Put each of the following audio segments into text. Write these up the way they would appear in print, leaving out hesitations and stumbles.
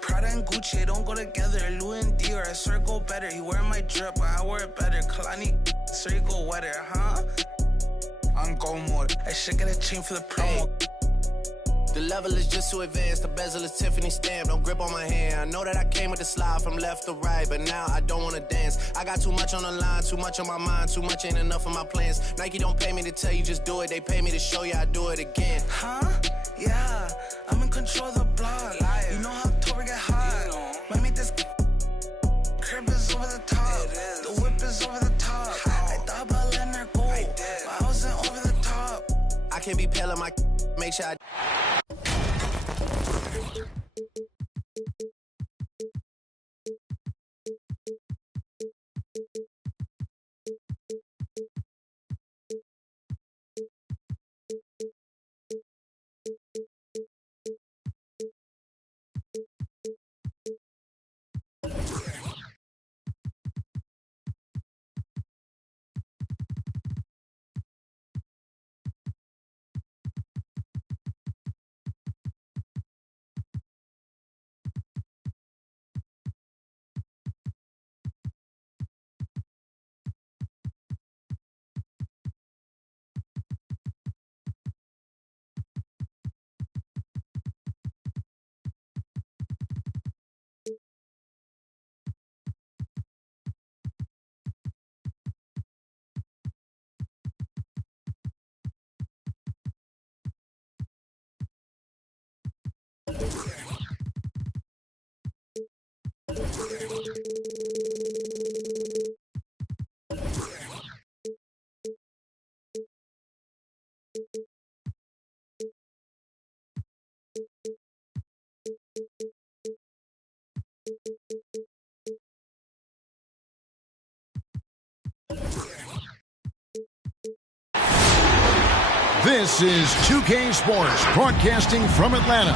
Prada and Gucci don't go together. Louis and Dior, I swear go better. He wear my drip, but I wear it better. Kalani, swear you go wetter, huh? I'm go mode. I should get a chain for the promo. The level is just too advanced. The bezel is Tiffany stamped. Don't grip on my hand. I know that I came with the slide from left to right, but now I don't wanna dance. I got too much on the line, too much on my mind, too much ain't enough of my plans. Nike don't pay me to tell you just do it. They pay me to show you I do it again. Huh? Yeah, I'm in control of the block. You know how October get hot. Might make this crib is over the top. The whip is over the top. I thought about letting her go, but I wasn't over the top. I can't be pale on my make sure I This is 2K Sports, broadcasting from Atlanta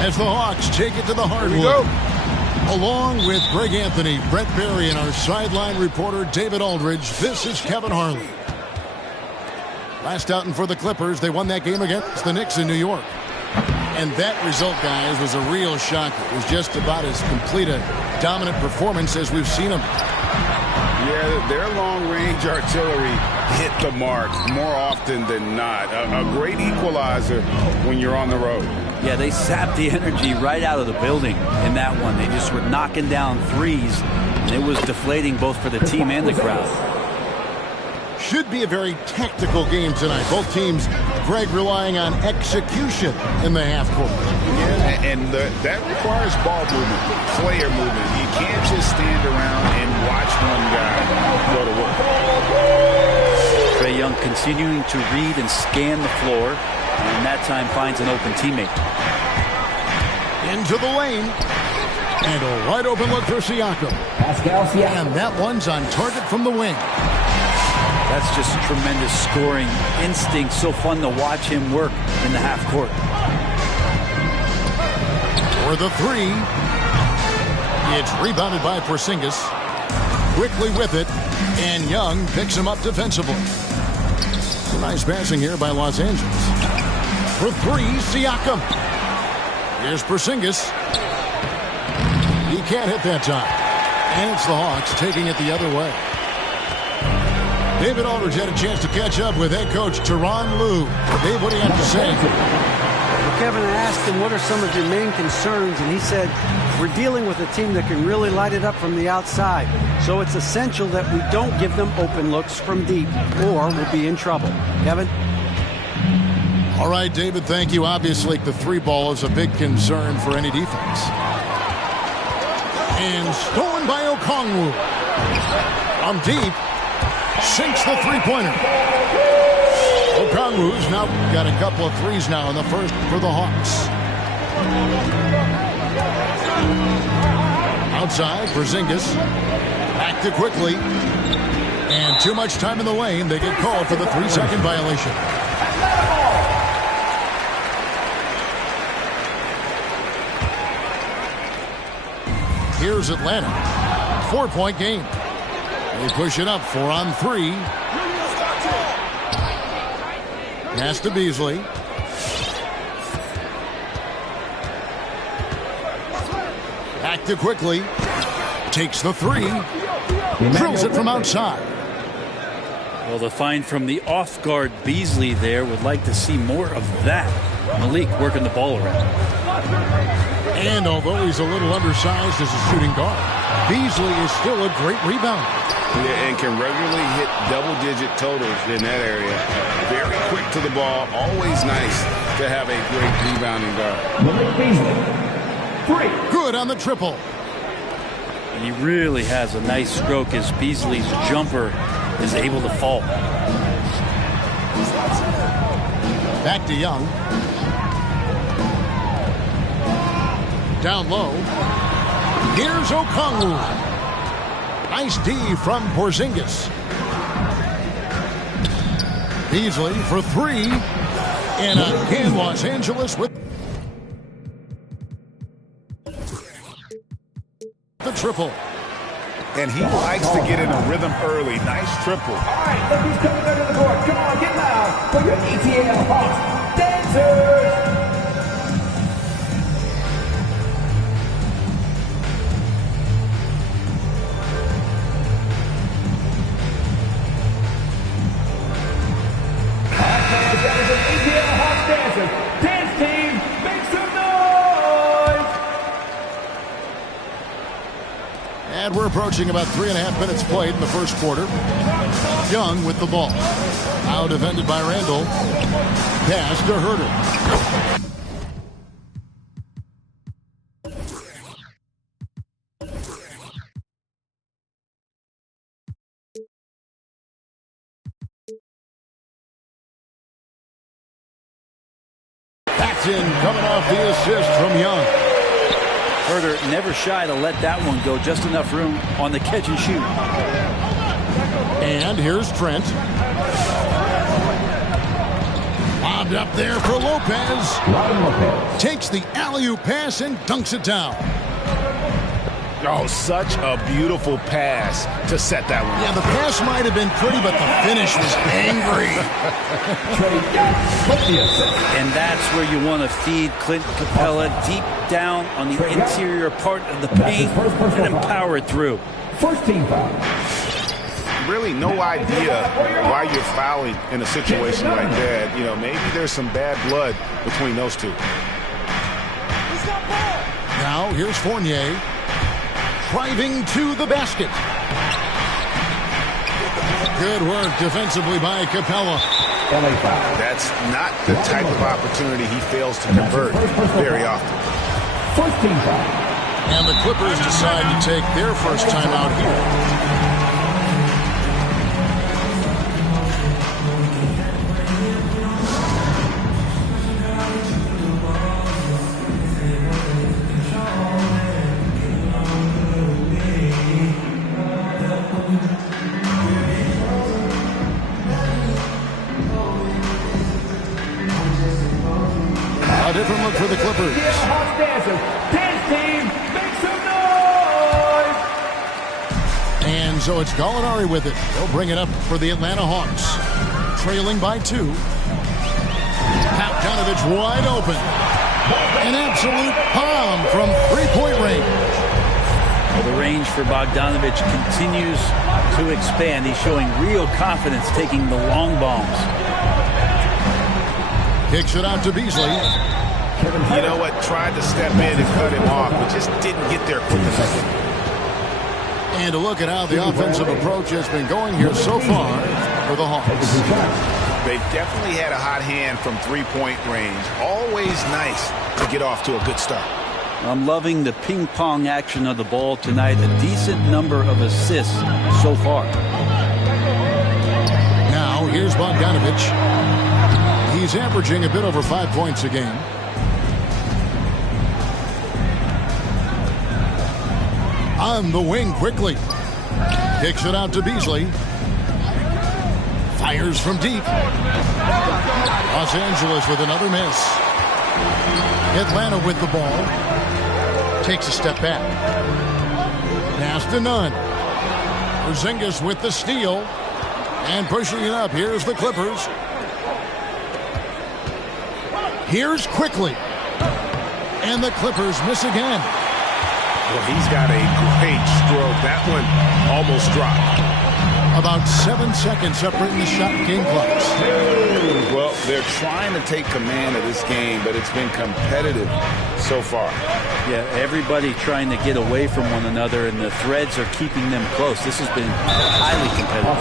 as the Hawks take it to the hardwood. Along with Greg Anthony, Brett Berry, and our sideline reporter David Aldridge, this is Kevin Harlan. Last outing for the Clippers, they won that game against the Knicks in New York. And that result, guys, was a real shocker. It was just about as complete a dominant performance as we've seen them. Yeah, their long-range artillery hit the mark more often than not. A great equalizer when you're on the road. Yeah, they sapped the energy right out of the building in that one. They just were knocking down threes, and it was deflating both for the team and the crowd. Should be a very tactical game tonight. Both teams, Greg, relying on execution in the half court. Yeah, and that requires ball movement, player movement. You can't just stand around and watch one guy go to work. Trae Young continuing to read and scan the floor, and that time finds an open teammate. Into the lane. And a wide open look for Siakam. And that one's on target from the wing. That's just tremendous scoring instinct. So fun to watch him work in the half court. For the three. It's rebounded by Porzingis. Quickly with it. And Young picks him up defensively. Nice passing here by Los Angeles. For three, Siakam. Here's Porzingis. He can't hit that time. And it's the Hawks taking it the other way. David Aldridge had a chance to catch up with head coach Tyronn Lue. Dave, what do you have to say? Well, Kevin, I asked him, what are some of your main concerns? And he said, we're dealing with a team that can really light it up from the outside. So it's essential that we don't give them open looks from deep, or we'll be in trouble. Kevin? All right, David, thank you. Obviously, the three ball is a big concern for any defense. And stolen by Okongwu. From deep. Sinks the three-pointer. Okongwu's now got a couple of threes now in the first for the Hawks. Outside, Porzingis. Back to quickly. And too much time in the lane. They get called for the 3-second violation. Here's Atlanta. 4-point game. They push it up 4-on-3. Pass to Beasley. Back to Quickly. Takes the three. Drills it from outside. Well, the find from the off-guard Beasley there. Would like to see more of that. Malik working the ball around. And although he's a little undersized as a shooting guard, Beasley is still a great rebounder. Yeah, and can regularly hit double-digit totals in that area. Very quick to the ball. Always nice to have a great rebounding guard. Malik Beasley. 3. Good on the triple. And he really has a nice stroke as Beasley's jumper is able to fall. Back to Young. Down low. Here's Okongwu. Nice D from Porzingis. Beasley for three. And again, Los Angeles with the triple. And he likes to get in a rhythm early. Nice triple. All right, look who's coming under the board. Come on, get loud for your ATL Hawks dancers. Dance team, make some noise! And we're approaching about 3.5 minutes played in the first quarter. Young with the ball. Now defended by Randall. Pass to Herter. Paxton coming off the assist from Young. Herter never shy to let that one go. Just enough room on the catch and shoot. And here's Trent. Lobbed up there for Lopez. Takes the alley-oop pass and dunks it down. Oh, such a beautiful pass to set that one. Yeah, the pass might have been pretty, but the finish was angry. And that's where you want to feed Clint Capella, deep down on the interior part of the paint and empower it through. First team foul. Really no idea why you're fouling in a situation like that. You know, maybe there's some bad blood between those two. Now here's Fournier. Driving to the basket. Good work defensively by Capella. That's not the type of opportunity he fails to convert very often. First team foul. And the Clippers decide to take their first time out here. A different look for the Clippers. Dance team, make some noise! And so it's Gallinari with it. They'll bring it up for the Atlanta Hawks. Trailing by 2. Bogdanovich wide open. An absolute bomb from three-point range. Well, the range for Bogdanovich continues to expand. He's showing real confidence taking the long bombs. Kicks it out to Beasley. You know what? Tried to step in and cut him off, but just didn't get there quick enough. And to look at how the offensive approach has been going here so far for the Hawks. They've definitely had a hot hand from three-point range. Always nice to get off to a good start. I'm loving the ping-pong action of the ball tonight. A decent number of assists so far. Now here's Bogdanovich. He's averaging a bit over 5 points a game. On the wing quickly. Kicks it out to Beasley. Fires from deep. Los Angeles with another miss. Atlanta with the ball. Takes a step back. Pass to Nunn. Porzingis with the steal. And pushing it up. Here's the Clippers. Here's Quickly. And the Clippers miss again. Well, he's got a great stroke. That one almost dropped. About 7 seconds separating the shot game clocks. Well, they're trying to take command of this game, but it's been competitive so far. Yeah, everybody trying to get away from one another, and the threads are keeping them close. This has been highly competitive.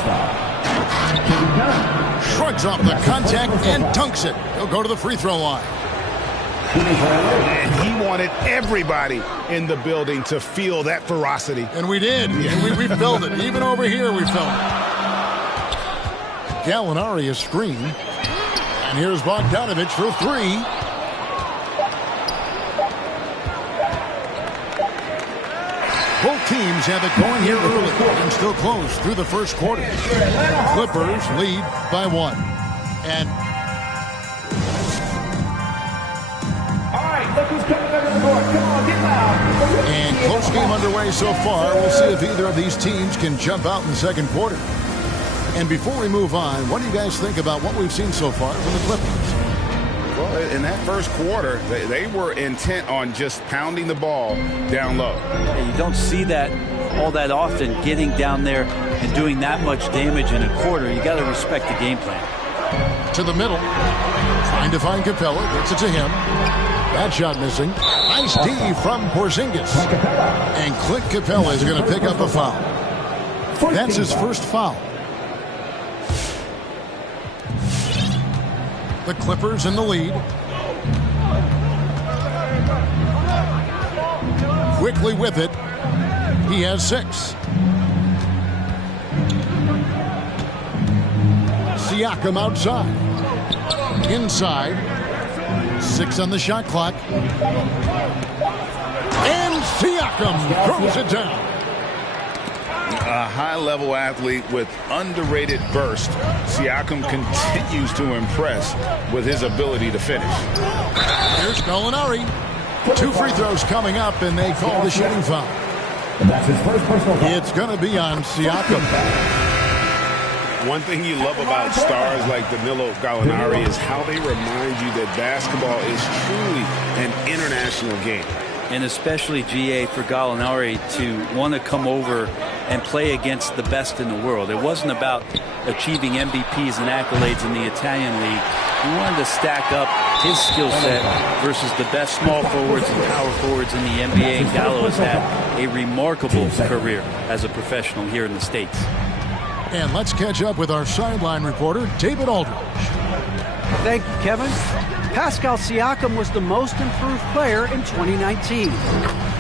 Shrugs off the contact and dunks it. He'll go to the free throw line. And he wanted everybody in the building to feel that ferocity. And we did. And we felt it. Even over here, we felt it. Gallinari is screened. And here's Bogdanovich for three. Both teams have it going here early and still close through the first quarter. Clippers lead by 1. And Look who's coming under the board. Come on, get loud. And close game underway so far. We'll see if either of these teams can jump out in the second quarter. And before we move on, what do you guys think about what we've seen so far from the Clippers? Well, in that first quarter, they were intent on just pounding the ball down low. Yeah, you don't see that all that often, getting down there and doing that much damage in a quarter. You got to respect the game plan. To the middle. Trying to find Capella. Gets it to him. That shot missing. Nice D from Porzingis. And Clint Capella is going to pick up a foul. That's his first foul. The Clippers in the lead. Quickly with it. He has 6. Siakam outside. Inside. 6 on the shot clock. And Siakam throws it down. A high-level athlete with underrated burst. Siakam continues to impress with his ability to finish. Here's Gallinari. 2 free throws coming up, and they call the shooting foul. That's his first personal foul. It's going to be on Siakam. One thing you love about stars like Danilo Gallinari is how they remind you that basketball is truly an international game. And especially, GA, for Gallinari to want to come over and play against the best in the world. It wasn't about achieving MVPs and accolades in the Italian league. He wanted to stack up his skill set versus the best small forwards and power forwards in the NBA. And Gallo has had a remarkable career as a professional here in the States. And let's catch up with our sideline reporter, David Aldridge. Thank you, Kevin. Pascal Siakam was the most improved player in 2019.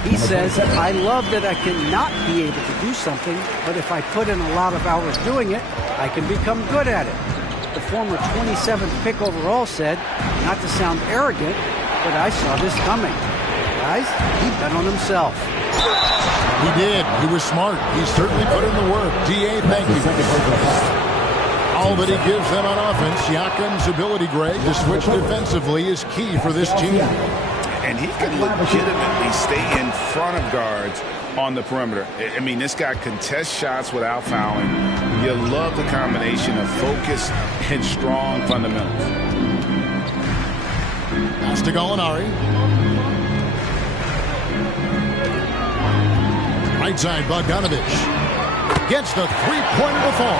He says, I love that I cannot be able to do something, but if I put in a lot of hours doing it, I can become good at it. The former 27th pick overall said, not to sound arrogant, but I saw this coming. Guys, he bet on himself. He did. He was smart. He certainly put in the work. D.A., thank you. All that he gives them on offense, Siakam's ability, Greg, to switch defensively is key for this team. And he can legitimately stay in front of guards on the perimeter. I mean, this guy contests shots without fouling. You love the combination of focus and strong fundamentals. Pass to Gallinari. Right side, Bogdanovich gets the three-pointer to fall.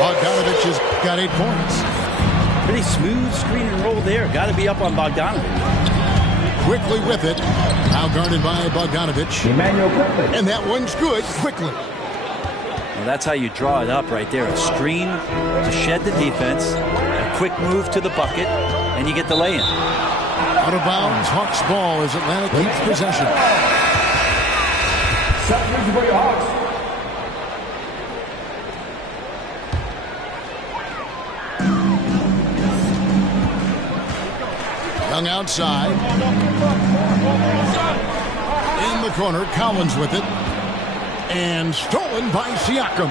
Bogdanovich has got 8 points. Pretty smooth screen and roll there. Got to be up on Bogdanovich. Quickly with it. Now guarded by Bogdanovich. And that one's good. Quickly. Well, that's how you draw it up right there. A screen to shed the defense. A quick move to the bucket. And you get the lay-in. Out of bounds. Hawks ball as Atlanta keeps possession. For your Hawks. Young outside. In the corner, Collins with it. And stolen by Siakam.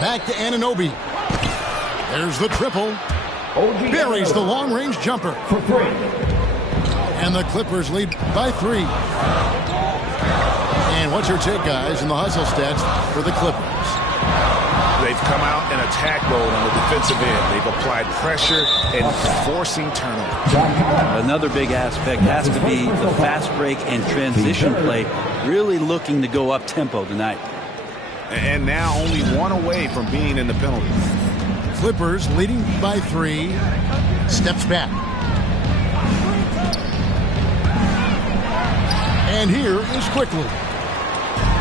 Back to Anunoby. There's the triple. Buries the long-range jumper. For 3. And the Clippers lead by 3. And what's your take, guys, in the hustle stats for the Clippers? They They've come out in attack mode on the defensive end. They've applied pressure and forcing turnovers. Another big aspect has to be the fast break and transition play, really looking to go up tempo tonight. And now only one away from being in the penalty. Clippers leading by 3. Steps back. And here is Quickly.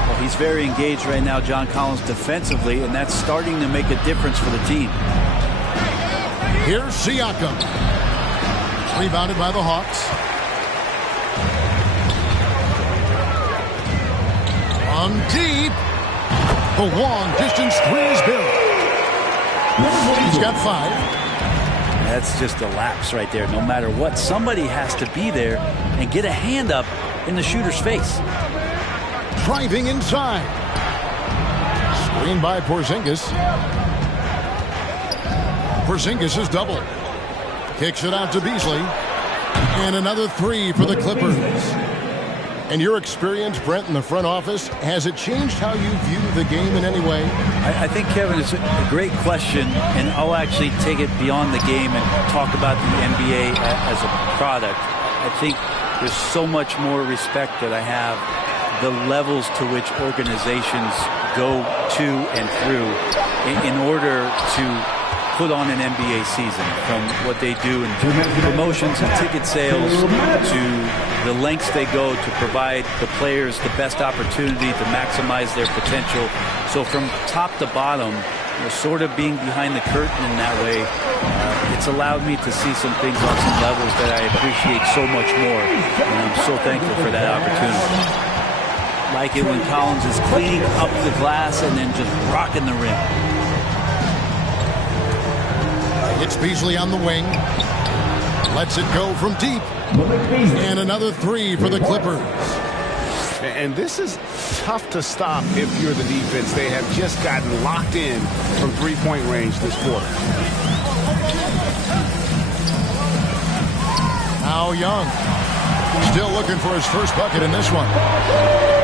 Well, he's very engaged right now, John Collins, defensively, and that's starting to make a difference for the team. Here's Siakam. Rebounded by the Hawks. On deep. The long distance 3 is buried. He's got 5. That's just a lapse right there. No matter what, somebody has to be there and get a hand up in the shooter's face. Driving inside. Screen by Porzingis. Porzingis is double. Kicks it out to Beasley. And another 3 for the Clippers. And your experience, Brent, in the front office, has it changed how you view the game in any way? I think, Kevin, it's a great question, and I'll actually take it beyond the game and talk about the NBA as a product. I think there's so much more respect that I have, the levels to which organizations go to and through in order to put on an NBA season, from what they do in promotions and ticket sales to the lengths they go to provide the players the best opportunity to maximize their potential. So from top to bottom, sort of being behind the curtain in that way, it's allowed me to see some things on some levels that I appreciate so much more, and I'm so thankful for that opportunity. Like it when Collins is cleaning up the glass and then just rocking the rim. It's Beasley on the wing. Lets it go from deep. And another 3 for the Clippers. And this is tough to stop if you're the defense. They have just gotten locked in from three-point range this quarter. Now Young. Still looking for his first bucket in this one.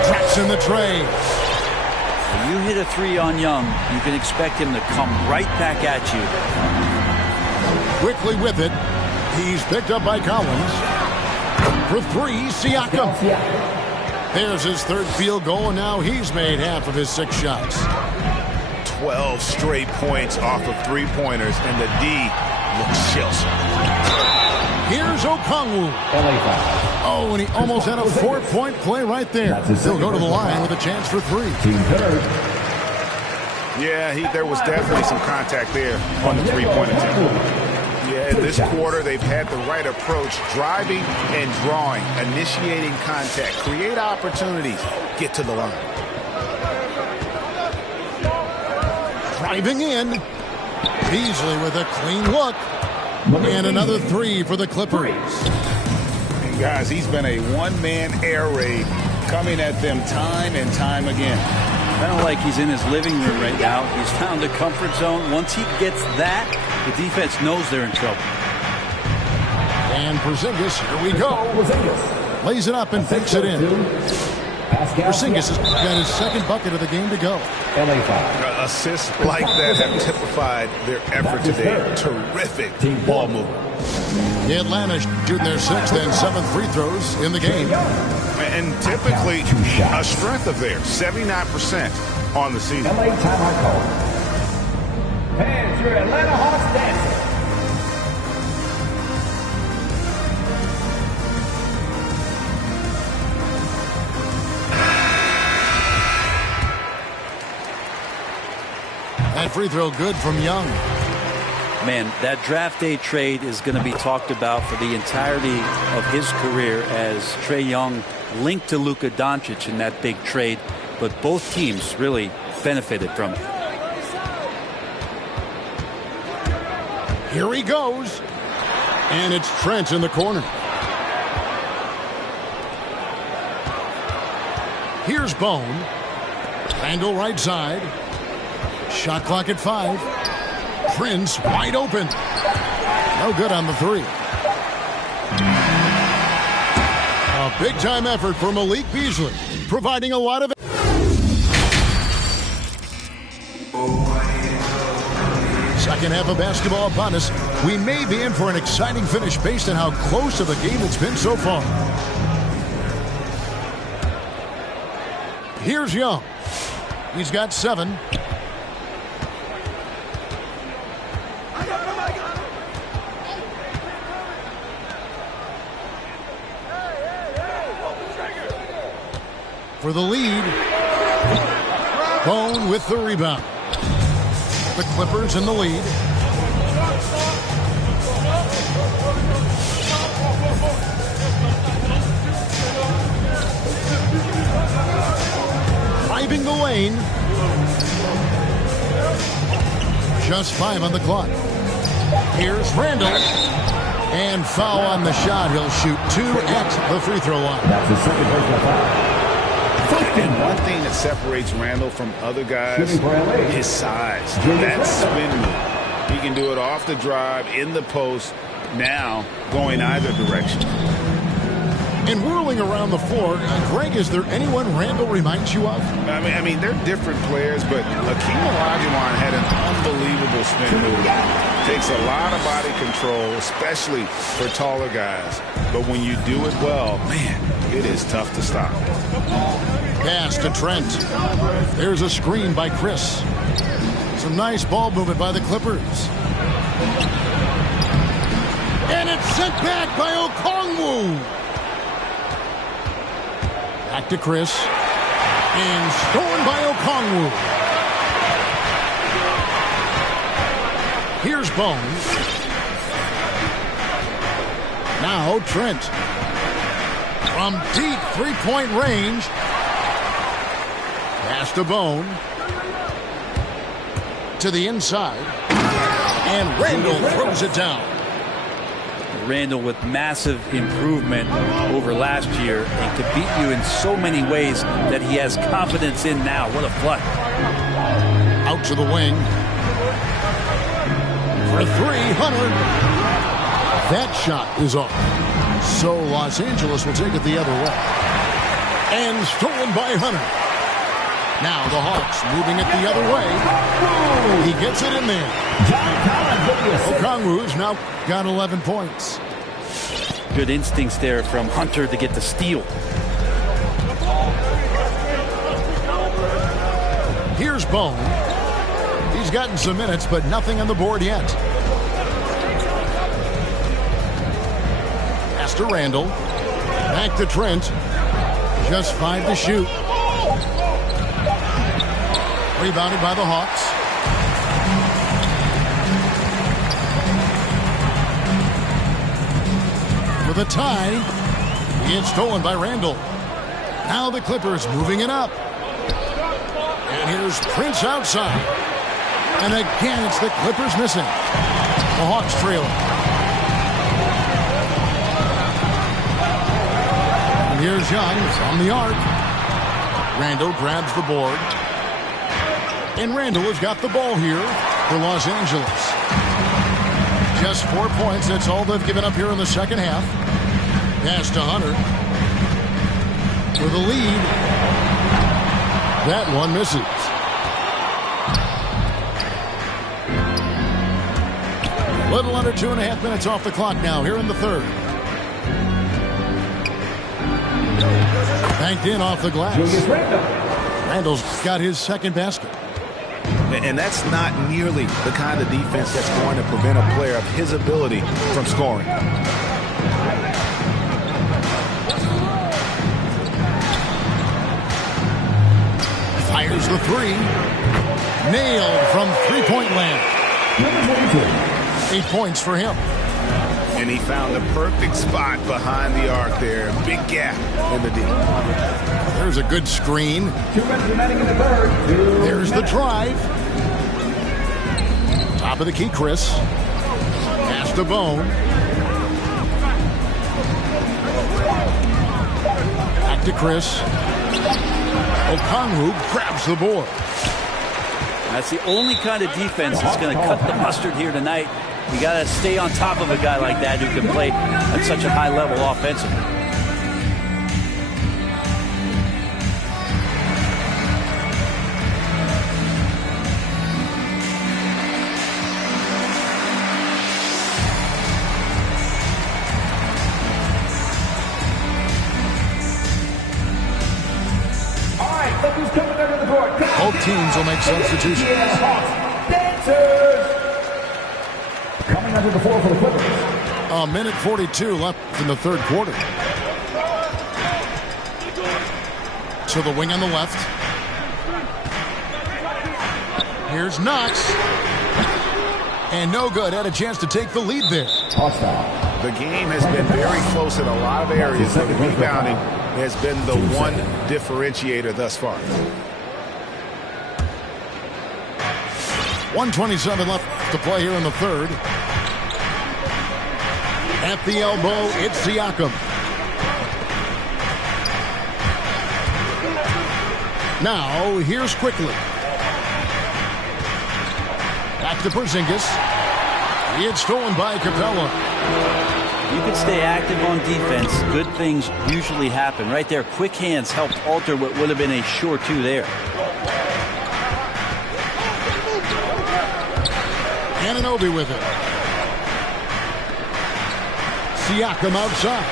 Traps in the tray. When you hit a 3 on Young, you can expect him to come right back at you. Quickly with it. He's picked up by Collins. For 3, Siakam. There's his 3rd field goal, and now he's made half of his 6 shots. 12 straight points off of three-pointers, and the D looks shell-shocked. Here's Okongwu. Oh, and he almost had a 4-point play right there. He'll go to the line with a chance for 3. Yeah, there was definitely some contact there on the three-point attempt. Yeah, in this quarter, they've had the right approach, driving and drawing, initiating contact, create opportunities, get to the line. Driving in. Beasley with a clean look. And another 3 for the Clippers. And guys, he's been a one-man air raid coming at them time and time again. Kind of like he's in his living room right now. He's found a comfort zone. Once he gets that, the defense knows they're in trouble. And Porzingis, here we go. Lays it up and picks it in. Porzingis has got his 2nd bucket of the game to go. Assists like that have typified their effort today. Terrific ball movement. Atlanta shooting their 6th and 7th free throws in the game. And typically a strength of theirs, 79% on the season. LA timeout call. Fans, your Atlanta Hawks dancing. That free throw good from Young. Man, that draft day trade is going to be talked about for the entirety of his career, as Trae Young linked to Luka Doncic in that big trade, but both teams really benefited from it. Here he goes. And it's Trent in the corner. Here's Bone. Randall right side. Shot clock at 5. Prince wide open. No good on the 3. A big-time effort for Malik Beasley, providing a lot of... second half of basketball upon us. We may be in for an exciting finish based on how close of a game it's been so far. Here's Young. He's got 7. For the lead, Bone with the rebound. The Clippers in the lead. Driving the lane. Just 5 on the clock. Here's Randall. And foul on the shot. He'll shoot 2 at the free throw line. That's the second personal foul. And one thing that separates Randall from other guys, his size. That spin move. He can do it off the drive, in the post, now going either direction. And whirling around the floor, Greg, is there anyone Randall reminds you of? I mean, they're different players, but Hakeem Olajuwon had an unbelievable spin move. Takes a lot of body control, especially for taller guys. But when you do it well, man, it is tough to stop. Pass to Trent. There's a screen by Chris. Some nice ball movement by the Clippers. And it's sent back by Okongwu. Back to Chris. And stolen by Okongwu. Here's Bones. Now Trent. From deep three-point range. Pass to Bone. To the inside. And Randall throws it down. Randall with massive improvement over last year and could beat you in so many ways that he has confidence in now. What a flood. Out to the wing. For 300. That shot is off. So Los Angeles will take it the other way. And stolen by Hunter. Now the Hawks moving it the other way. He gets it in there. Okongwu's now got 11 points. Good instincts there from Hunter to get the steal. Here's Bone. He's gotten some minutes, but nothing on the board yet. Pass to Randall. Back to Trent. Just 5 to shoot. Rebounded by the Hawks. For the tie. It's stolen by Randall. Now the Clippers moving it up. And here's Prince outside. And again, it's the Clippers missing. The Hawks trailing. And here's Young from the arc. Randall grabs the board. And Randall has got the ball here for Los Angeles. Just 4 points. That's all they've given up here in the second half. Pass to Hunter. For the lead. That one misses. A little under 2.5 minutes off the clock now here in the third. Banked in off the glass. Randall's got his second basket. And that's not nearly the kind of defense that's going to prevent a player of his ability from scoring. Fires the three. Nailed from three-point land. 8 points for him. And he found the perfect spot behind the arc there. Big gap in the D. There's a good screen. There's the drive. Top of the key, Chris. Pass to Bone. Back to Chris. Okongwu grabs the board. That's the only kind of defense that's going to cut the mustard here tonight. You got to stay on top of a guy like that who can play at such a high level offensively. Both teams will make substitutions. Dancers. Coming under the floor for the Clippers. A minute 42 left in the third quarter. To the wing on the left. Here's Knox. And no good. Had a chance to take the lead there. The game has been very close in a lot of areas, but rebounding has been the one differentiator thus far. 1:27 left to play here in the third. At the elbow, it's Siakam. Now, here's Quickly. Back to Porzingis. It's stolen by Capella. You can stay active on defense. Good things usually happen. Right there, quick hands helped alter what would have been a sure two there. Anunoby with it. Siakam outside.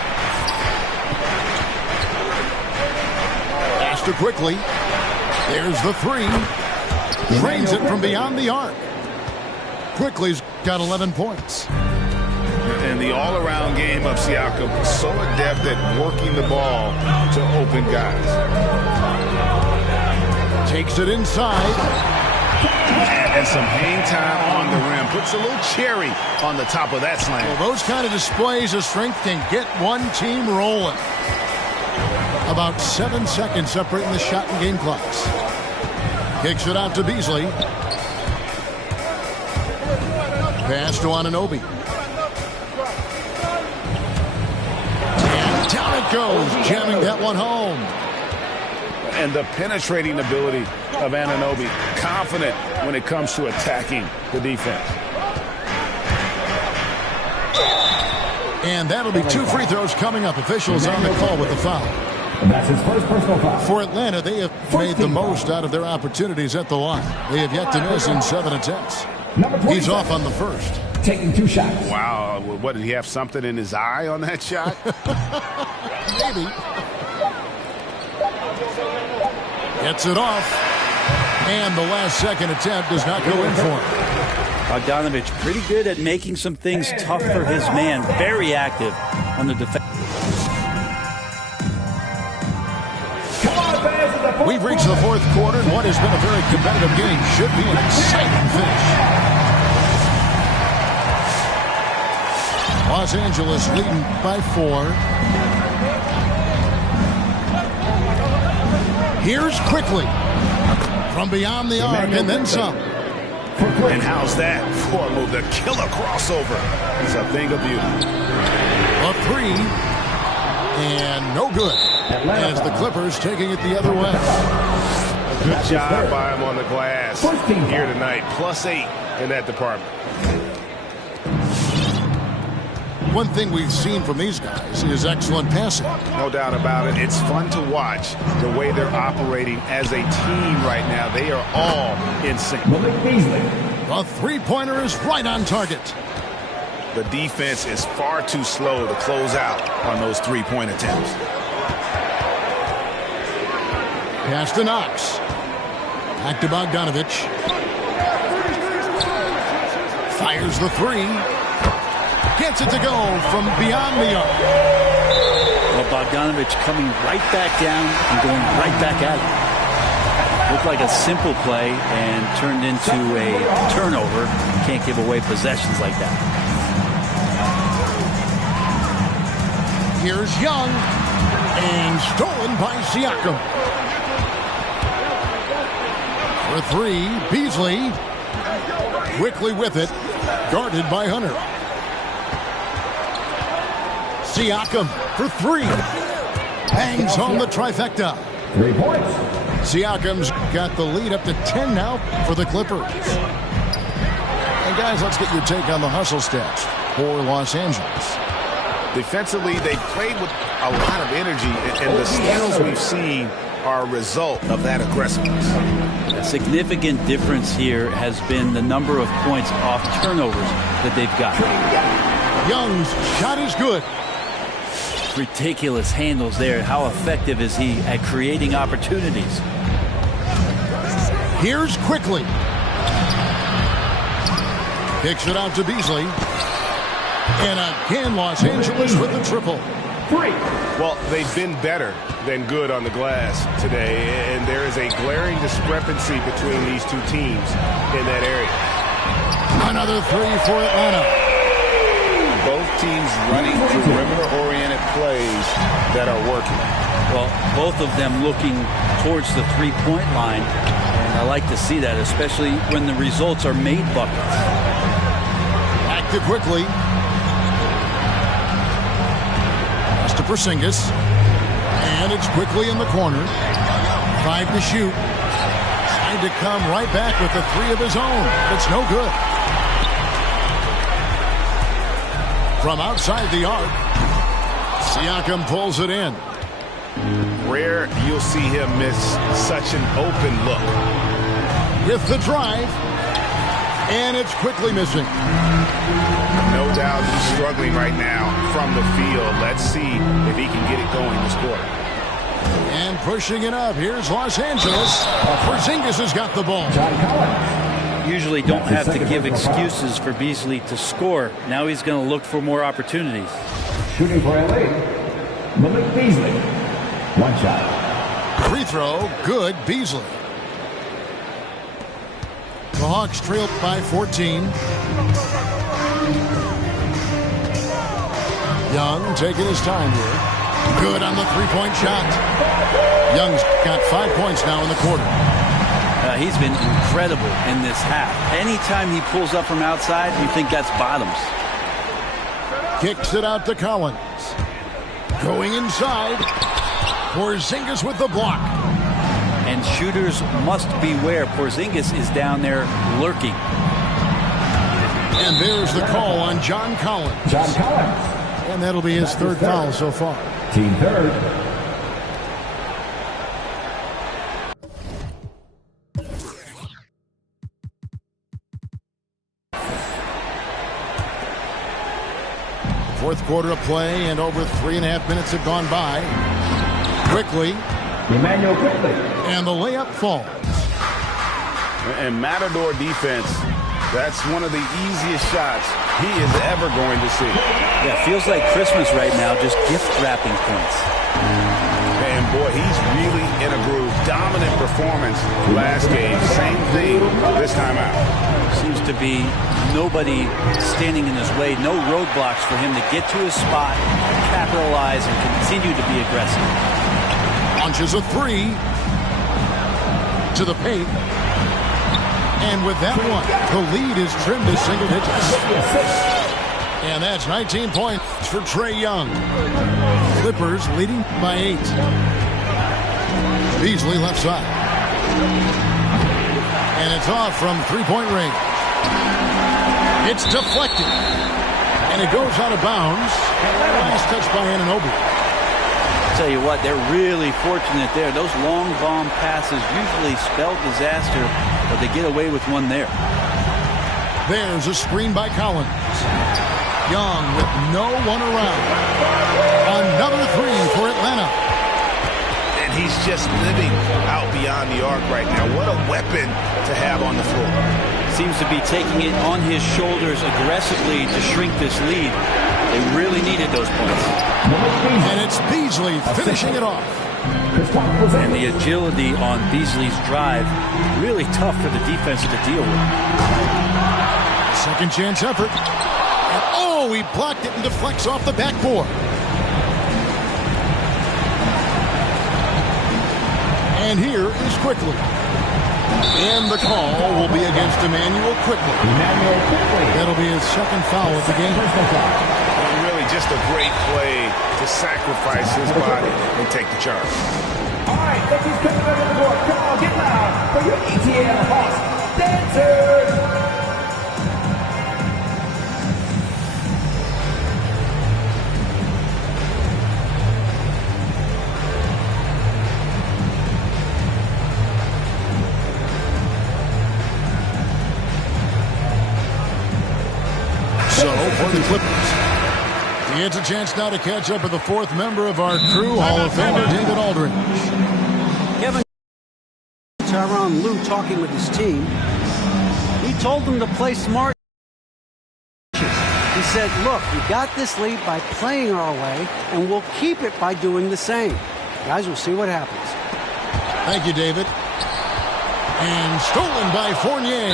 Pass to Quickly. There's the three. Drains it from beyond the arc. Quickly's got 11 points. And the all-around game of Siakam, so adept at working the ball to open guys. Takes it inside. And some hang time on the rim. Puts a little cherry on the top of that slam. Well, those kind of displays of strength can get one team rolling. About 7 seconds separating the shot and game clocks. Kicks it out to Beasley. Pass to Anunoby. And down it goes, jamming that one home. And the penetrating ability of Anunoby. Confident when it comes to attacking the defense. And that'll be 2 free throws coming up. Officials on the call with the foul. And that's his first personal foul. For Atlanta, they have made the most out of their opportunities at the line. They have yet to miss in 7 attempts. He's off on the first. Taking 2 shots. Wow. What, did he have something in his eye on that shot? Maybe. Gets it off. And the last second attempt does not go in for him. Bogdanovich pretty good at making some things tough for his man. Very active on the defense. We've reached the fourth quarter, and what has been a very competitive game should be an exciting finish. Los Angeles leading by 4. Here's Quickly from beyond the arc and then some. And how's that for a move? The killer crossover. It's a thing of beauty. A 3. And no good. As the Clippers taking it the other way. Good job by him on the glass here tonight. +8 in that department. One thing we've seen from these guys is excellent passing. No doubt about it. It's fun to watch the way they're operating as a team right now. They are all in sync. The three-pointer is right on target. The defense is far too slow to close out on those three-point attempts. Pass to Knox. Back to Bogdanovich. Fires the 3. Gets it to go from beyond the arc. Well, Bogdanovich coming right back down and going right back at it. Looked like a simple play and turned into a turnover. Can't give away possessions like that. Here's Young. And stolen by Siakam. For 3, Beasley. Quickly with it. Guarded by Hunter. Siakam for 3. Bangs home the trifecta. 3 points. Siakam's got the lead up to 10 now for the Clippers. And guys, let's get your take on the hustle stats for Los Angeles. Defensively, they played with a lot of energy, and the steals we've seen are a result of that aggressiveness. A significant difference here has been the number of points off turnovers that they've got. Young's shot is good. Ridiculous handles there. How effective is he at creating opportunities? Here's Quickly. Kicks it out to Beasley. And again, Los Angeles with the triple. Well, they've been better than good on the glass today, and there is a glaring discrepancy between these two teams in that area. Another three for Atlanta. Both teams running perimeter-oriented plays that are working. Well, both of them looking towards the three-point line, and I like to see that, especially when the results are made buckets. Back to Quickly. Pass to Porzingis. And it's Quickly in the corner. 5 to shoot. Trying to come right back with the 3 of his own. It's no good. From outside the arc, Siakam pulls it in. Rare you'll see him miss such an open look. With the drive, and it's Quickly missing. No doubt he's struggling right now from the field. Let's see if he can get it going this quarter. And pushing it up, here's Los Angeles. Porzingis has got the ball. Usually don't have to give excuses for Beasley to score. Now he's going to look for more opportunities. Shooting for LA, Malik Beasley. 1 shot. Free throw, good, Beasley. The Hawks trailed by 14. Young taking his time here. Good on the three-point shot. Young's got 5 points now in the quarter. He's been incredible in this half. Anytime he pulls up from outside, you think that's bottoms. Kicks it out to Collins. Going inside. Porzingis with the block. And shooters must beware. Porzingis is down there lurking. And there's the call on John Collins. John Collins. And that'll be his third foul so far. Team third. Fourth quarter of play, and over 3.5 minutes have gone by. Quickly. Emmanuel Quickly. And the layup falls. And Matador defense, that's one of the easiest shots he is ever going to see. Yeah, feels like Christmas right now, just gift wrapping points. And boy, he's really in a groove. Dominant performance last game. Same thing this time out. Seems to be nobody standing in his way. No roadblocks for him to get to his spot, capitalize, and continue to be aggressive. Launches a 3 to the paint. And with that one, the lead is trimmed to single digits. And that's 19 points for Trae Young. Clippers leading by 8. Beasley left side. And it's off from three-point range. It's deflected. And it goes out of bounds. Last touch by Anunoby. Tell you what, they're really fortunate there. Those long bomb passes usually spell disaster, but they get away with one there. There's a screen by Collins. Young with no one around. Another 3 for Atlanta. And he's just living out beyond the arc right now. What a weapon to have on the floor. Seems to be taking it on his shoulders aggressively to shrink this lead. They really needed those points. And it's Beasley finishing it off. And the agility on Beasley's drive, really tough for the defense to deal with. Second chance effort. And oh, he blocked it and deflects off the backboard. And here is Quickly. And the call will be against Emmanuel Quickly. That'll be his second foul of the game. Really just a great play to sacrifice his body and take the charge. All right, let's just come over the board. Come on, get loud for your ETL Hawks dancers. So, for the Clippers, he gets a chance now to catch up with the fourth member of our crew, Hall of Famer David Aldridge. Kevin Tyronn Lue talking with his team. He told them to play smart. He said, look, we got this lead by playing our way, and we'll keep it by doing the same. Guys, we'll see what happens. Thank you, David. And stolen by Fournier.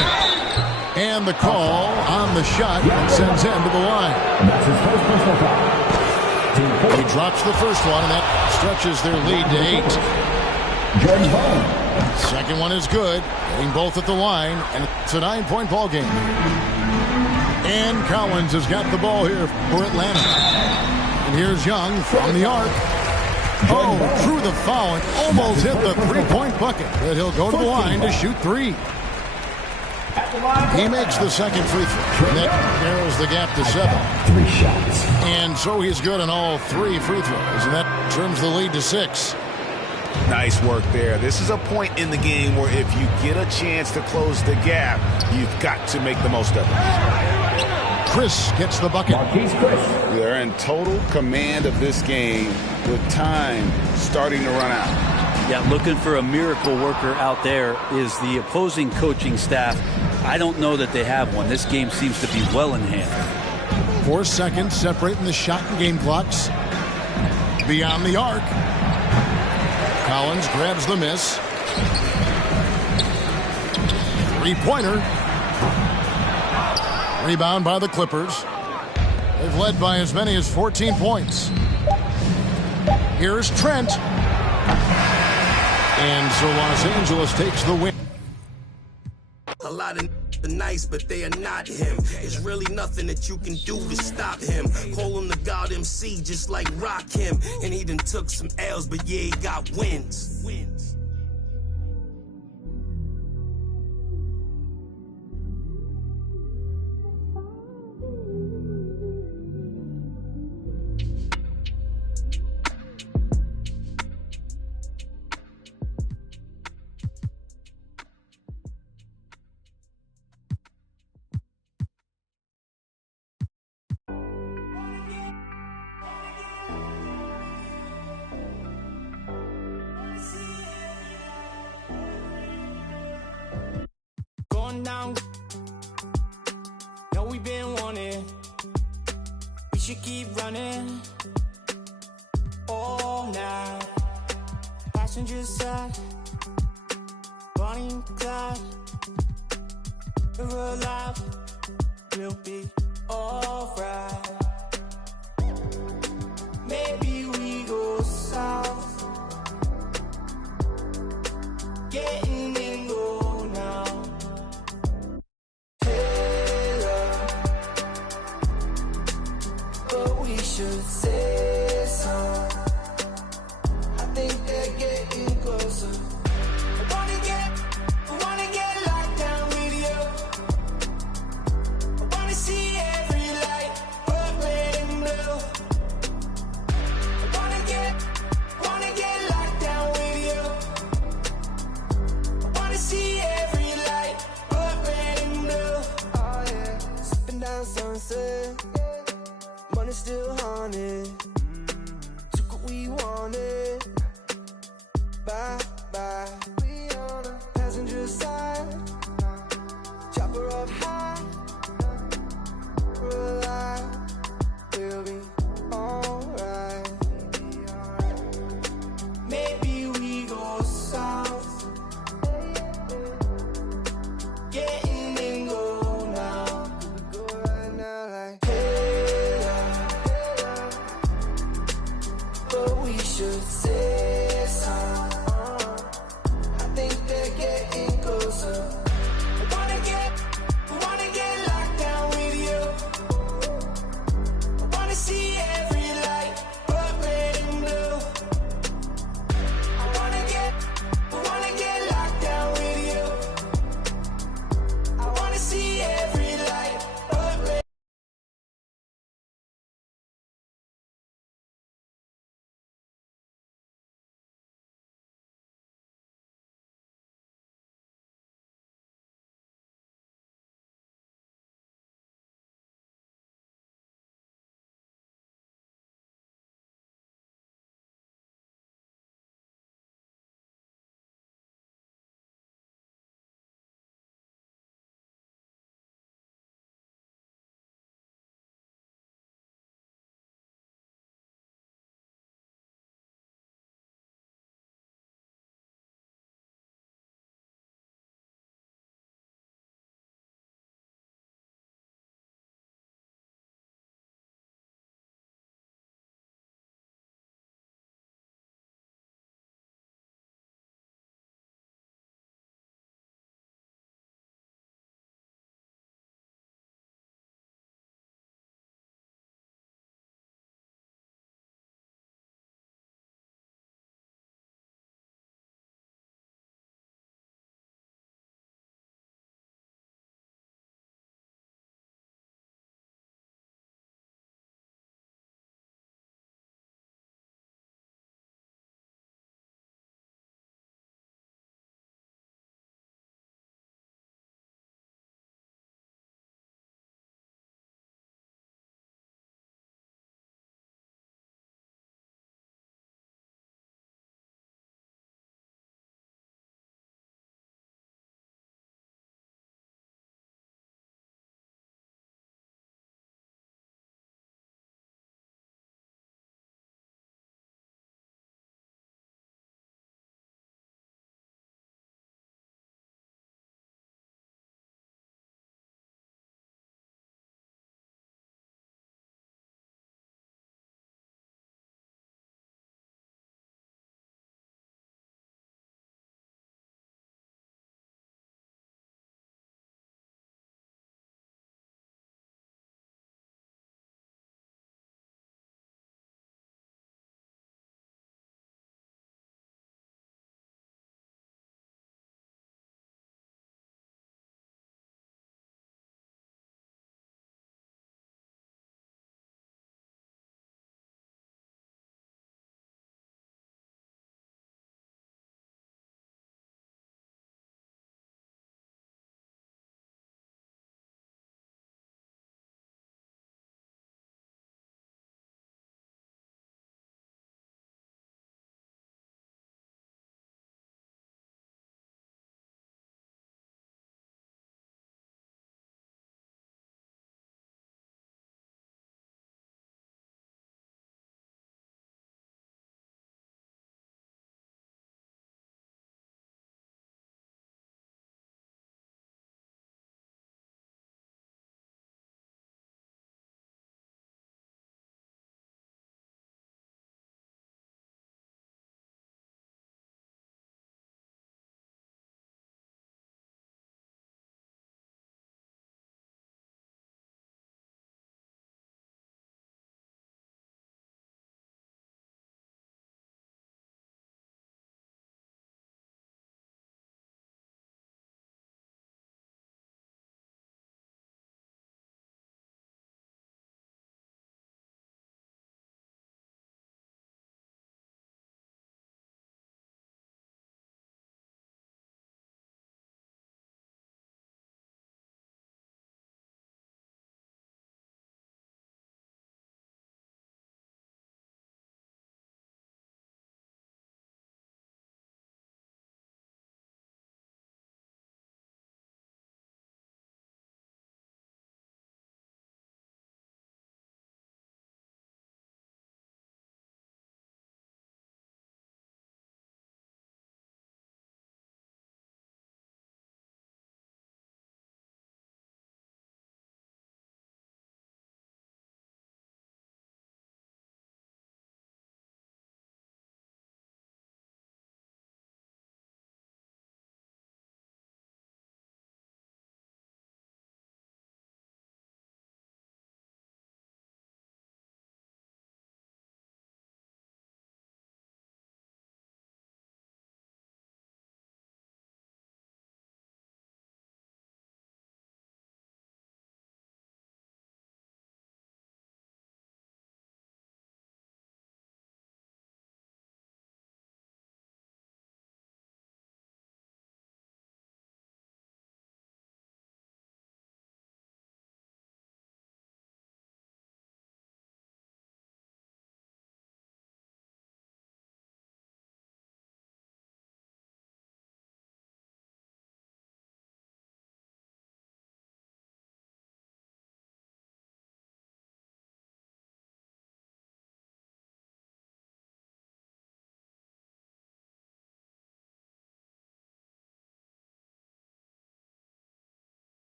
And the call on the shot sends him to the line. That's his first personal foul. He drops the first one, and that stretches their lead to 8. Jordan Bone. Second one is good. Getting both at the line, and it's a 9-point ball game. And Collins has got the ball here for Atlanta. And here's Young from the arc. Oh, through the foul and almost hit the three-point bucket. But he'll go to the line to shoot 3. He makes the second free throw. And that narrows the gap to 7. 3 shots. And so he's good on all 3 free throws. And that trims the lead to 6. Nice work there. This is a point in the game where if you get a chance to close the gap, you've got to make the most of it. Chris gets the bucket. Marquise Chris. They're in total command of this game with time starting to run out. Yeah, looking for a miracle worker out there is the opposing coaching staff. I don't know that they have one. This game seems to be well in hand. 4 seconds separating the shot and game clocks. Beyond the arc. Collins grabs the miss. 3-pointer. Rebound by the Clippers. They've led by as many as 14 points. Here's Trent. And so Los Angeles takes the win. A lot of nice, but they are not him. There's really nothing that you can do to stop him. Call him the God MC, just like Rock him. And he done took some L's, but yeah, he got wins. Down. No, we've been wanting. We should keep running all night. Passenger side, Bonnie and Clyde. We're alive. We'll be alright. Maybe we go south. Getting in go now. Should say so. I think they're getting closer. I wanna get locked down with you. I wanna see every light, purple and blue. I wanna get locked down with you. I wanna see every light, purple and blue. Oh yeah, sipping down sunset. Money still haunted. Took what we wanted. Bye bye. We on the passenger side. Chopper up high. We're alive. We'll be alright. Maybe we go south. Getting in go now. We go right now like should say so. I think they're getting closer.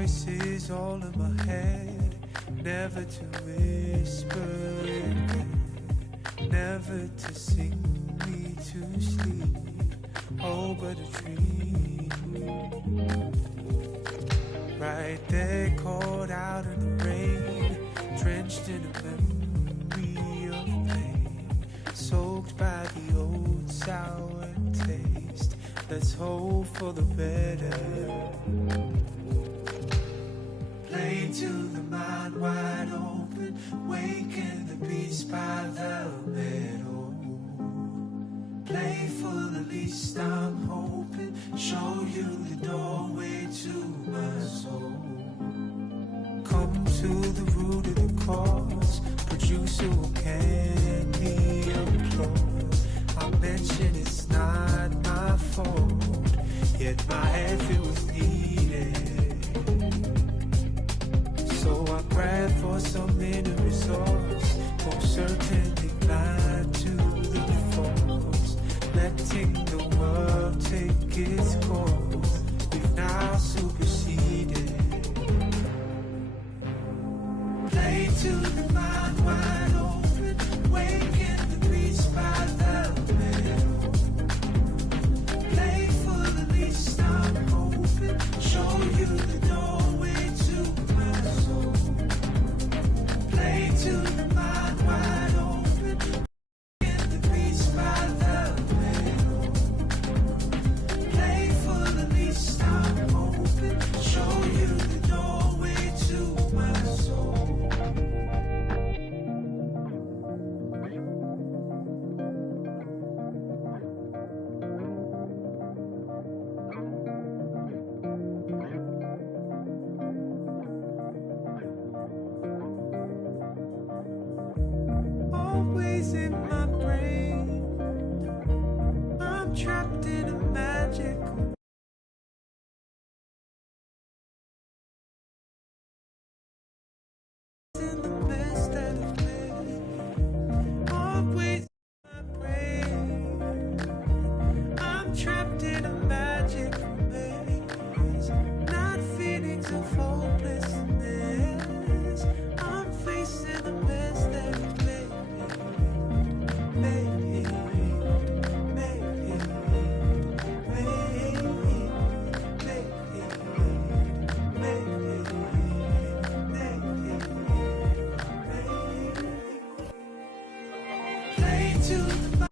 voices all in my head, never to whisper again, never to sing me to sleep, oh but a dream. Right there caught out in the rain, drenched in a memory of pain, soaked by the old sour taste. Let's hope for the better. Play to the mind wide open, waken the beast by the meadow. Play for the least I'm hoping, show you the doorway to my soul. Come to the root of the cause, producer will candy applause. I mention it's not my fault, yet my effort was needed. So I grab for some inner resource, most certainly blind to the faults, letting the world take its course. We've now superseded. Play to the mind wide open, waken the beast by the middle. Play for the least I'm hoping, show you the doorway to my soul. Play to the mind wide open, waken the beast by the middle. Play for the least I'm hoping, show you the doorway to my soul. Always in my brain, I'm trapped in a magical in the mess that I've made. Always in my brain, I'm trapped in a magical maze. Not feelings of hopelessness, I'm facing the mess that I've made. Play to the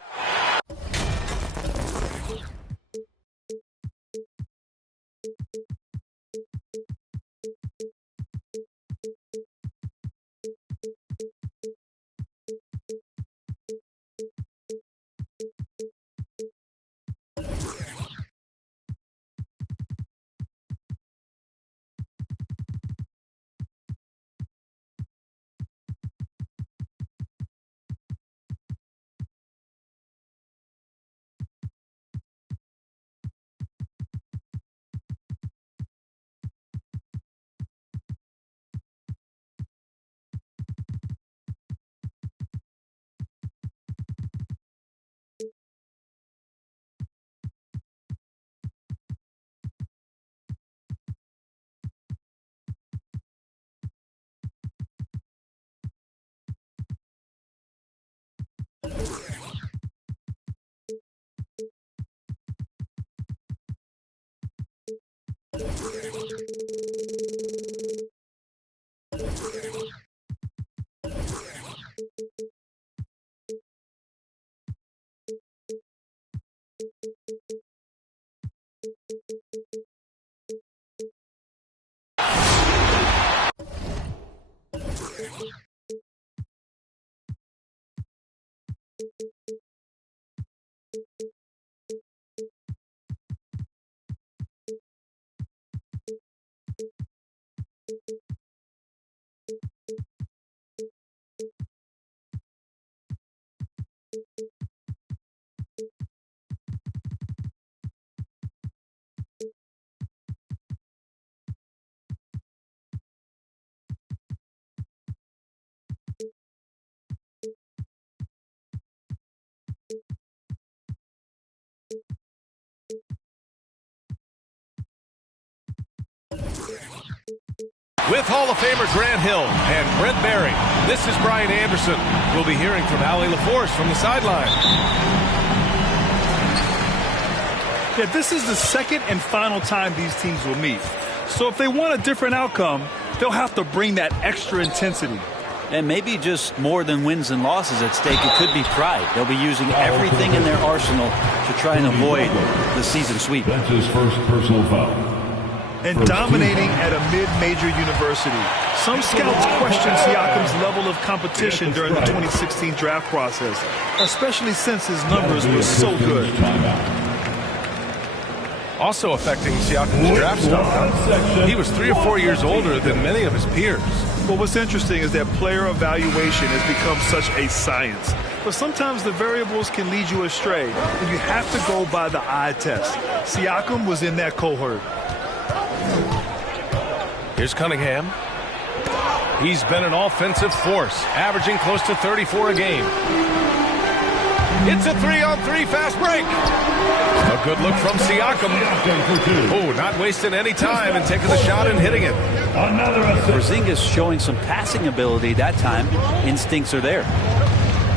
With Hall of Famer Grant Hill and Brent Barry, this is Brian Anderson. We'll be hearing from Allie LaForce from the sideline. Yeah, this is the second and final time these teams will meet. So if they want a different outcome, they'll have to bring that extra intensity. And maybe just more than wins and losses at stake. It could be pride. They'll be using everything in their arsenal to try and avoid the season sweep. That's his first personal foul. And dominating at a mid-major university. Some scouts question Siakam's level of competition during the 2016 draft process, especially since his numbers were so good. Also affecting Siakam's draft stock, he was 3 or 4 years older than many of his peers. Well, what's interesting is that player evaluation has become such a science. But sometimes the variables can lead you astray, and you have to go by the eye test. Siakam was in that cohort. Here's Cunningham. He's been an offensive force, averaging close to 34 a game. It's a 3-on-3 fast break. A good look from Siakam. Oh, not wasting any time and taking the shot and hitting it. Porzingis showing some passing ability that time. Instincts are there.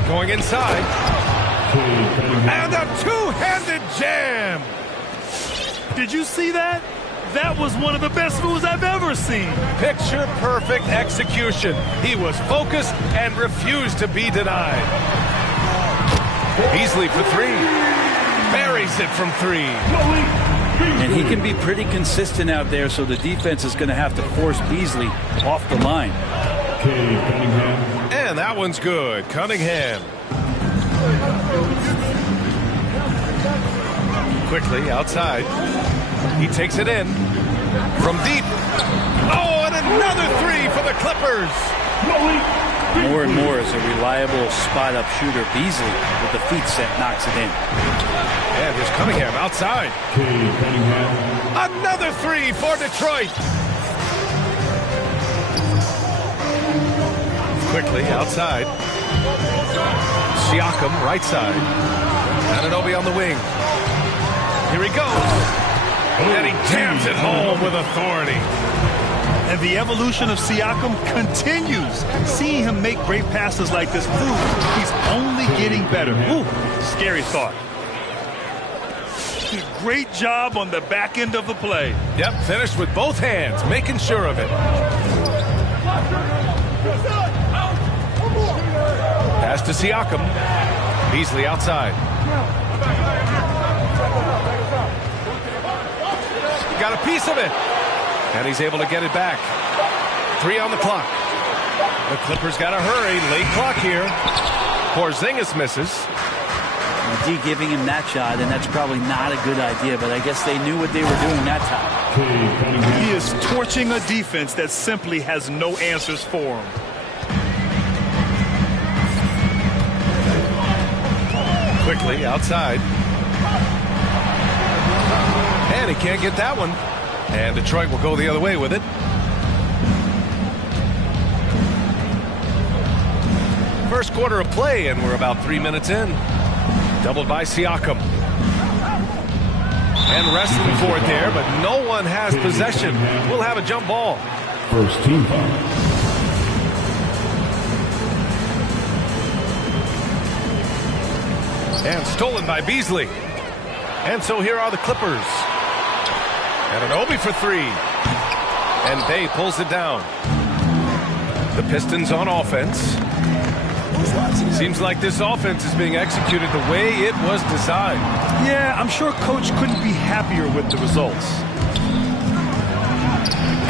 Going inside. And a two-handed jam. Did you see that? That was one of the best moves I've ever seen. Picture perfect execution. He was focused and refused to be denied. Beasley for 3. Buries it from 3. And he can be pretty consistent out there, so the defense is going to have to force Beasley off the line. And that one's good. Cunningham. Quickly outside. He takes it in from deep. Oh, and another 3 for the Clippers. More and more as a reliable spot-up shooter. Beasley with the feet set knocks it in. And here's Cunningham outside. Another 3 for Detroit. Quickly outside. Siakam right side. Anunoby on the wing. Here he goes. And he jams it home with authority. And the evolution of Siakam continues. Seeing him make great passes like this proves he's only getting better. Ooh, scary thought. Great job on the back end of the play. Yep, finished with both hands, making sure of it. Pass to Siakam. Beasley outside. Got a piece of it. And he's able to get it back. 3 on the clock. The Clippers got to hurry. Late clock here. Porzingis misses. D giving him that shot, and that's probably not a good idea, but I guess they knew what they were doing that time. He is torching a defense that simply has no answers for him. Quickly outside. And he can't get that one. And Detroit will go the other way with it. First quarter of play, and we're about 3 minutes in. Doubled by Siakam. And wrestling for it there, but no one has possession. We'll have a jump ball. First team foul. And stolen by Beasley. And so here are the Clippers. Anunoby for 3. And Bay pulls it down. The Pistons on offense. Seems like this offense is being executed the way it was designed. Yeah, I'm sure Coach couldn't be happier with the results.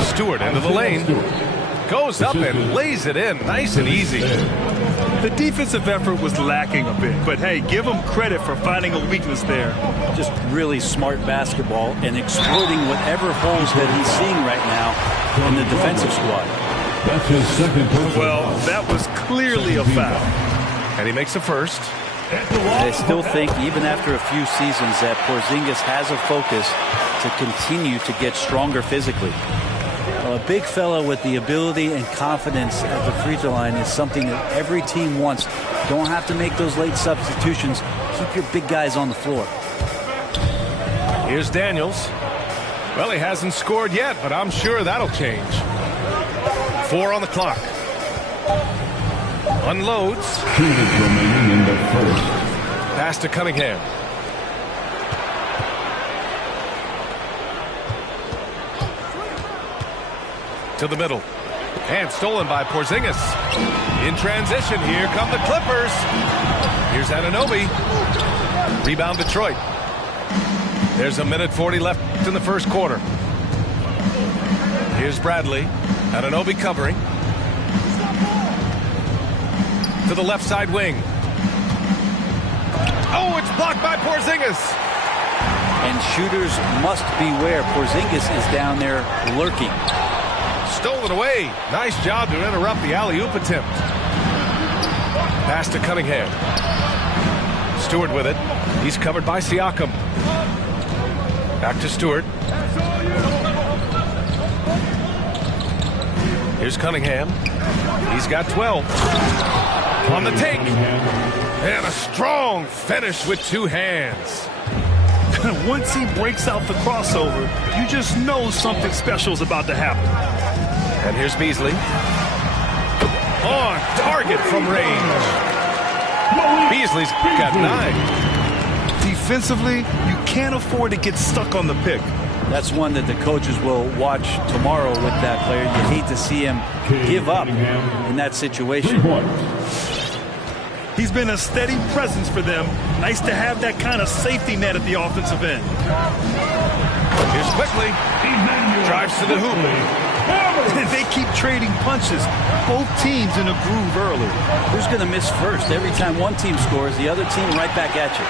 Stewart into the lane. Goes up and lays it in. Nice and easy. The defensive effort was lacking a bit, but hey, give him credit for finding a weakness there. Just really smart basketball and exploiting whatever holes that he's seeing right now in the defensive squad. That's his second personal. Well, that was clearly a foul. And he makes the first. I still think, even after a few seasons, that Porzingis has a focus to continue to get stronger physically. A big fella with the ability and confidence at the free throw line is something that every team wants. Don't have to make those late substitutions. Keep your big guys on the floor. Here's Daniels. Well, he hasn't scored yet, but I'm sure that'll change. 4 on the clock. Unloads. 2 minutes remaining in the first. Pass to Cunningham. To the middle. And stolen by Porzingis. In transition, here come the Clippers. Here's Anunoby. Rebound Detroit. There's a minute 40 left in the first quarter. Here's Bradley. Anunoby covering. To the left side wing. Oh, it's blocked by Porzingis. And shooters must beware. Porzingis is down there lurking. Stolen away. Nice job to interrupt the alley-oop attempt. Pass to Cunningham. Stewart with it. He's covered by Siakam. Back to Stewart. Here's Cunningham. He's got 12. On the take. And a strong finish with 2 hands. Once he breaks out the crossover, you just know something special is about to happen. And here's Beasley. On target from range. Beasley's got 9. Defensively, you can't afford to get stuck on the pick. That's one that the coaches will watch tomorrow with that player. You hate to see him give up in that situation. He's been a steady presence for them. Nice to have that kind of safety net at the offensive end. Here's Quickly. Drives to the hoop. They keep trading punches. Both teams in a groove early. Who's going to miss first? Every time one team scores, the other team right back at you.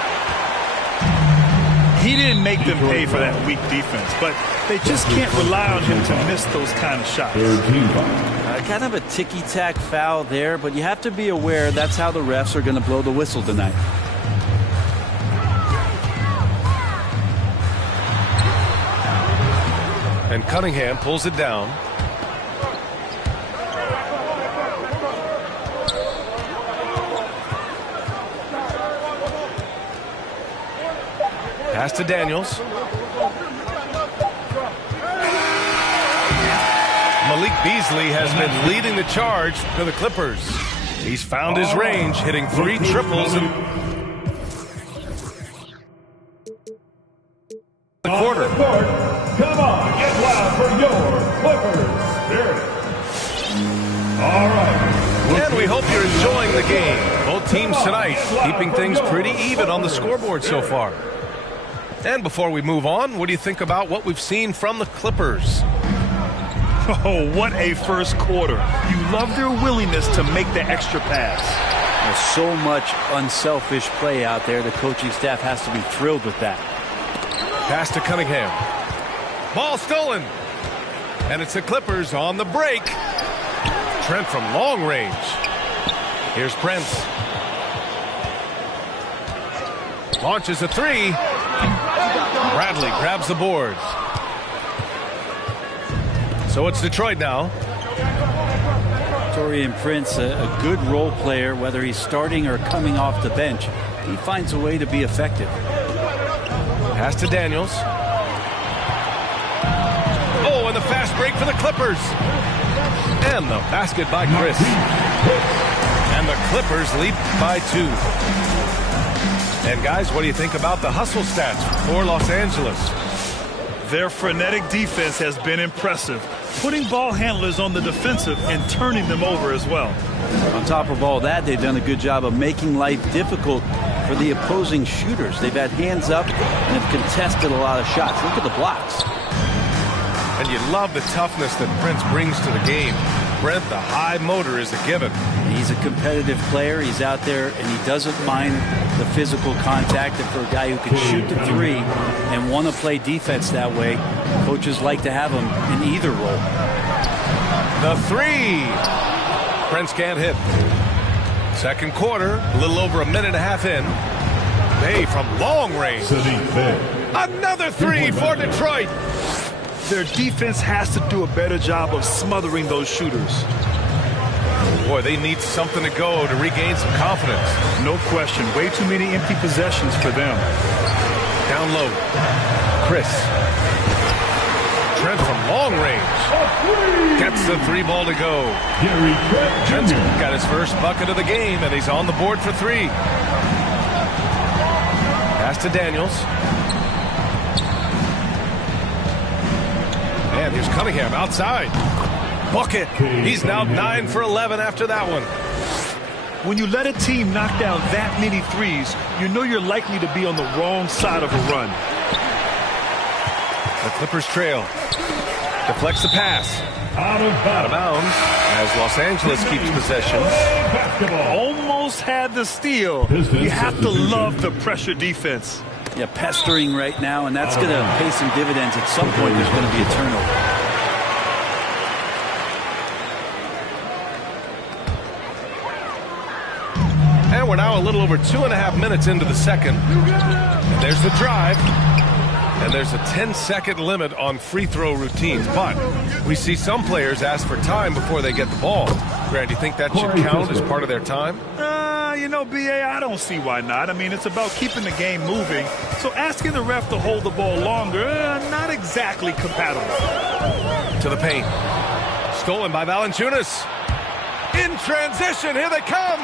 He didn't make them pay for that weak defense, but they just can't rely on him to miss those kind of shots. Kind of a ticky-tack foul there, but you have to be aware that's how the refs are going to blow the whistle tonight. And Cunningham pulls it down. Pass to Daniels. Malik Beasley has been leading the charge for the Clippers. He's found his range, hitting 3 triples in the quarter. Come on, get loud for your Clippers Spirit. All right. And we hope you're enjoying the game. Both teams tonight keeping things pretty even on the scoreboard so far. And before we move on, what do you think about what we've seen from the Clippers? Oh, what a first quarter. You love their willingness to make the extra pass. There's so much unselfish play out there. The coaching staff has to be thrilled with that. Pass to Cunningham. Ball stolen. And it's the Clippers on the break. Trent from long range. Here's Brent. Launches a 3. Bradley grabs the boards. So it's Detroit now. Taurean Prince, a good role player, whether he's starting or coming off the bench. He finds a way to be effective. Pass to Daniels. Oh, and the fast break for the Clippers. And the basket by Chris. And the Clippers lead by 2. And guys, what do you think about the hustle stats for Los Angeles? Their frenetic defense has been impressive, putting ball handlers on the defensive and turning them over as well. On top of all that, they've done a good job of making life difficult for the opposing shooters. They've had hands up and have contested a lot of shots. Look at the blocks. And you love the toughness that Prince brings to the game. Brent, the high motor is a given. He's a competitive player. He's out there, and he doesn't mind the physical contact. And for a guy who can shoot the 3 and want to play defense that way, coaches like to have him in either role. The 3. Prince can't hit. Second quarter, a little over a minute and a half in. Bay from long range. Another 3 for Detroit. Their defense has to do a better job of smothering those shooters. Boy, they need something to go to regain some confidence. No question. Way too many empty possessions for them. Down low. Chris. Trent from long range. Gets the 3 ball to go. Trent's got his first bucket of the game, and he's on the board for 3. Pass to Daniels. And here's Cunningham outside. Bucket. He's now 9 for 11 after that one. When you let a team knock down that many threes, you know you're likely to be on the wrong side of a run. The Clippers trail. Deflects the pass. Out of bounds as Los Angeles keeps possession. Almost had the steal. You have to love the pressure defense. Yeah, pestering right now, and that's going to pay some dividends. At some point, there's going to be a turnover. And we're now a little over 2.5 minutes into the second. And there's the drive. And there's a 10-second limit on free throw routines. But we see some players ask for time before they get the ball. Grant, do you think that should count as part of their time? You know, B.A., I don't see why not. I mean, it's about keeping the game moving. So asking the ref to hold the ball longer, not exactly compatible. To the paint. Stolen by Valanciunas. In transition, here they come.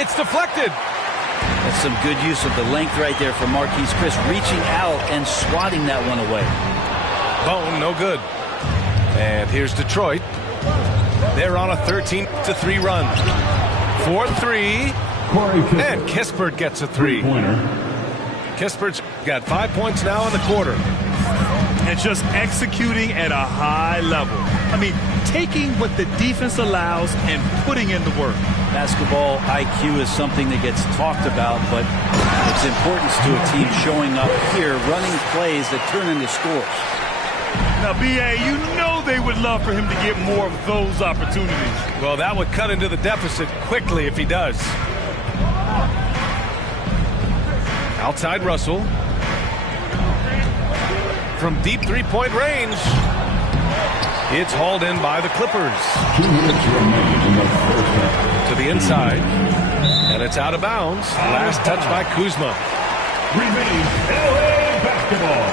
It's deflected. That's some good use of the length right there for Marquise Chris, reaching out and swatting that one away. Bone, no good. And here's Detroit. They're on a 13-3 run. 4-3. And Kispert gets a 3. Kispert's got 5 points now in the quarter. And just executing at a high level. I mean, taking what the defense allows and putting in the work. Basketball IQ is something that gets talked about, but its importance to a team showing up here, running plays that turn into scores. Now, B.A., you know they would love for him to get more of those opportunities. Well, that would cut into the deficit quickly if he does. Outside Russell. From deep three-point range. It's hauled in by the Clippers. 2 minutes remain in the first half. To the inside. And it's out of bounds. Last touch by Kuzma. Remains LA basketball.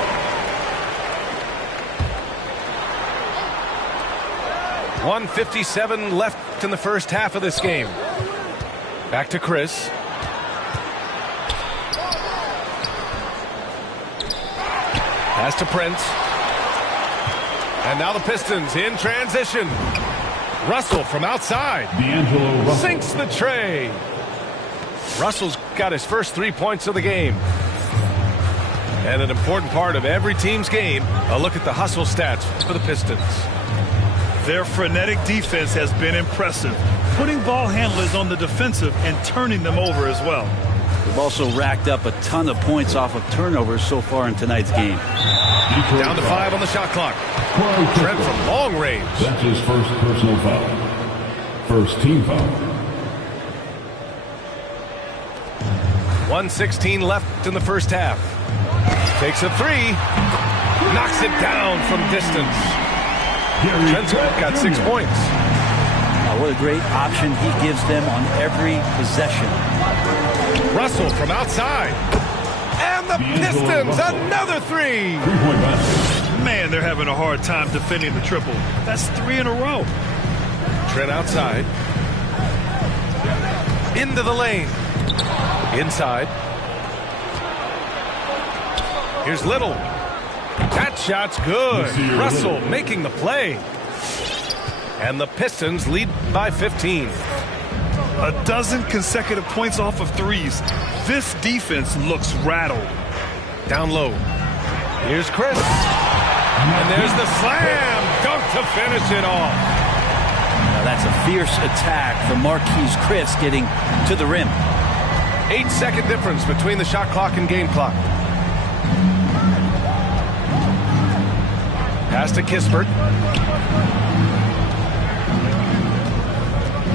1:57 left in the first half of this game. Back to Chris. Pass to Prince. And now the Pistons in transition. Russell from outside. D'Angelo Russell sinks the tray. Russell's got his first 3 points of the game. And an important part of every team's game, a look at the hustle stats for the Pistons. Their frenetic defense has been impressive, putting ball handlers on the defensive and turning them over as well. They've also racked up a ton of points off of turnovers so far in tonight's game. Down to 5 on the shot clock. Trent from long range. That's his first personal foul. First team foul. 1:16 left in the first half. Takes a 3. Knocks it down from distance. Trent's got 6 points. What a great option he gives them on every possession. Russell from outside. And the Pistons, another 3. Man, they're having a hard time defending the triple. That's 3 in a row. Trent outside. Into the lane. Inside. Here's Little. That shot's good. Russell making the play. And the Pistons lead by 15. A dozen consecutive points off of threes. This defense looks rattled. Down low. Here's Chris. And there's the slam dunk to finish it off. Now that's a fierce attack from Marquise Chris getting to the rim. 8-second difference between the shot clock and game clock. Pass to Kispert.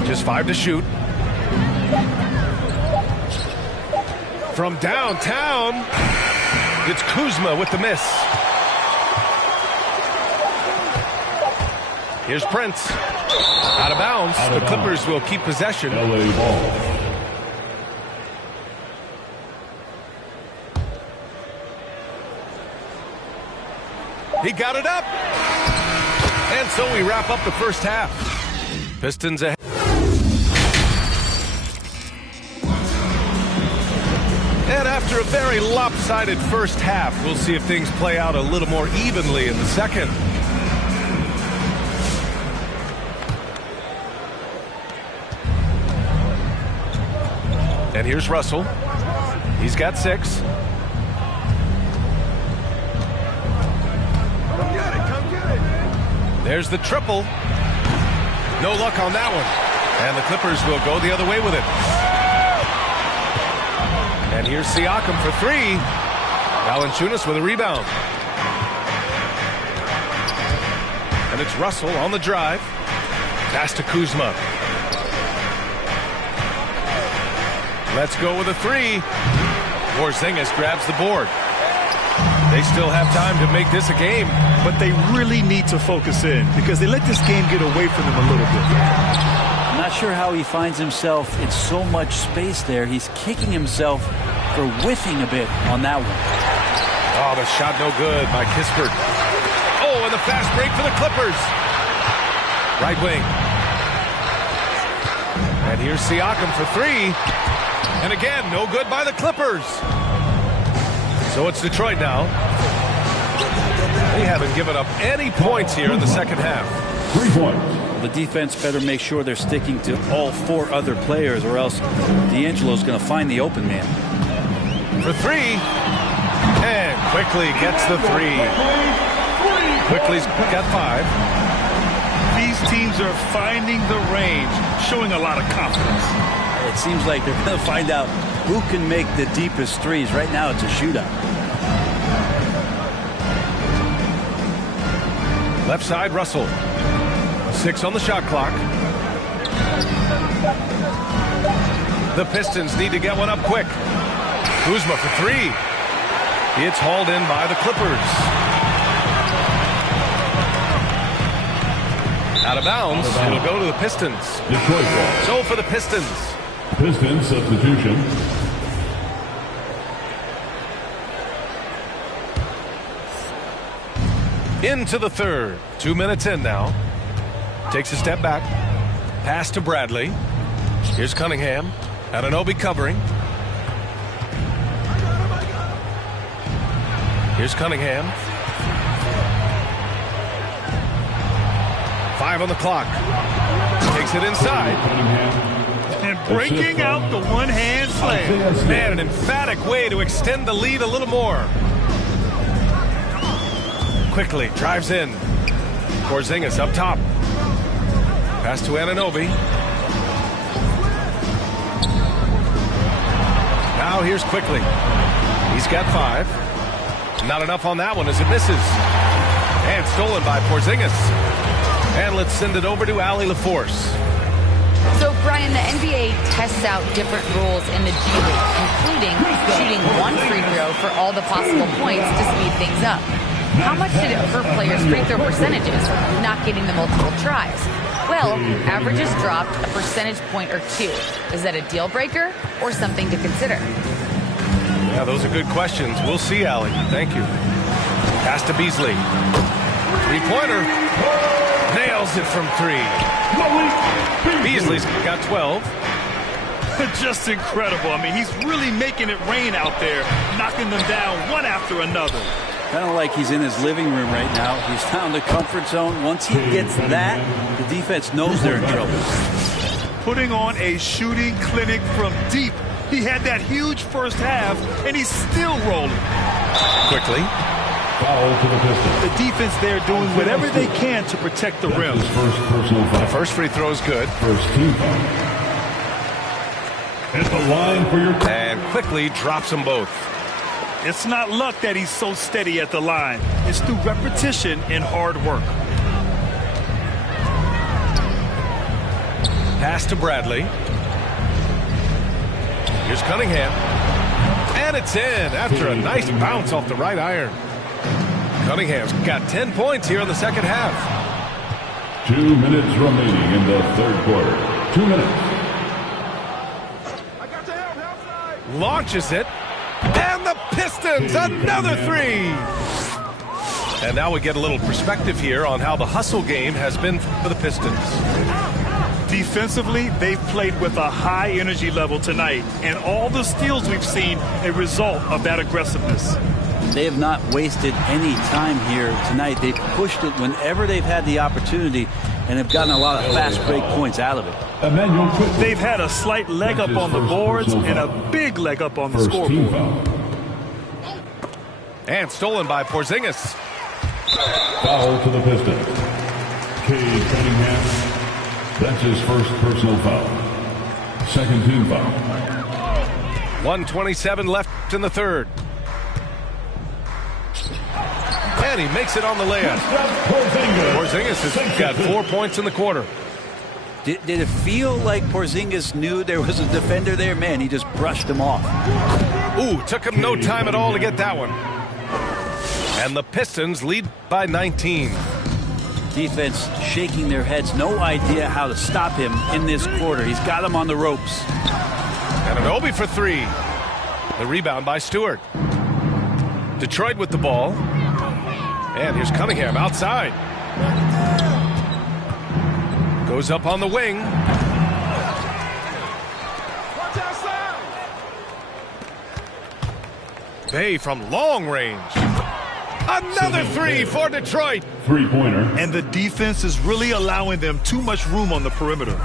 Just 5 to shoot. From downtown, it's Kuzma with the miss. Here's Prince. Out of bounds. The Clippers will keep possession. LA ball. He got it up. And so we wrap up the first half. Pistons ahead. And after a very lopsided first half, we'll see if things play out a little more evenly in the second. And here's Russell. He's got 6. Come get it. There's the triple. No luck on that one. And the Clippers will go the other way with it. And here's Siakam for 3. Valanciunas with a rebound. And it's Russell on the drive. Pass to Kuzma. Let's go with a 3. Porzingis grabs the board. They still have time to make this a game. But they really need to focus in because they let this game get away from them a little bit. I'm not sure how he finds himself in so much space there. He's kicking himself for whiffing a bit on that one. Oh, the shot no good by Kispert. Oh, and the fast break for the Clippers. Right wing. And here's Siakam for 3. And again, no good by the Clippers. So it's Detroit now. They haven't given up any points here in the second half. 3 points. The defense better make sure they're sticking to all 4 other players, or else D'Angelo's going to find the open man. For 3. And quickly gets the 3. Quickly's got 5. These teams are finding the range, showing a lot of confidence. It seems like they're going to find out who can make the deepest threes. Right now, it's a shootout. Left side, Russell. 6 on the shot clock. The Pistons need to get one up quick. Kuzma for 3. It's hauled in by the Clippers. Out of bounds. It'll go to the Pistons. So for the Pistons. Pistons substitution. Into the third. 2 minutes in now. Takes a step back. Pass to Bradley. Here's Cunningham. Anunoby covering. Here's Cunningham. 5 on the clock. Takes it inside. And breaking out the one-hand slam. Man, an emphatic way to extend the lead a little more. Quickly drives in. Porzingis up top. Pass to Anunoby. Now here's Quickly. He's got 5. Not enough on that one as it misses. And stolen by Porzingis. And let's send it over to Allie LaForce. So, Brian, the NBA tests out different rules in the G League, including shooting 1 free throw for all the possible points to speed things up. How much did it hurt players' free throw percentages, not getting the multiple tries? Well, averages dropped a percentage point or 2. Is that a deal breaker or something to consider? Yeah, those are good questions. We'll see, Allie. Thank you. Pass to Beasley. 3-pointer. Nails it from 3. Beasley's got 12. Just incredible. I mean, he's really making it rain out there, knocking them down one after another. Kind of like he's in his living room right now. He's found the comfort zone. Once he gets that, the defense knows they're in trouble. Putting on a shooting clinic from deep. He had that huge first half, and he's still rolling. Quickly. Foul to the Pistons. The defense there doing whatever they can to protect the rim. His first personal foul. The first free throw is good. First team foul. At the line for your... And Quickly drops them both. It's not luck that he's so steady at the line. It's through repetition and hard work. Pass to Bradley. Here's Cunningham. And it's in after a nice bounce off the right iron. Cunningham's got 10 points here in the second half. 2 minutes remaining in the third quarter. 2 minutes. Launches it. And the Pistons, another 3. And now we get a little perspective here on how the hustle game has been for the Pistons. Defensively, they've played with a high energy level tonight, and all the steals we've seen a result of that aggressiveness. They have not wasted any time here tonight. They've pushed it whenever they've had the opportunity and have gotten a lot of fast break points out of it. They've had a slight leg up on the boards and a big leg up on the scoreboard. And stolen by Porzingis. Foul to the Pistons. Cade Cunningham. That's his first personal foul. Second team foul. 1:27 left in the third. And he makes it on the layup. Porzingis has got 4 points in the quarter. Did it feel like Porzingis knew there was a defender there? Man, he just brushed him off. Ooh, took him no time at all to get that one. And the Pistons lead by 19. Defense shaking their heads. No idea how to stop him in this quarter. He's got him on the ropes. And an Obi for three. The rebound by Stewart. Detroit with the ball. And here's Cunningham outside. Goes up on the wing. Bay from long range. Another three for Detroit. Three-pointer. And the defense is really allowing them too much room on the perimeter.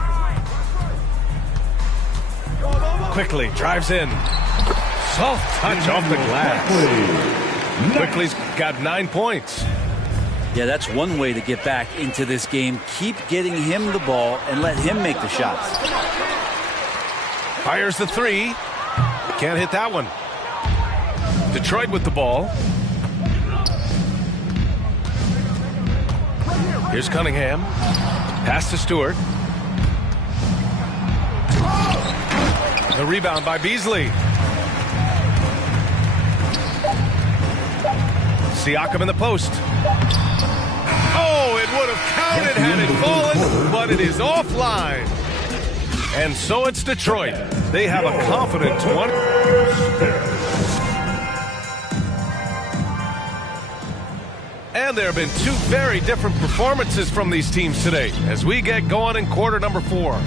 Quickly drives in. Soft touch off the glass. Quickly's got 9 points. Yeah, that's one way to get back into this game. Keep getting him the ball and let him make the shots. Fires the three. Can't hit that one. Detroit with the ball. Here's Cunningham. Pass to Stewart. The rebound by Beasley. Siakam in the post. Oh, it would have counted had it fallen, but it is offline. And so it's Detroit. They have a confident 20. And there have been two very different performances from these teams today as we get going in quarter number 4.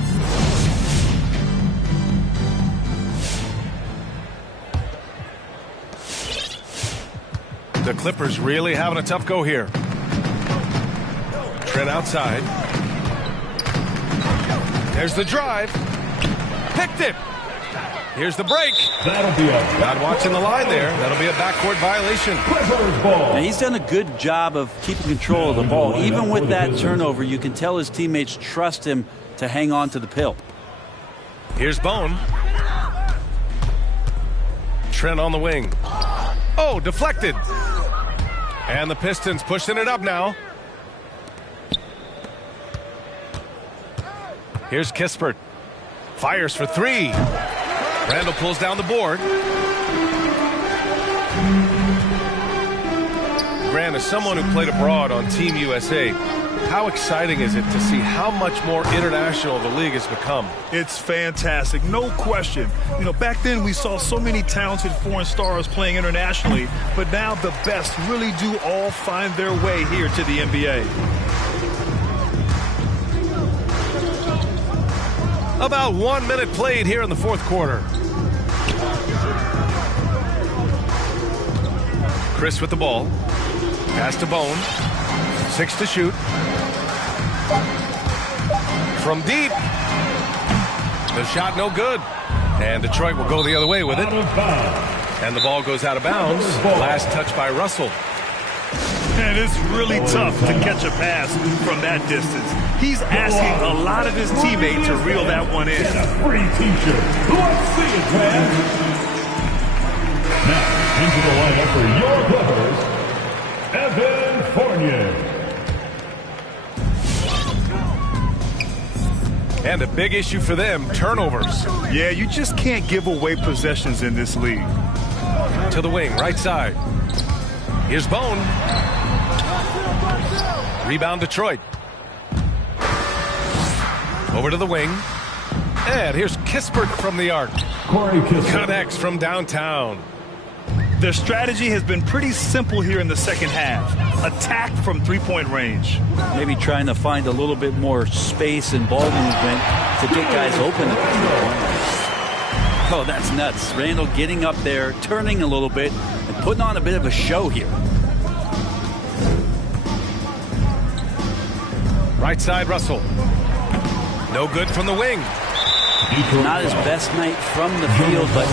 The Clippers really having a tough go here. Trent outside. There's the drive. Picked it. Here's the break. That'll be a not watching the line there. That'll be a backcourt violation. Now, he's done a good job of keeping control of the ball. Even with that turnover, you can tell his teammates trust him to hang on to the pill. Here's Bone. Trent on the wing. Oh, deflected. And the Pistons pushing it up now. Here's Kispert. Fires for three. Randall pulls down the board. Grant, as someone who played abroad on Team USA, how exciting is it to see how much more international the league has become? It's fantastic, no question. You know, back then we saw so many talented foreign stars playing internationally, but now the best really do all find their way here to the NBA. About 1 minute played here in the fourth quarter. Chris with the ball. Pass to Bone. 6 to shoot. From deep. The shot no good. And Detroit will go the other way with it. And the ball goes out of bounds. Last touch by Russell. And it's really tough to catch a pass from that distance. He's asking a lot of his teammates to reel that one in. Free t-shirt. Let's see it, man. Now, into the lineup for your Clippers, Evan Fournier. And a big issue for them, turnovers. Yeah, you just can't give away possessions in this league. To the wing, right side. Here's Bone. Rebound Detroit. Over to the wing. And here's Kispert from the arc. Corey Kispert Connects from downtown. Their strategy has been pretty simple here in the second half. Attack from three-point range. Maybe trying to find a little bit more space and ball movement to get guys open. Oh, that's nuts. Randall getting up there, turning a little bit, and putting on a bit of a show here. Right side, Russell. No good from the wing. Not his best night from the field, but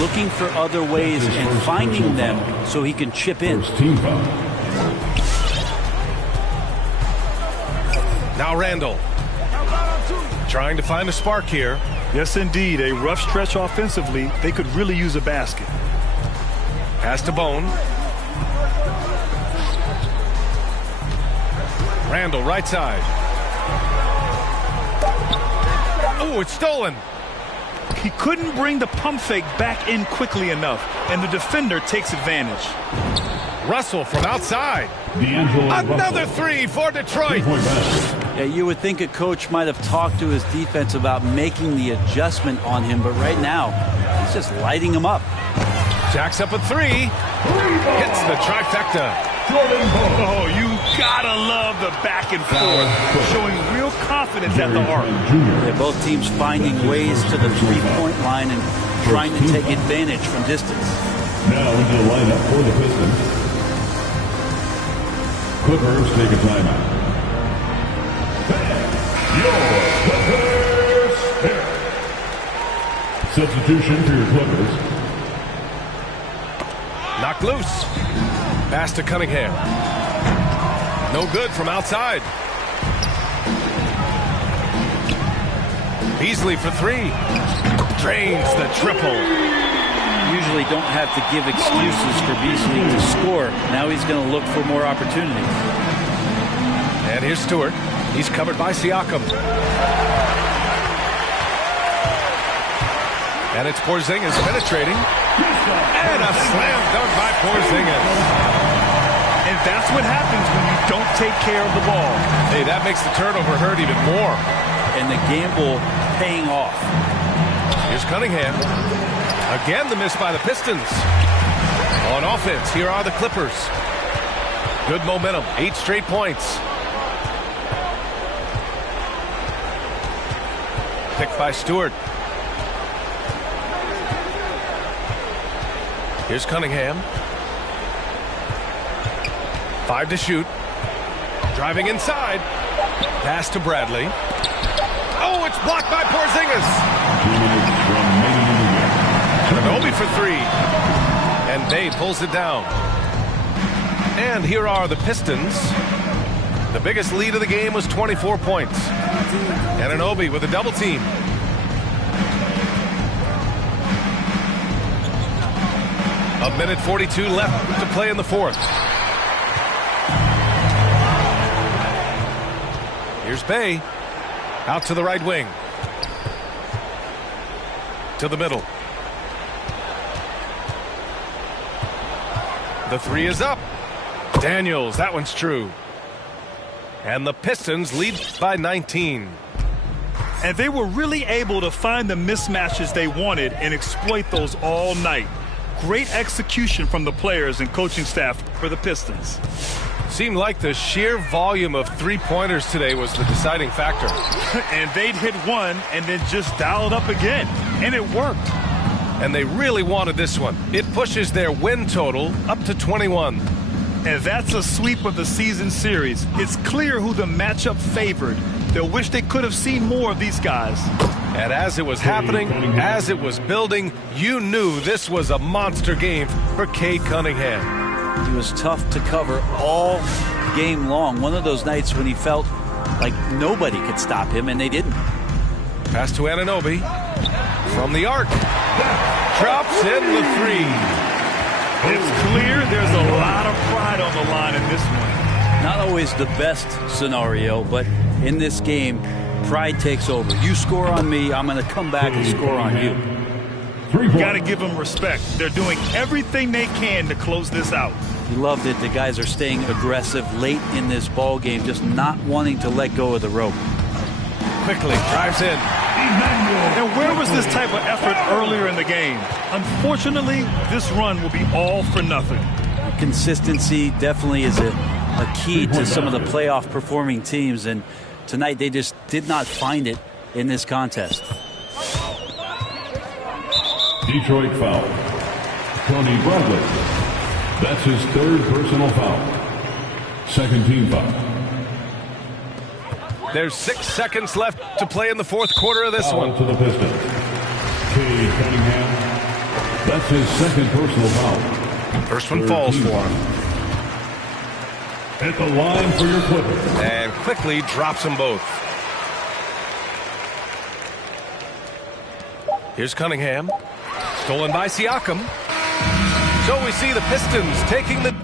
looking for other ways and finding them so he can chip in. Now Randall. Trying to find a spark here. Yes, indeed. A rough stretch offensively. They could really use a basket. Pass to Bone. Randall, right side. Oh, it's stolen. He couldn't bring the pump fake back in quickly enough, and the defender takes advantage. Russell from outside. Another three for Detroit. Yeah, you would think a coach might have talked to his defense about making the adjustment on him, but right now, he's just lighting him up. Jacks up a three. Hits the trifecta. Oh, you gotta love the back and forth, showing real confidence at the arc. Yeah, both teams finding ways to the three-point line and trying to take advantage from distance. Now into the lineup for the Pistons. Clippers take a timeout. Your Clippers. Substitution for your Clippers. Knocked loose. Pass to Cunningham. No good from outside. Beasley for three. Drains the triple. Usually don't have to give excuses for Beasley to score. Now he's going to look for more opportunities. And here's Stewart. He's covered by Siakam. And it's Porzingis penetrating. And a slam dunk by Porzingis. And that's what happens when you don't take care of the ball. Hey, that makes the turnover hurt even more. And the gamble paying off. Here's Cunningham. Again, the miss by the Pistons. On offense, here are the Clippers. Good momentum, 8 straight points. Picked by Stewart. Here's Cunningham. 5 to shoot. Driving inside. Pass to Bradley. Oh, it's blocked by Porzingis. Anunoby for three. And Bay pulls it down. And here are the Pistons. The biggest lead of the game was 24 points. Anunoby with a double team. A minute 42 left to play in the fourth. Here's Bay. Out to the right wing. To the middle. The three is up. Daniels, that one's true. And the Pistons lead by 19. And they were really able to find the mismatches they wanted and exploit those all night. Great execution from the players and coaching staff for the Pistons. Seemed like the sheer volume of three-pointers today was the deciding factor. And they'd hit one and then just dial it up again. And it worked. And they really wanted this one. It pushes their win total up to 21. And that's a sweep of the season series. It's clear who the matchup favored. They'll wish they could have seen more of these guys. And as it was happening, as it was building, you knew this was a monster game for Cade Cunningham. He was tough to cover all game long. One of those nights when he felt like nobody could stop him, and they didn't. Pass to Anunoby. From the arc. Drops in the three. It's clear there's a lot of pride on the line in this one. Not always the best scenario, but in this game, pride takes over. You score on me, I'm going to come back and score on you. Got to give them respect. They're doing everything they can to close this out. He loved it. The guys are staying aggressive late in this ball game, just not wanting to let go of the rope. quickly drives in. And where was this type of effort earlier in the game? Unfortunately, this run will be all for nothing. Consistency definitely is a key to some of the playoff performing teams, and tonight they just did not find it in this contest. Detroit foul. Tony Bradley. That's his third personal foul. Second team foul. There's 6 seconds left to play in the fourth quarter of this one. To the Pistons. Cade Cunningham. That's his second personal foul. First one falls for him. At the line for your Clippers. And quickly drops them both. Here's Cunningham. Stolen by Siakam. So we see the Pistons taking the...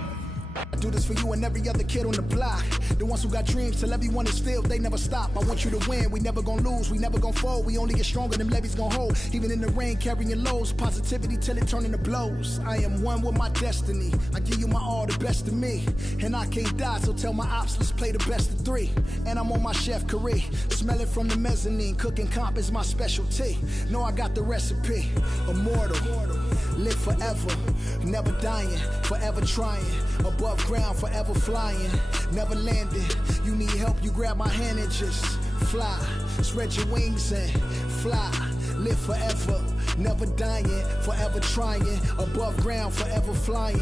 I do this for you and every other kid on the block. The ones who got dreams till everyone is filled, they never stop. I want you to win, we never gonna lose, we never gonna fold. We only get stronger, them levees gonna hold. Even in the rain, carrying lows, positivity till it turn into blows. I am one with my destiny, I give you my all, the best of me. And I can't die, so tell my ops, let's play the best of 3. And I'm on my chef career, smell it from the mezzanine. Cooking comp is my specialty, know I got the recipe. Immortal, live forever, never dying, forever trying. Above ground, forever flying, never landing. You need help, you grab my hand and just fly. Spread your wings and fly. Live forever, never dying, forever trying. Above ground, forever flying,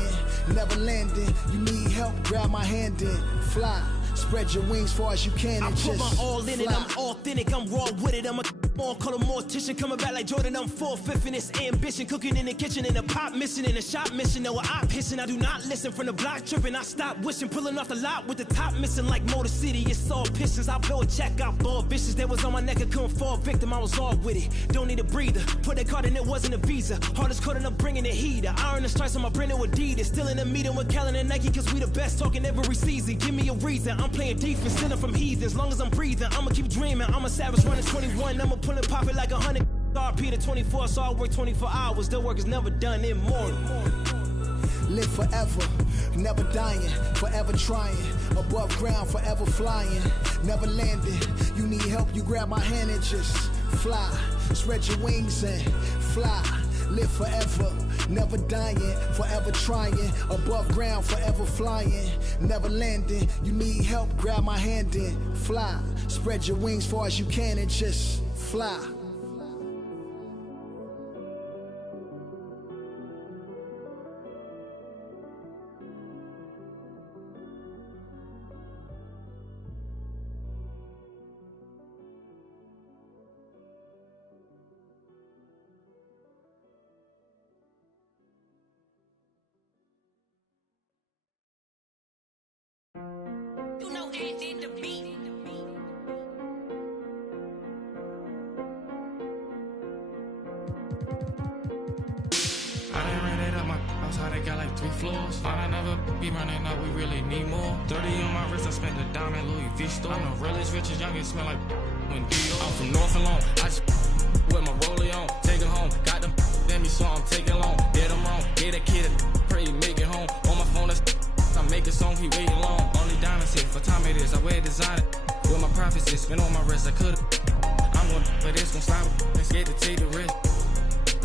never landing. You need help, grab my hand and fly. Spread your wings far as you can and just I put my all in it, fly. I'm authentic, I'm raw with it. I'm a on, call a mortician, coming back like Jordan, I'm 4/5 in this ambition. Cooking in the kitchen, and the pop missing, in the shop mission. No, I pissing, I do not listen. From the block tripping, I stop wishing. Pulling off the lot with the top missing like Motor City. It's all pistons, I blow a check out, ball vicious. That was on my neck, I couldn't fall victim, I was all with it. Don't need a breather, put that card in, it wasn't a visa. Hardest card and I'm bringing the heat. Iron the stripes on my brand new Adidas. Still in a meeting with Kellen and Nike, cause we the best talking every season. Give me a reason, I'm playing defense, stealing from heathens. As long as I'm breathing, I'ma keep dreaming. I'm a savage running 21, I'ma pull and pop it like 100. RP to 24, so I work 24 hours. The work is never done, immortal. Live forever, never dying, forever trying. Above ground, forever flying, never landing. You need help, you grab my hand and just fly. Spread your wings and fly. Live forever, never dying, forever trying. Above ground, forever flying, never landing. You need help, grab my hand and fly. Spread your wings far as you can and just fly. Got like 3 floors. I never be running up, we really need more. 30 on my wrist, I spent the diamond Louis V store. I'm the realest, richest, youngest, smell like when Dior. I'm from North and Long, I just with my rollie on. Take it home, got them in me, so I'm taking long. Did them wrong, gave a kid a pray, make it home. On my phone, I make a song, he waiting long. Only diamonds here, for time it is, I wear designer. With my profits, it's spin on my wrist, I could've. I'm gonna, but it's gonna slide, I'm scared to take the risk.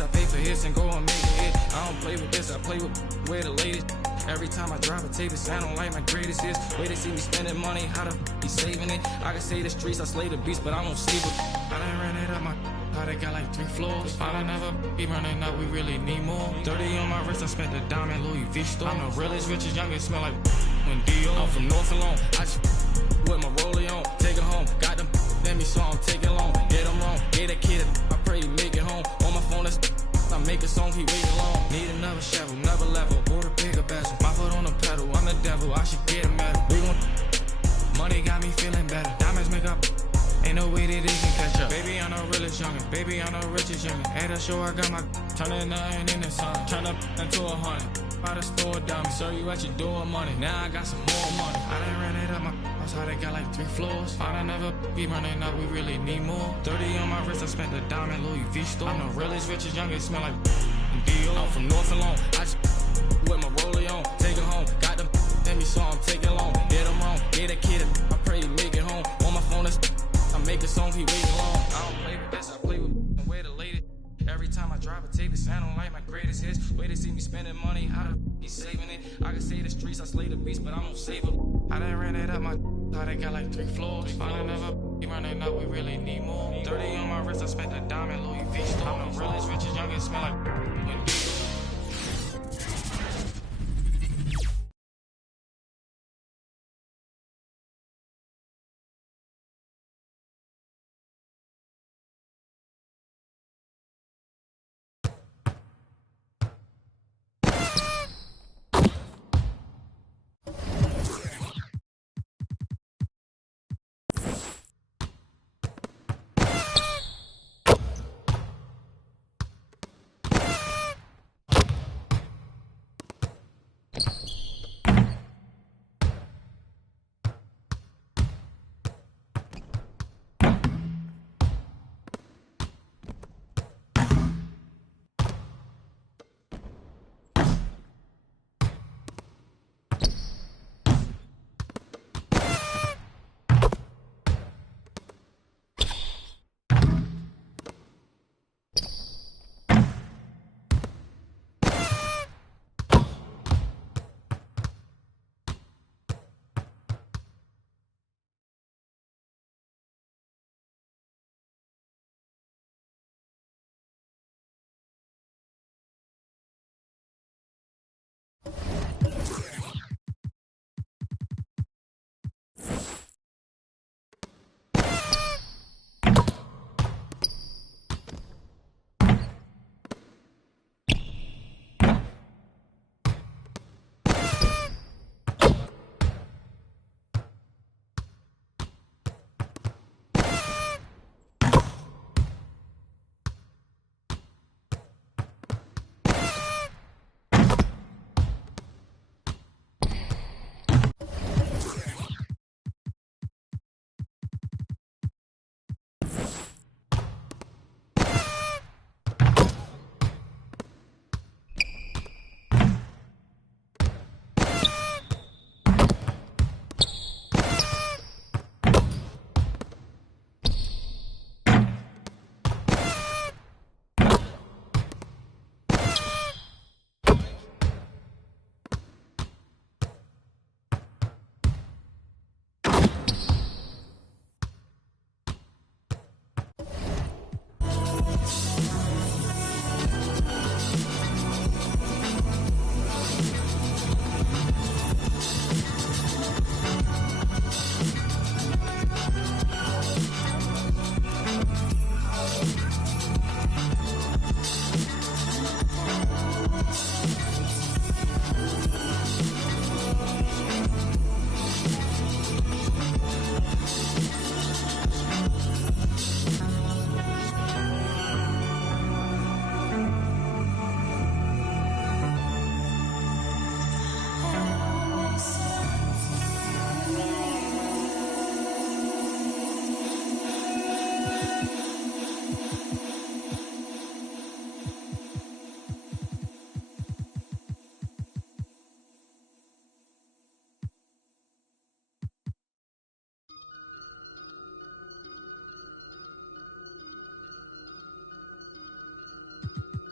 I pay for hits and go and make a hit. I don't play with this, I play with where the latest. Every time I drive a tape, it sound like my greatest hits. Way they see me spending money, how the be saving it. I can say the streets, I slay the beast, but I won't sleep it. I done ran it up my how they got like 3 floors. I done never be running up, we really need more. 30 on my wrist, I spent the diamond Louis V store. I'm the realest, richest, youngest, smell like when Dior. I'm from North and Long, I just with my rollie on. Take it home, got them in me, so I'm taking long. Get them wrong, gave a kid I pray, make it home. On my phone, I make a song, he waiting long. Need another shovel, never level. Bought a bigger bezel. My foot on the pedal, I'm the devil, I should get a medal. We want money, got me feeling better. Diamonds make up, ain't no way that they can catch up. Baby, I'm the realest youngin', baby, I'm the richest youngin'. At a show, I got my turning nothing in the sun. Turn up into 100. By the store dummy, serve you at your door money. Now I got some more money. I done ran it up my house, how they got like 3 floors. I done never be running up, we really need more. 30 on my wrist, I spent the diamond Louis V store. I'm the realest, richest, youngest, smell like Dior. I'm from North and Long, I just with my rollie on. Take it home, got them in me, so I'm taking long. Did them wrong, gave a kid I pray, make it home. On my phone, I make a song, he waiting Way they see me spending money, how the be saving it. I can say the streets, I slay the beast, but I'm gon' save it. I done ran it up my how they got like 3 floors. Find another be running up, we really need more. 30 on my wrist, I spent the diamond Louis V store. I'm the realest, richest, youngest, smell like when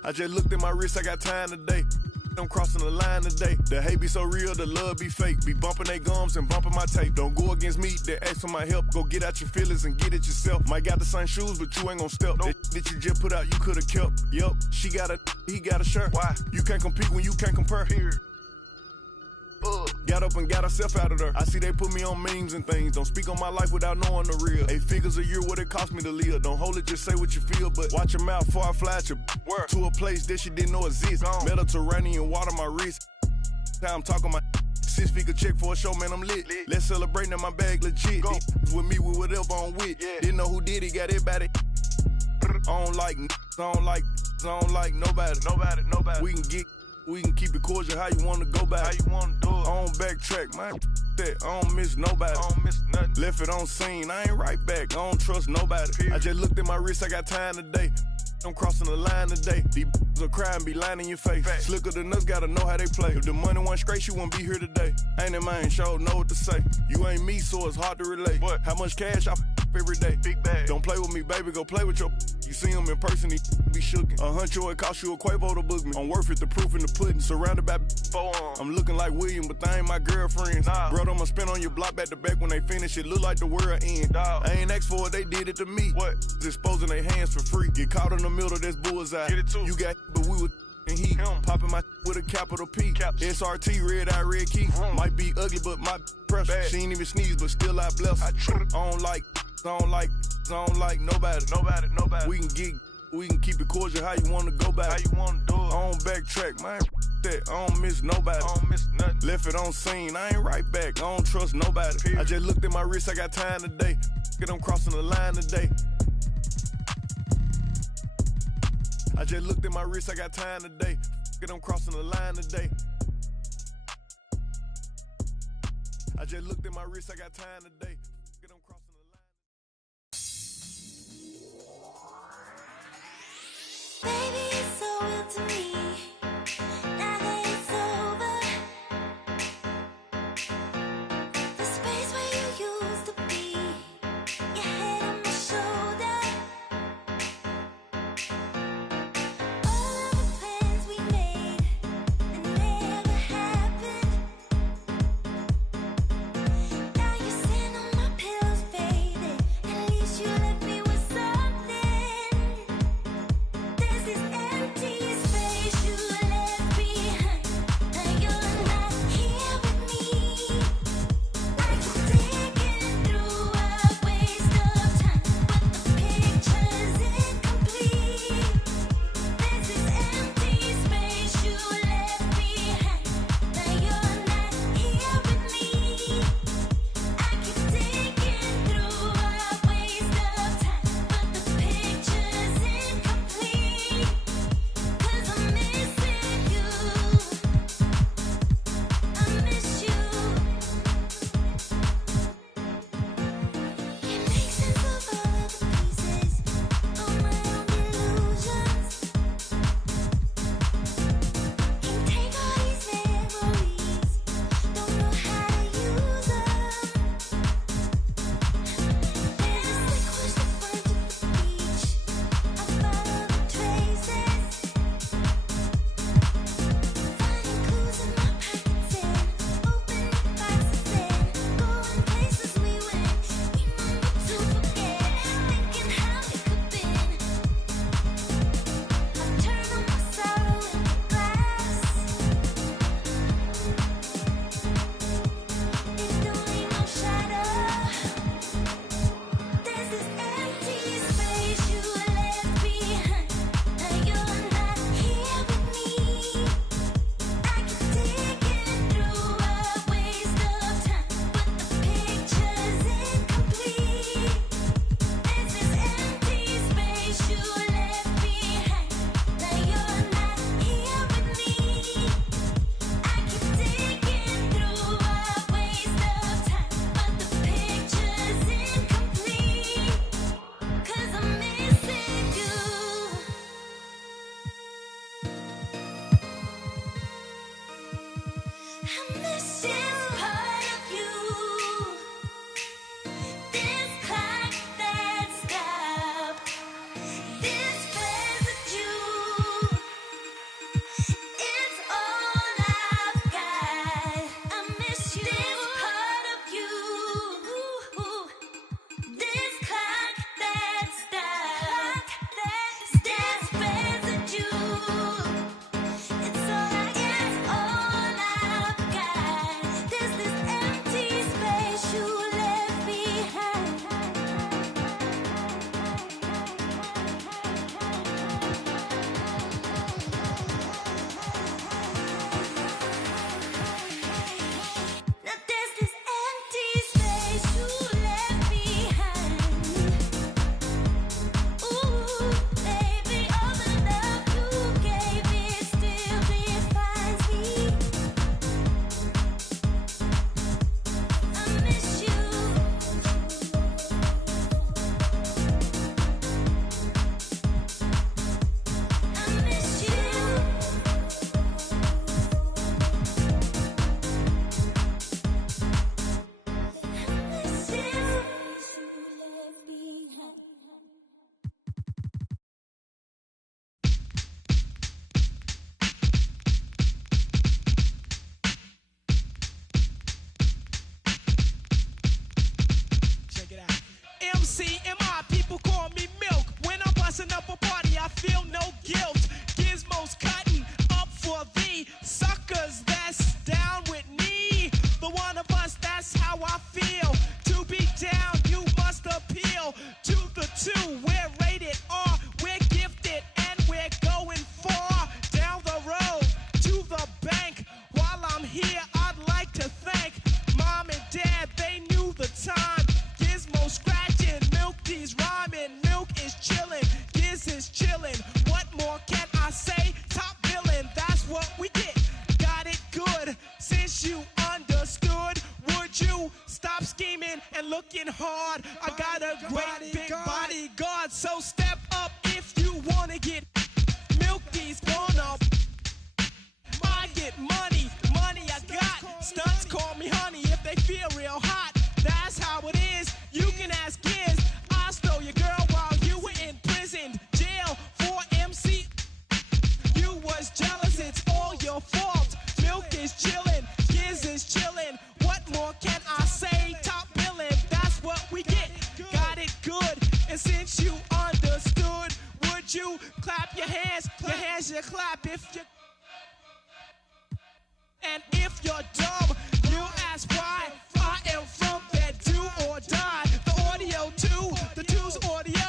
I just looked at my wrist, I got time today. I'm crossing the line today. The hate be so real, the love be fake. Be bumping they gums and bumping my tape. Don't go against me, they ask for my help. Go get out your feelings and get it yourself. Might got the same shoes, but you ain't gon' step. Nope. That you just put out, you could've kept. Yup, she got a, he got a shirt. Why? You can't compete when you can't compare. Here. Got up and got herself out of there. I see they put me on memes and things. Don't speak on my life without knowing the real. 8 figures a year, what it cost me to live. Don't hold it, just say what you feel. But watch your mouth before I fly at your work to a place that she didn't know exists. Mediterranean water my wrist. Time talking my 6-figure check for a show, man, I'm lit. Let's celebrate, now my bag legit. Go. With me, with whatever I'm with. Yeah. Didn't know who did it, got it about it. I don't like nobody. We can keep it cordial how you want to go back. How you want to do it. I don't backtrack, man. That I don't miss nobody. I don't miss nothing. Left it on scene, I ain't right back. I don't trust nobody. Period. I just looked at my wrist, I got time today. I'm crossing the line today. These will cry and be lying in your face. Fact. Slicker than us, gotta know how they play. If the money wasn't straight, you wouldn't be here today. Ain't in mind, sure know what to say. You ain't me, so it's hard to relate. What? How much cash I every day. Big bag. Don't play with me, baby, go play with your. You see him in person, he be shookin'. A huncho, it cost you a Quavo to book me. I'm worth it, the proof in the pudding. Surrounded by forearms. I'm looking like William, but they ain't my girlfriends. Nah. Bro, I'ma spin on your block back to back when they finish. It look like the world end. Dog. I ain't asked for it, they did it to me. What? Exposing their hands for free. Get caught in the middle, that's bullseye. Get it too. You got, but we was and he popping my with a capital P. SRT, red eye, red key. Might be ugly, but my pressure. She ain't even sneeze, but still I bless her. I don't like nobody. We can keep it cordial. How you wanna go back? How you wanna do it? I don't backtrack, man. That I don't miss nobody. I don't miss nothing. Left it on scene. I ain't right back. I don't trust nobody. Period. I just looked at my wrist. I got time today. Get them crossing the line today. I just looked at my wrist, I got time today. Get them crossing the line today. I just looked at my wrist, I got time today. Get them crossing the line. Baby, it's so real to me. Now that it's over, the space where you used to be, your head on my shoulder. Now you're sitting on my pillows, baby. At least you left me with something. looking hard. I got a great big bodyguard, so step up if you wanna get Milky's gonna. I get money I got. Stunts call me honey if they feel real hot. That's how it is. You can ask Giz. I stole your girl while you were in prison, jail for MC. You was jealous, it's all your fault. Milk is chillin', Giz is chillin'. What more can I say? Top billing, that's what we get. Got it good, and since you understood, would you clap your hands? Your hands you clap if you. And if you're dumb, you ask why. I am from that do or die. The audio too, the two's audio.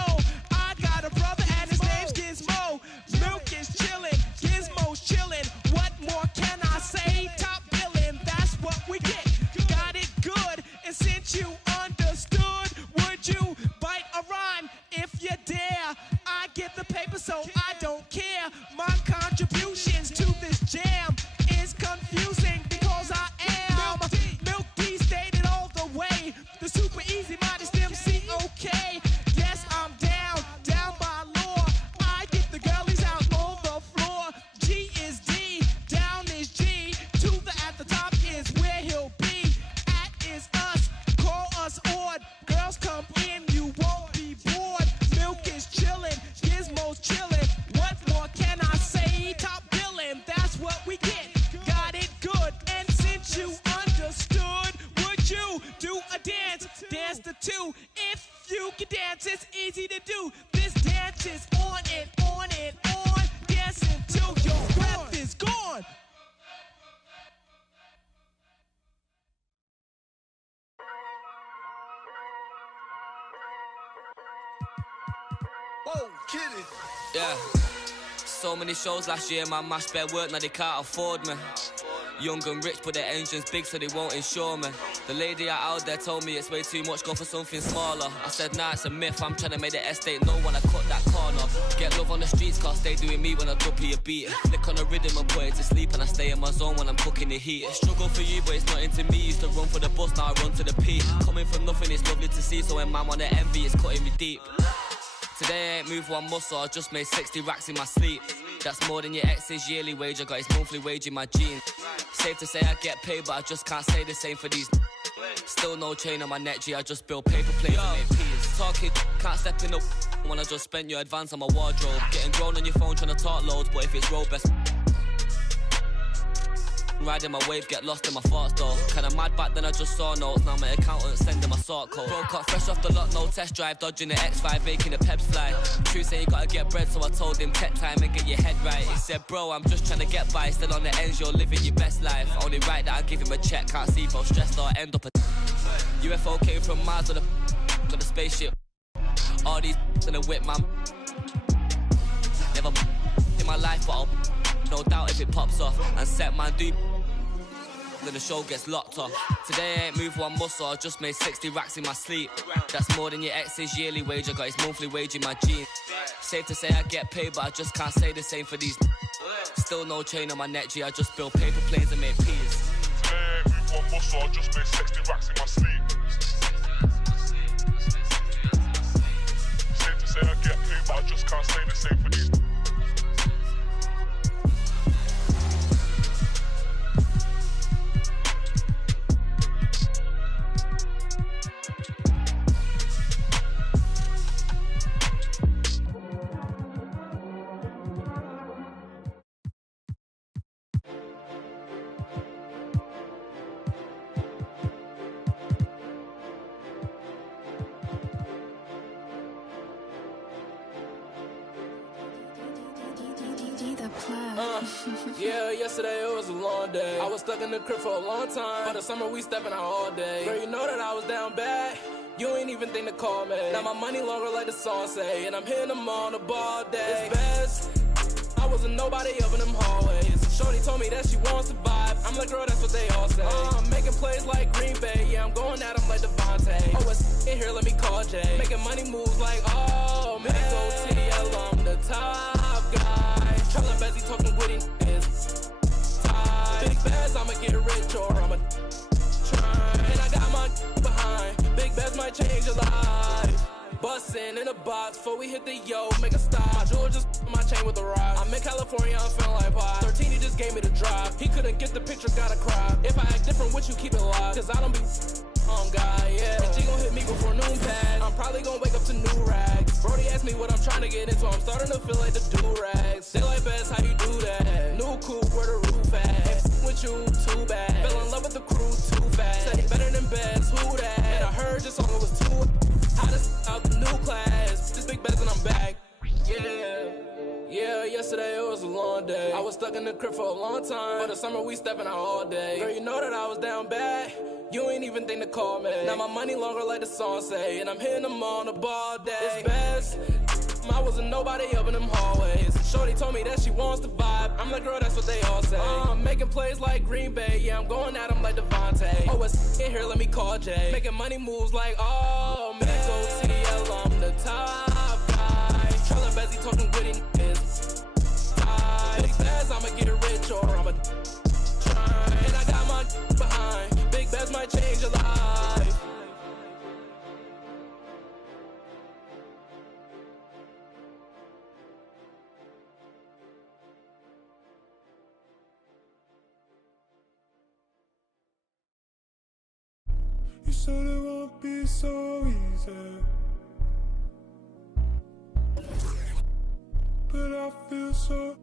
I got a brother and his name's Gizmo. Milk is chillin', Gizmo's chillin'. What more can I say? Top billin', that's what we get. Got it good, and since you understood, would you bite a rhyme if you dare? I get the paper, so I don't care. My contributions to this jam is confusing because I am Milk D, stated all the way. The super easy modest MC, okay. Yes, I'm down by law. I get the girlies out on the floor. G is D, down is G. To the at the top is where he'll be. At is us, call us odd. Girls come in, you won't be bored. Milk is chillin', Gizmo's chillin'. What more can I say? Top billin', that's what we get. Got it good, and since you understood, would you do a dance? Dance the two. If you can dance, it's easy to do. This dance is on and on and on. Dance until your breath is gone. Whoa, kidding. Yeah. So many shows last year, man, mashed bare work, now they can't afford me. Young and rich, but their engine's big, so they won't insure me. The lady out there told me it's way too much, go for something smaller. I said, nah, it's a myth, I'm trying to make the estate know when I cut that corner. Get love on the streets, cause they doing me when I drop you a beat. Flick on the rhythm and put it to sleep, and I stay in my zone when I'm cooking the heat. Struggle for you, but it's not into me. Used to run for the bus, now I run to the peak. Coming from nothing, it's lovely to see, so when man wanna envy, it's cutting me deep. Today I ain't moved one muscle, I just made 60 racks in my sleep. That's more than your ex's yearly wage, I got his monthly wage in my jeans. Safe to say I get paid, but I just can't say the same for these. Still no chain on my neck, G, I just build paper planes and make peas. Talking, can't step in up when I just spent your advance on my wardrobe. Getting grown on your phone trying to talk loads, but if it's road best. Riding my wave, get lost in my thoughts though. Kinda mad back then I just saw notes, now my accountant sending my sort code. Broke up fresh off the lot, no test drive, dodging the X5, making the peps fly. True say you gotta get bread, so I told him tech time and get your head right. He said, bro, I'm just trying to get by, still on the ends, you're living your best life. Only right that I give him a check, can't see if I'm stressed or I end up a UFO came from Mars on the spaceship. All these in a whip, man. Never in my life, but I'll no doubt if it pops off. And set man do then the show gets locked off. Today I ain't moved one muscle, I just made 60 racks in my sleep. That's more than your ex's yearly wage, I got his monthly wage in my jeans. Safe to say I get paid, but I just can't say the same for these. Still no chain on my neck, G, I just build paper planes and make peas. Today I ain't moved one muscle, I just made 60 racks in my sleep. Safe to say I get paid, but I just can't say the same for these. Yeah, yesterday it was a long day. I was stuck in the crib for a long time. For the summer we stepping out all day. Girl, you know that I was down bad. You ain't even think to call me. Now my money longer like the song say. And I'm hitting them on the ball day. It's best. I wasn't nobody up in them hallways. Shorty told me that she wants to vibe. I'm like, girl, that's what they all say. I'm making plays like Green Bay. Yeah, I'm going at them like Devontae. Oh, it's in here, let me call Jay. Making money moves like, oh, man. Go TDL, I'm the top guy. Tryna Bezzy talking witty is tied. Big Bez, I'ma get rich or I'ma try. And I got my behind. Big Bez, my change your life. Bustin' in a box before we hit the yo, make a stop. My jewel just my chain with the rock. I'm in California, I'm feeling like pie. 13, he just gave me the drop. He couldn't get the picture, gotta cry. If I act different, would you keep it live? Cause I don't be on God, yeah. And she gon' hit me before noon pass. I'm probably gon' wake up to new rags. Brody asked me what I'm trying to get into. I'm starting to feel like the do-rags. They like best, how you do that? New coupe, where the roof at? Ain't with you, too bad. Fell in love with the crew, too fast. Said he better than best, who that? And I heard your song, it was too hottest out the new class. This big bets and I'm back. Yeah, yesterday it was a long day. I was stuck in the crib for a long time. For the summer we stepping out all day. Girl, you know that I was down bad. You ain't even think to call me. Now my money longer like the song say. And I'm hitting them on the ball day. It's best. I wasn't nobody up in them hallways. Shorty told me that she wants to vibe. I'm like, girl, that's what they all say. I'm making plays like Green Bay. Yeah, I'm going at them like Devontae. Oh, it's in here, let me call Jay. Making money moves like, oh, man. Go TDL, I'm the top guy. Trellin' Bezzy talking witty niggas. Big Bez, I'ma get it rich or I'ma try. And I got my behind. Big Bez might change your life. You said it won't be so easy, but I feel so.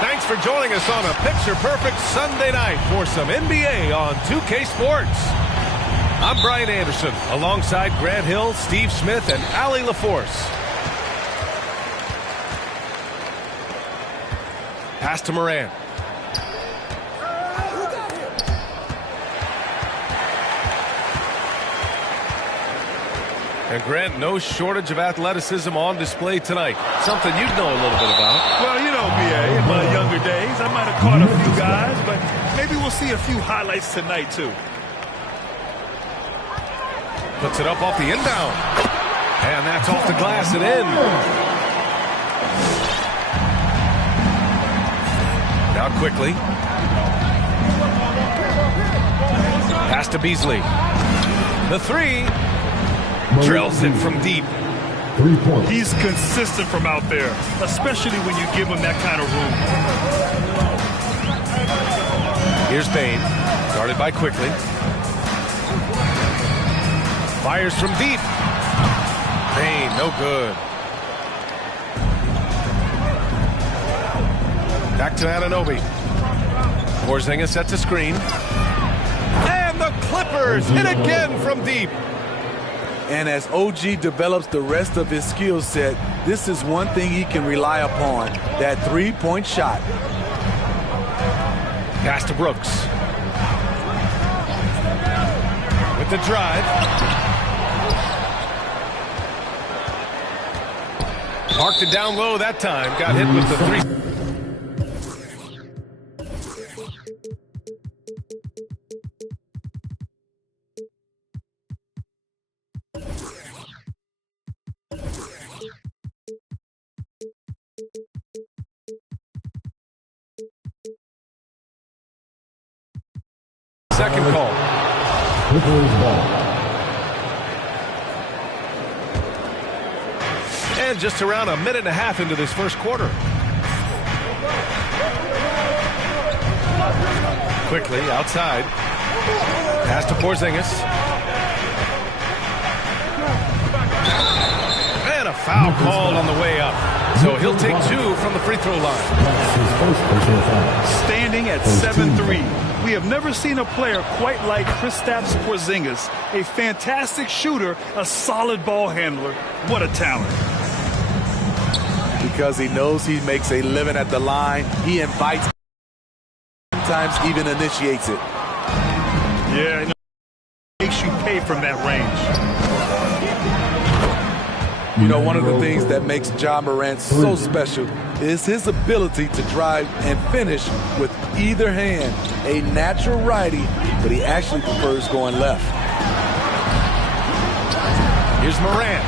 Thanks for joining us on a picture-perfect Sunday night for some NBA on 2K Sports. I'm Brian Anderson, alongside Grant Hill, Steve Smith, and Allie LaForce. Pass to Morant. And Grant, no shortage of athleticism on display tonight. Something you'd know a little bit about. Well, you know, B.A., in my younger days, I might have caught a few guys, but maybe we'll see a few highlights tonight, too. Puts it up off the inbound. And that's off the glass and in. Now quickly. Pass to Beasley. The three. Drills it from deep. He's consistent from out there, especially when you give him that kind of room. Here's Bane, guarded by Quickly. Fires from deep. Bane, no good. Back to Anunoby. Porzingis sets a screen. And the Clippers hit again from deep. And as OG develops the rest of his skill set, this is one thing he can rely upon, that three-point shot. Pass to Brooks. With the drive. Parked it down low that time. Got hit with the three. Second call. And just around a minute and a half into this first quarter. Quickly outside. Pass to Porzingis. And a foul called on the way up. So he'll take 2 from the free throw line. Standing at 7-3. We have never seen a player quite like Kristaps Porzingis. A fantastic shooter, a solid ball handler. What a talent. Because he knows he makes a living at the line, he invites, sometimes even initiates it. Yeah, it makes you pay from that range. You know, one of the things that makes Ja Morant so special is his ability to drive and finish with either hand. A natural righty, but he actually prefers going left. Here's Morant.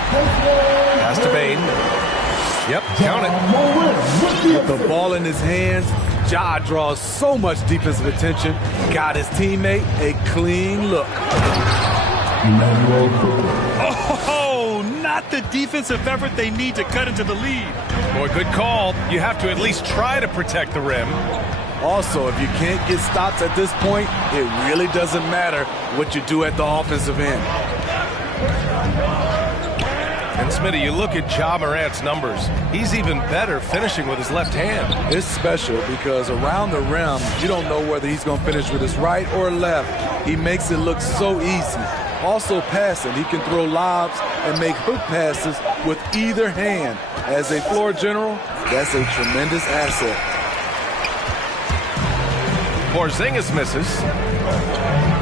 Pass to Bane. Yep, count it. With the ball in his hands, Ja draws so much defensive attention. Got his teammate a clean look. Oh, not the defensive effort they need to cut into the lead. Boy, good call. You have to at least try to protect the rim. Also, if you can't get stops at this point, it really doesn't matter what you do at the offensive end. And Smitty, you look at Ja Morant's numbers. He's even better finishing with his left hand. It's special because around the rim, you don't know whether he's going to finish with his right or left. He makes it look so easy. Also passing, he can throw lobs and make hook passes with either hand. As a floor general, that's a tremendous asset. Porzingis misses.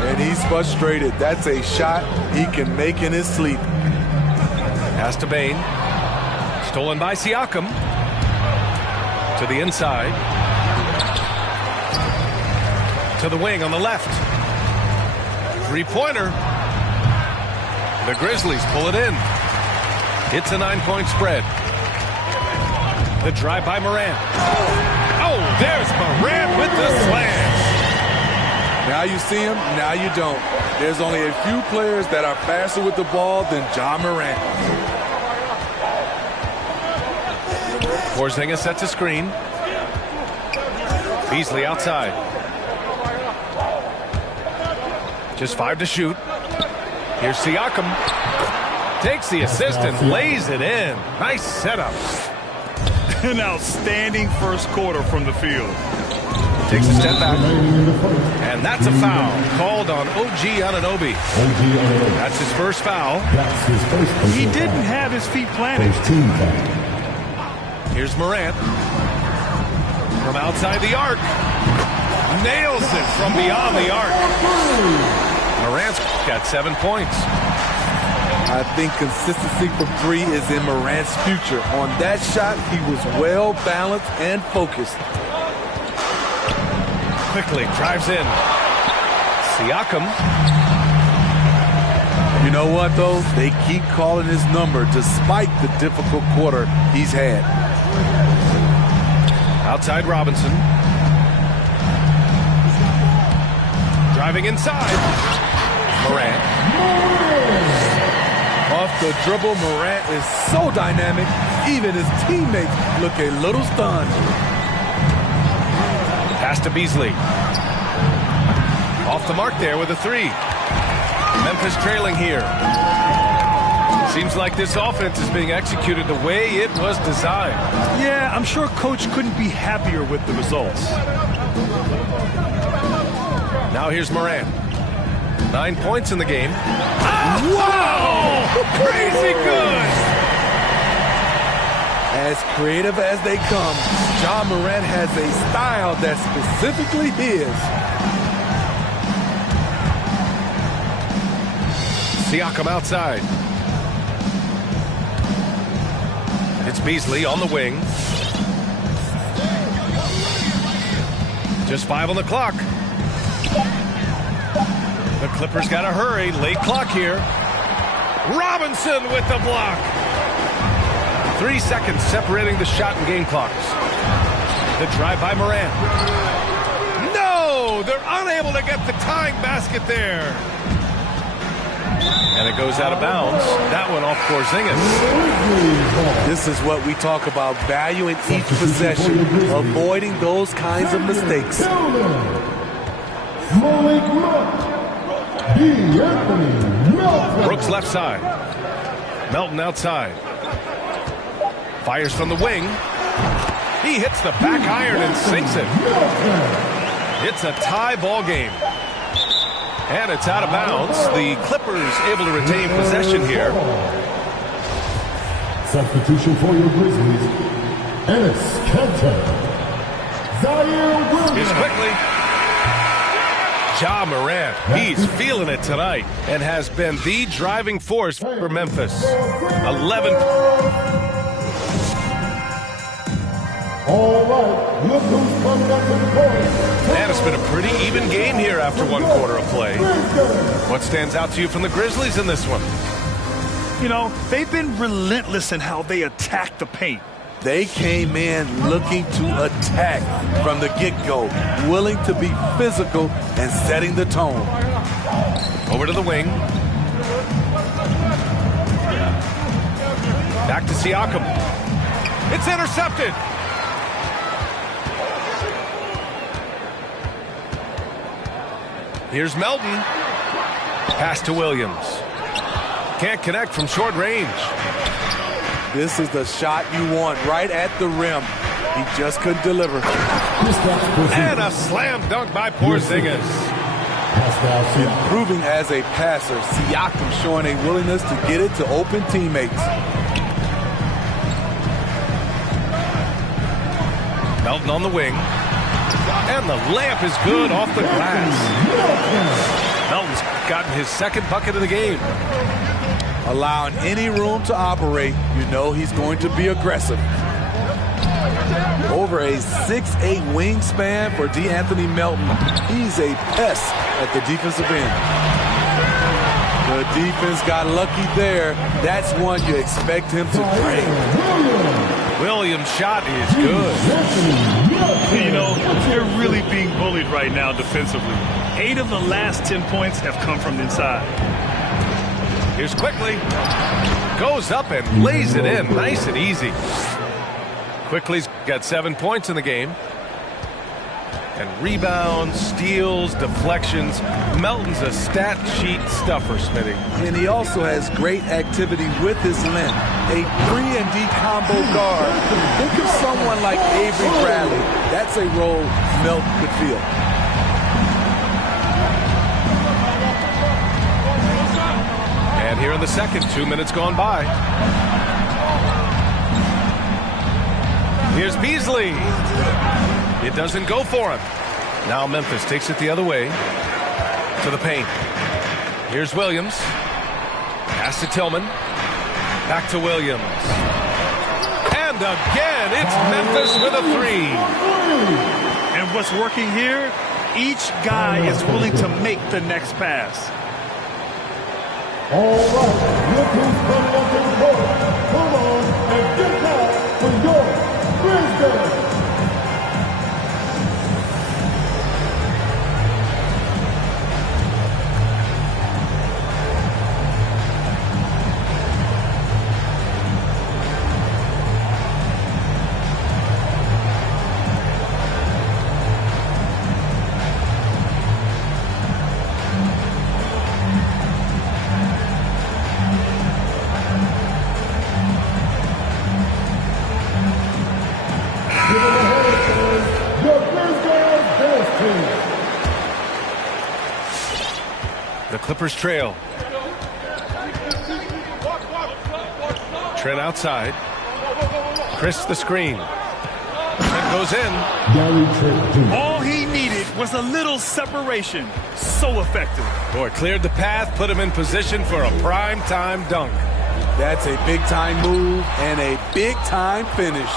And he's frustrated. That's a shot he can make in his sleep. Pass to Bane. Stolen by Siakam. To the inside. To the wing on the left. Three-pointer. The Grizzlies pull it in. It's a 9-point spread. The drive by Morant. Oh, there's Morant with the slam. Now you see him, now you don't. There's only a few players that are faster with the ball than Ja Morant. Porzingis sets a screen. Beasley outside. Just 5 to shoot. Here's Siakam. Takes the assist and lays it in. Nice setup. An outstanding first quarter from the field. Takes a step back. And that's a foul called on OG Anunoby. That's his first foul. He didn't have his feet planted. Here's Morant. From outside the arc. Nails it from beyond the arc. Morant's got 7 points. I think consistency from 3 is in Morant's future. On that shot, he was well balanced and focused. Quickly drives in. Siakam. You know what, though? They keep calling his number despite the difficult quarter he's had. Outside Robinson. Driving inside. Morant. Off the dribble, Morant is so dynamic, even his teammates look a little stunned. Pass to Beasley. Off the mark there with a 3. Memphis trailing here. Seems like this offense is being executed the way it was designed. Yeah, I'm sure Coach couldn't be happier with the results. Now here's Morant. 9 points in the game. Wow! Crazy good! As creative as they come, Ja Morant has a style that's specifically his. Siakam outside. It's Beasley on the wing. Just 5 on the clock. The Clippers got to hurry. Late clock here. Robinson with the block. 3 seconds separating the shot and game clocks. The drive by Morant. No! They're unable to get the tying basket there. And it goes out of bounds. That one off Porzingis. This is what we talk about, valuing each possession, avoiding those kinds of mistakes. Brooks left side. Melton outside. Fires from the wing. He hits the back iron and sinks it. It's a tie ball game. And it's out of bounds. The Clippers able to retain possession here. Substitution for your Grizzlies. Enes Kanter. Zaire Williams. Here's quickly. Ja Morant. He's feeling it tonight and has been the driving force for Memphis. 11. All right, look who's coming up to the court. And it's been a pretty even game here after 1 quarter of play. What stands out to you from the Grizzlies in this one? You know, they've been relentless in how they attack the paint. They came in looking to attack from the get-go, willing to be physical and setting the tone. Over to the wing. Back to Siakam. It's intercepted. Here's Melton. Pass to Williams. Can't connect from short range. This is the shot you want right at the rim. He just couldn't deliver. And a slam dunk by Porzingis. Improving as a passer, Siakam showing a willingness to get it to open teammates. Melton on the wing. And the layup is good off the glass. Melton's gotten his 2nd bucket of the game. Allowing any room to operate, you know he's going to be aggressive. Over a 6'8" wingspan for DeAnthony Melton. He's a pest at the defensive end. The defense got lucky there. That's one you expect him to break. Williams' shot is good. You know, they're really being bullied right now defensively. 8 of the last 10 points have come from inside. Here's quickly. Goes up and lays it in. Nice and easy. Quickly's got 7 points in the game. And rebounds, steals, deflections. Melton's a stat sheet stuffer, Smitty. And he also has great activity with his length. A 3-and-D combo guard. Think of someone like Avery Bradley. That's a role Melton could fill. And here in the second, 2 minutes gone by. Here's Beasley. It doesn't go for him. Now Memphis takes it the other way to the paint. Here's Williams. Pass to Tillman. Back to Williams. And again, it's Memphis with a 3. And what's working here? Each guy is willing to make the next pass. All right, look who's coming up to the court. Come on and get that for your Grizzlies. Clippers trail. Trent outside. Chris the screen. Trent goes in. All he needed was a little separation. So effective. Boy, cleared the path, put him in position for a prime-time dunk. That's a big-time move and a big-time finish.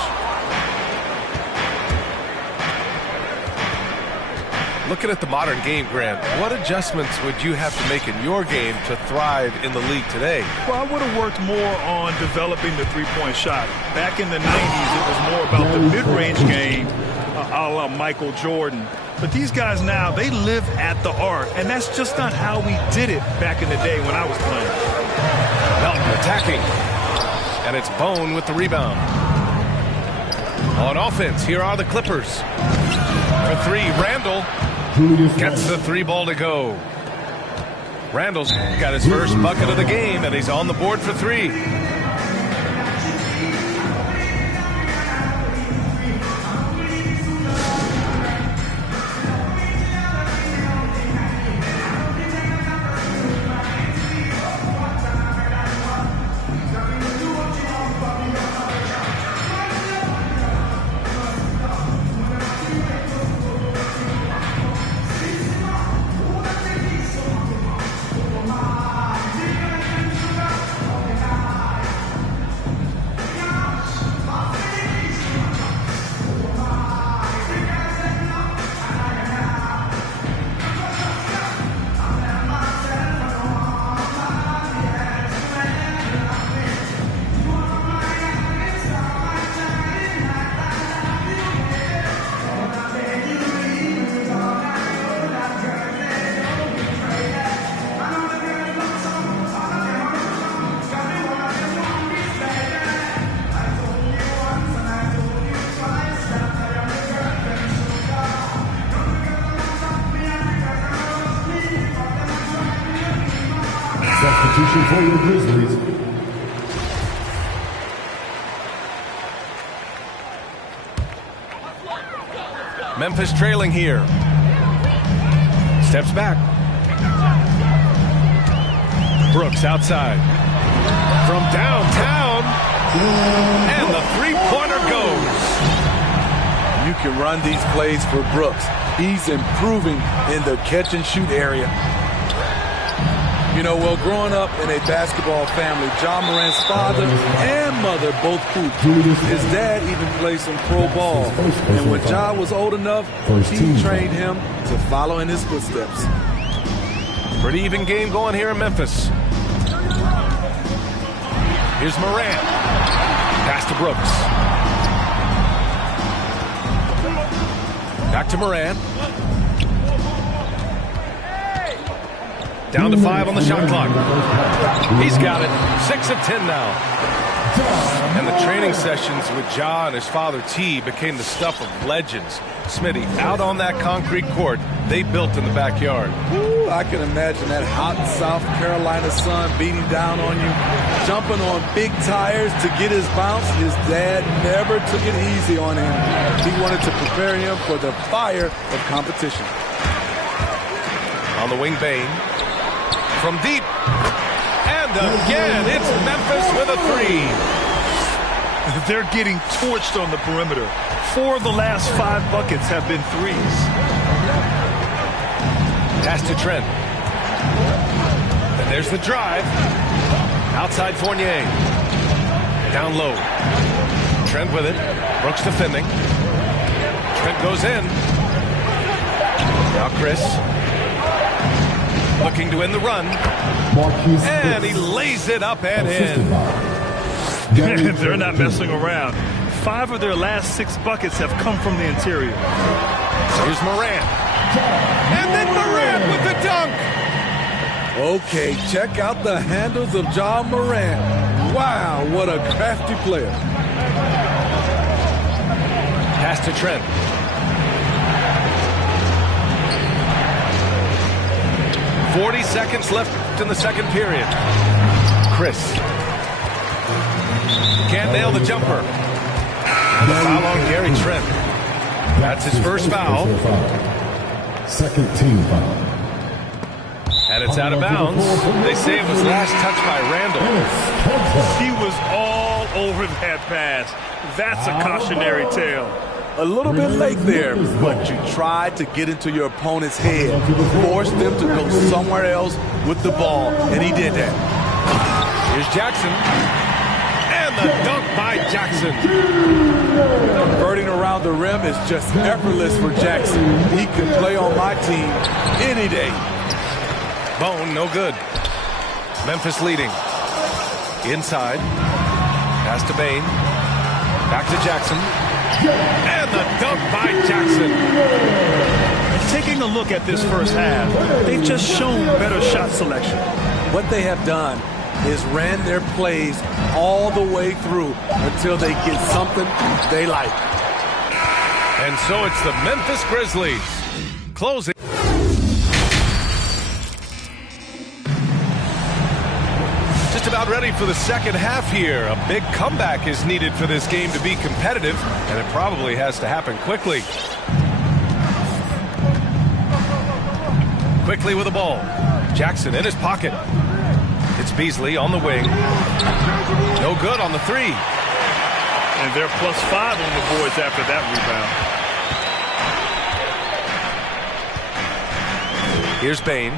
Looking at the modern game, Grant, what adjustments would you have to make in your game to thrive in the league today? Well, I would have worked more on developing the three-point shot. Back in the 90s, it was more about the mid-range game, a la Michael Jordan. But these guys now, they live at the arc, and that's just not how we did it back in the day when I was playing. Melton attacking, and it's Bone with the rebound. On offense, here are the Clippers. For three, Randall gets the three ball to go. Randall's got his first bucket of the game, and he's on the board for three. Substitution for your Grizzlies. Memphis trailing here. Steps back. Brooks outside. From downtown. And the three-pointer goes. You can run these plays for Brooks. He's improving in the catch-and-shoot area. You know, well, growing up in a basketball family, Ja Morant's father and mother both hooped. His dad even played some pro ball. And when Ja was old enough, he trained him to follow in his footsteps. Pretty even game going here in Memphis. Here's Morant. Pass to Brooks. Back to Morant. Down to 5 on the shot clock. He's got it. 6 of 10 now. And the training sessions with Ja and his father T became the stuff of legends. Smitty, out on that concrete court they built in the backyard. Ooh, I can imagine that hot South Carolina sun beating down on you, jumping on big tires to get his bounce. His dad never took it easy on him. He wanted to prepare him for the fire of competition. On the wing, Bane. From deep. And again, it's Memphis with a three. They're getting torched on the perimeter. 4 of the last 5 buckets have been threes. Pass to Trent. And there's the drive. Outside Fournier. Down low. Trent with it. Brooks defending. Trent goes in. Now Chris. Looking to end the run. And he lays it up and in. They're not messing around. 5 of their last 6 buckets have come from the interior. Here's Morant. And then Morant with the dunk. Okay, check out the handles of Ja Morant. Wow, what a crafty player. Pass to Trent. "40 seconds left in the second period. Chris. Can't nail the jumper. The foul on Gary Trent. That's his first foul. Second team foul. And it's out of bounds. They say it was last touched by Randall. He was all over that pass. That's a cautionary tale. A little bit late there, but you tried to get into your opponent's head, force them to go somewhere else with the ball, and he did that. Here's Jackson. And the dunk by Jackson. Converting around the rim is just effortless for Jackson. He can play on my team any day. Bone, no good. Memphis leading. Inside. Pass to Bane. Back to Jackson. And the dunk by Jackson. Taking a look at this first half, they've just shown better shot selection. What they have done is ran their plays all the way through until they get something they like. And so it's the Memphis Grizzlies closing. Just about ready for the second half here. A big comeback is needed for this game to be competitive, and it probably has to happen quickly. Quickly with the ball. Jackson in his pocket. It's Beasley on the wing. No good on the three. And they're +5 on the boards after that rebound. Here's Bane.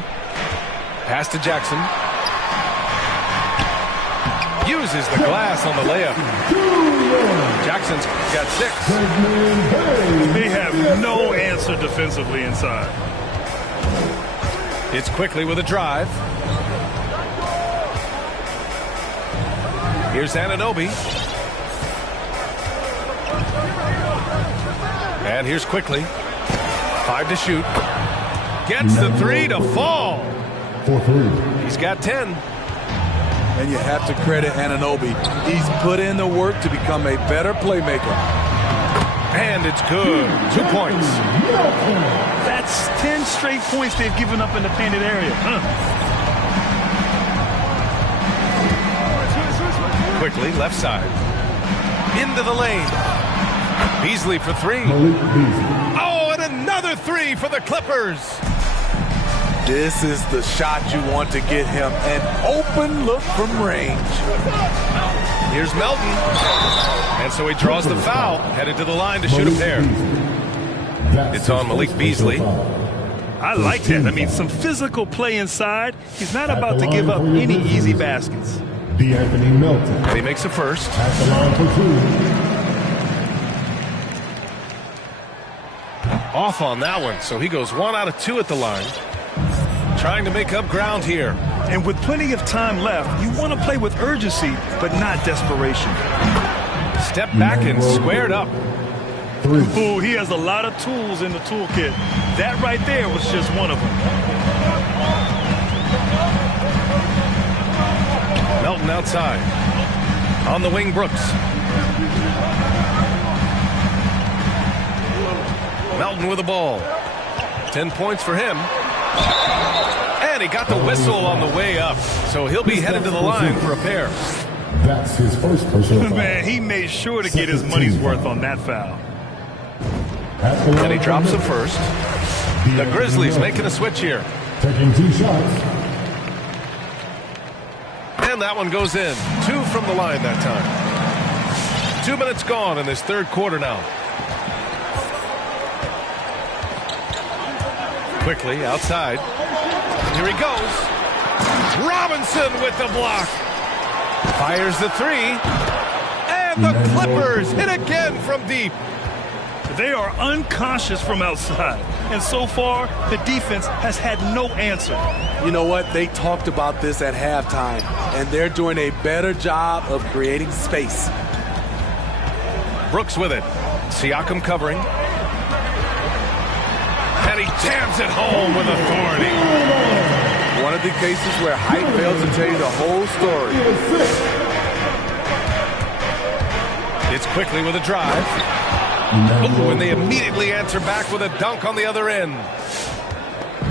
Pass to Jackson. Uses the glass on the layup. Jackson's got 6. They have no answer defensively inside. It's Quickly with a drive. Here's Anunoby. And here's Quickly. 5 to shoot. Gets the 3 to fall. He's got 10. And you have to credit Anunoby. He's put in the work to become a better playmaker. And it's good. 2 points. That's 10 straight points they've given up in the painted area. Quickly, left side. Into the lane. Beasley for 3. Oh, and another 3 for the Clippers. This is the shot you want to get him. An open look from range. Here's Melton. And so he draws the foul. Headed to the line to shoot a pair. It's on Malik Beasley. I like that. I mean, some physical play inside. He's not about to give up any easy baskets. D'Anthony Melton. And he makes a first. At the line for 2. Off on that one, so he goes 1 out of 2 at the line. Trying to make up ground here. And with plenty of time left, you want to play with urgency, but not desperation. Step back and squared up. Ooh, he has a lot of tools in the toolkit. That right there was just one of them. Melton outside. On the wing, Brooks. Melton with the ball. 10 points for him. And he got the whistle on the way up. So he'll be headed to the line for a pair. That's his first personal foul. Man, he made sure to get his money's worth on that foul. And he drops the first. The Grizzlies making a switch here. Taking 2 shots. And that one goes in. 2 from the line that time. 2 minutes gone in this third quarter now. Quickly outside. Here he goes. Robinson with the block. Fires the 3. And the Clippers hit again from deep. They are unconscious from outside. And so far, the defense has had no answer. You know what? They talked about this at halftime, and they're doing a better job of creating space. Brooks with it. Siakam covering. And he jams it home with authority. One of the cases where height fails to tell you the whole story. It's Quickly with a drive. Oh, and they immediately answer back with a dunk on the other end.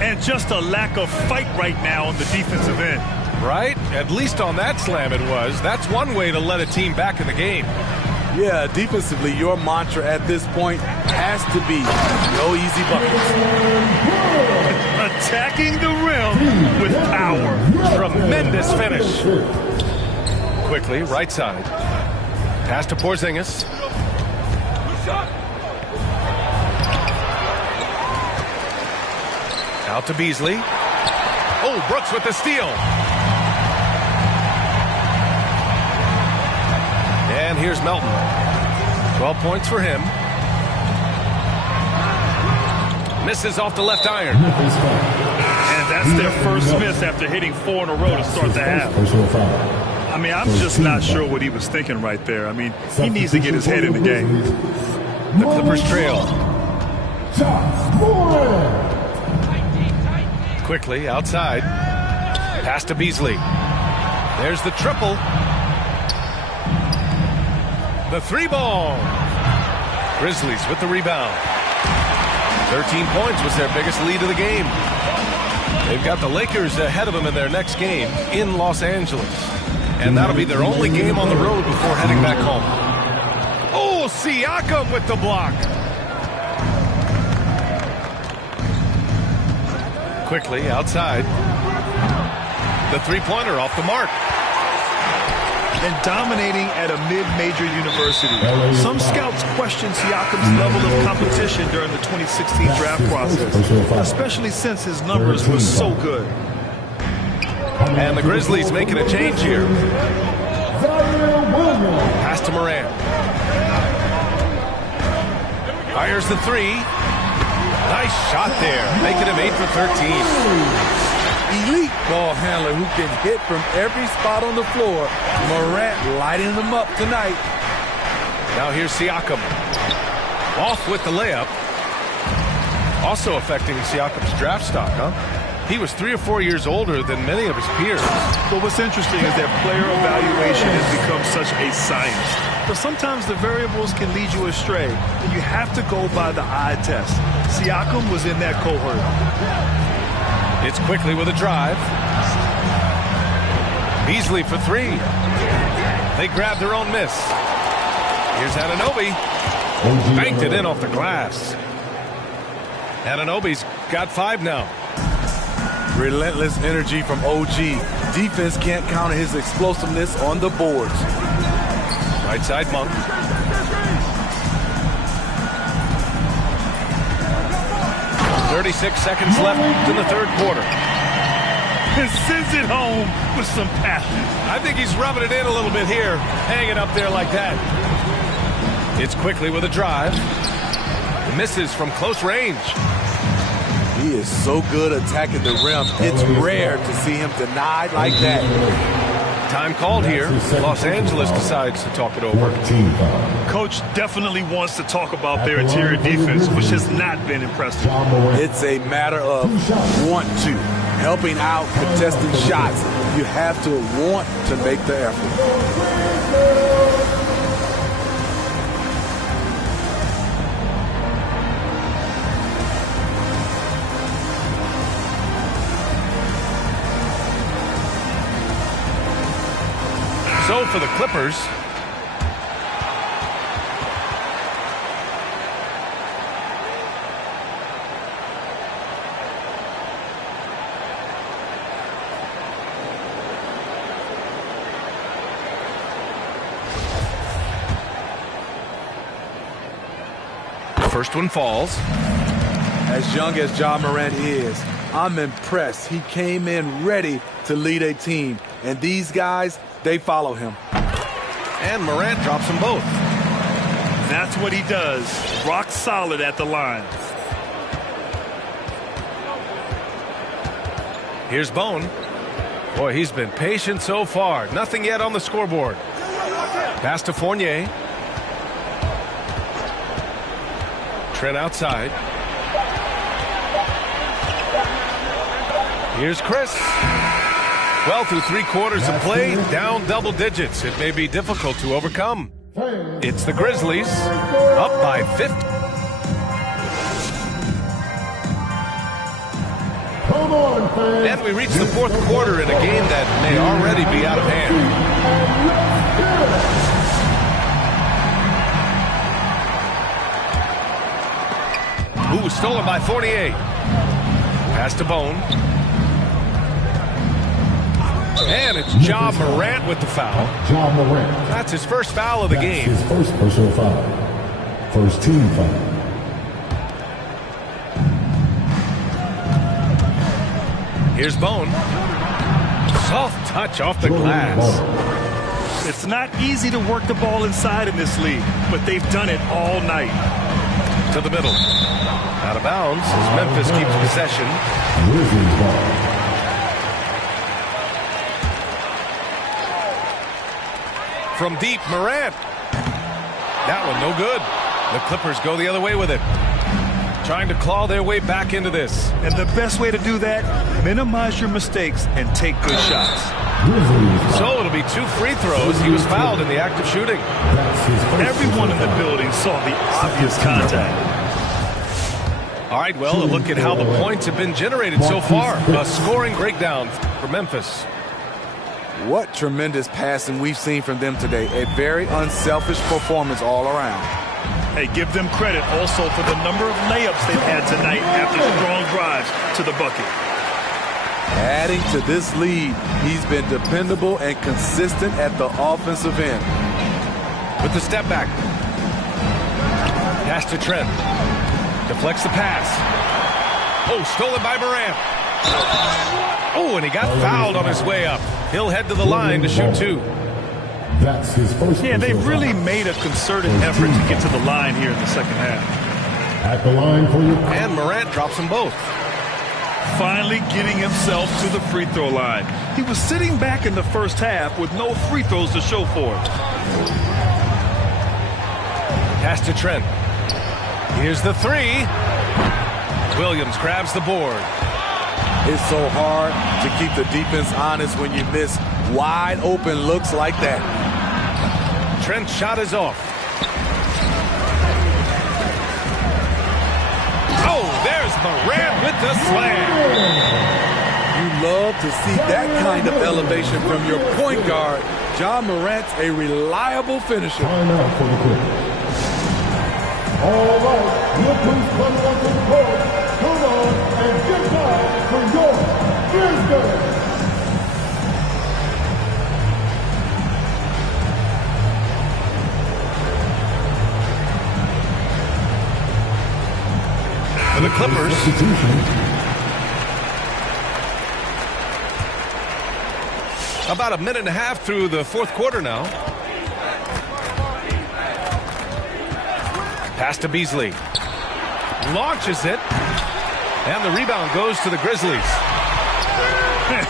And just a lack of fight right now on the defensive end. Right? At least on that slam it was. That's one way to let a team back in the game. Yeah, defensively, your mantra at this point has to be no easy buckets. Attacking the rim with power. Tremendous finish. Quickly, right side. Pass to Porzingis. Out to Beasley. Oh, Brooks with the steal. And here's Melton. 12 points for him. Misses off the left iron. And that's their first miss after hitting 4 in a row to start the half. I mean, I'm just not sure what he was thinking right there. I mean, he needs to get his head in the game. The Clippers trail. Quickly, outside. Pass to Beasley. There's the triple. The 3-ball. Grizzlies with the rebound. 13 points was their biggest lead of the game. They've got the Lakers ahead of them in their next game in Los Angeles. And that'll be their only game on the road before heading back home. Oh, Siakam with the block. Quickly, outside. The three-pointer off the mark. And dominating at a mid-major university. Some scouts question Siakam's level of competition during the 2016 draft process, especially since his numbers were so good. And the Grizzlies making a change here. Pass to Morant. Fires the three. Nice shot there, making him 8 for 13. Elite ball handler who can hit from every spot on the floor. Morant lighting them up tonight. Now here's Siakam. Off with the layup. Also affecting Siakam's draft stock, huh? He was 3 or 4 years older than many of his peers. But what's interesting is that player evaluation has become such a science. But sometimes the variables can lead you astray, and you have to go by the eye test. Siakam was in that cohort. It's quickly with a drive. Beasley for 3. They grab their own miss. Here's Anunoby. Banked it in off the glass. Anunoby's got 5 now. Relentless energy from OG. Defense can't counter his explosiveness on the boards. Right side Monk. "36 seconds left in the third quarter." And sends it home with some passion. I think he's rubbing it in a little bit here, hanging up there like that. It's quickly with a drive. Misses from close range. He is so good attacking the rim. It's rare to see him denied like that. Time called here. Los Angeles decides to talk it over. Coach definitely wants to talk about their interior defense, which has not been impressive. It's a matter of want to. Helping out, contesting shots. You have to want to make the effort. So for the Clippers, first one falls. As young as Ja Morant is, I'm impressed. He came in ready to lead a team. And these guys, they follow him. And Morant drops them both. That's what he does. Rock solid at the line. Here's Bone. Boy, he's been patient so far. Nothing yet on the scoreboard. Pass to Fournier. Trent outside. Here's Chris. Well, through 3 quarters of play, down double digits. It may be difficult to overcome. It's the Grizzlies, up by 50. And we reach the fourth quarter in a game that may already be out of hand. stolen by Fournier. Pass to Bone. And it's Ja Morant with the foul. Ja Morant. That's his first foul of the game. His first personal foul. First team foul. Here's Bone. Soft touch off the glass. It's not easy to work the ball inside in this league, but they've done it all night. To the middle. Out of bounds as Memphis keeps possession. Grizzlies ball. From deep, Morant. That one no good. The Clippers go the other way with it. Trying to claw their way back into this. And the best way to do that, minimize your mistakes and take good shots. So it'll be 2 free throws. He was fouled in the act of shooting. Everyone in the building saw the obvious contact. All right, well, a look at how the points have been generated so far. A scoring breakdown for Memphis. What tremendous passing we've seen from them today. A very unselfish performance all around. Hey, give them credit also for the number of layups they've had tonight after strong drives to the bucket. Adding to this lead, he's been dependable and consistent at the offensive end. With the step back. Pass to Trent. Deflects the pass. Oh, stolen by Morant. Oh, and he got fouled on his way up. He'll head to the line to shoot 2. That's his first. Yeah, they really made a concerted effort to get to the line here in the second half. At the line for you. And Morant drops them both. Finally getting himself to the free throw line. He was sitting back in the first half with no free throws to show for it. Pass to Trent. Here's the 3. Williams grabs the board. It's so hard to keep the defense honest when you miss wide open looks like that. Trent's shot is off. Oh, there's Morant with the slam. You love to see that kind of elevation from your point guard. Ja Morant's a reliable finisher. Timeout for the Clippers. All right, Clippers come up to the court. Come on and get down for your business. For the Clippers. About a minute and a half through the fourth quarter now. Pass to Beasley. Launches it. And the rebound goes to the Grizzlies.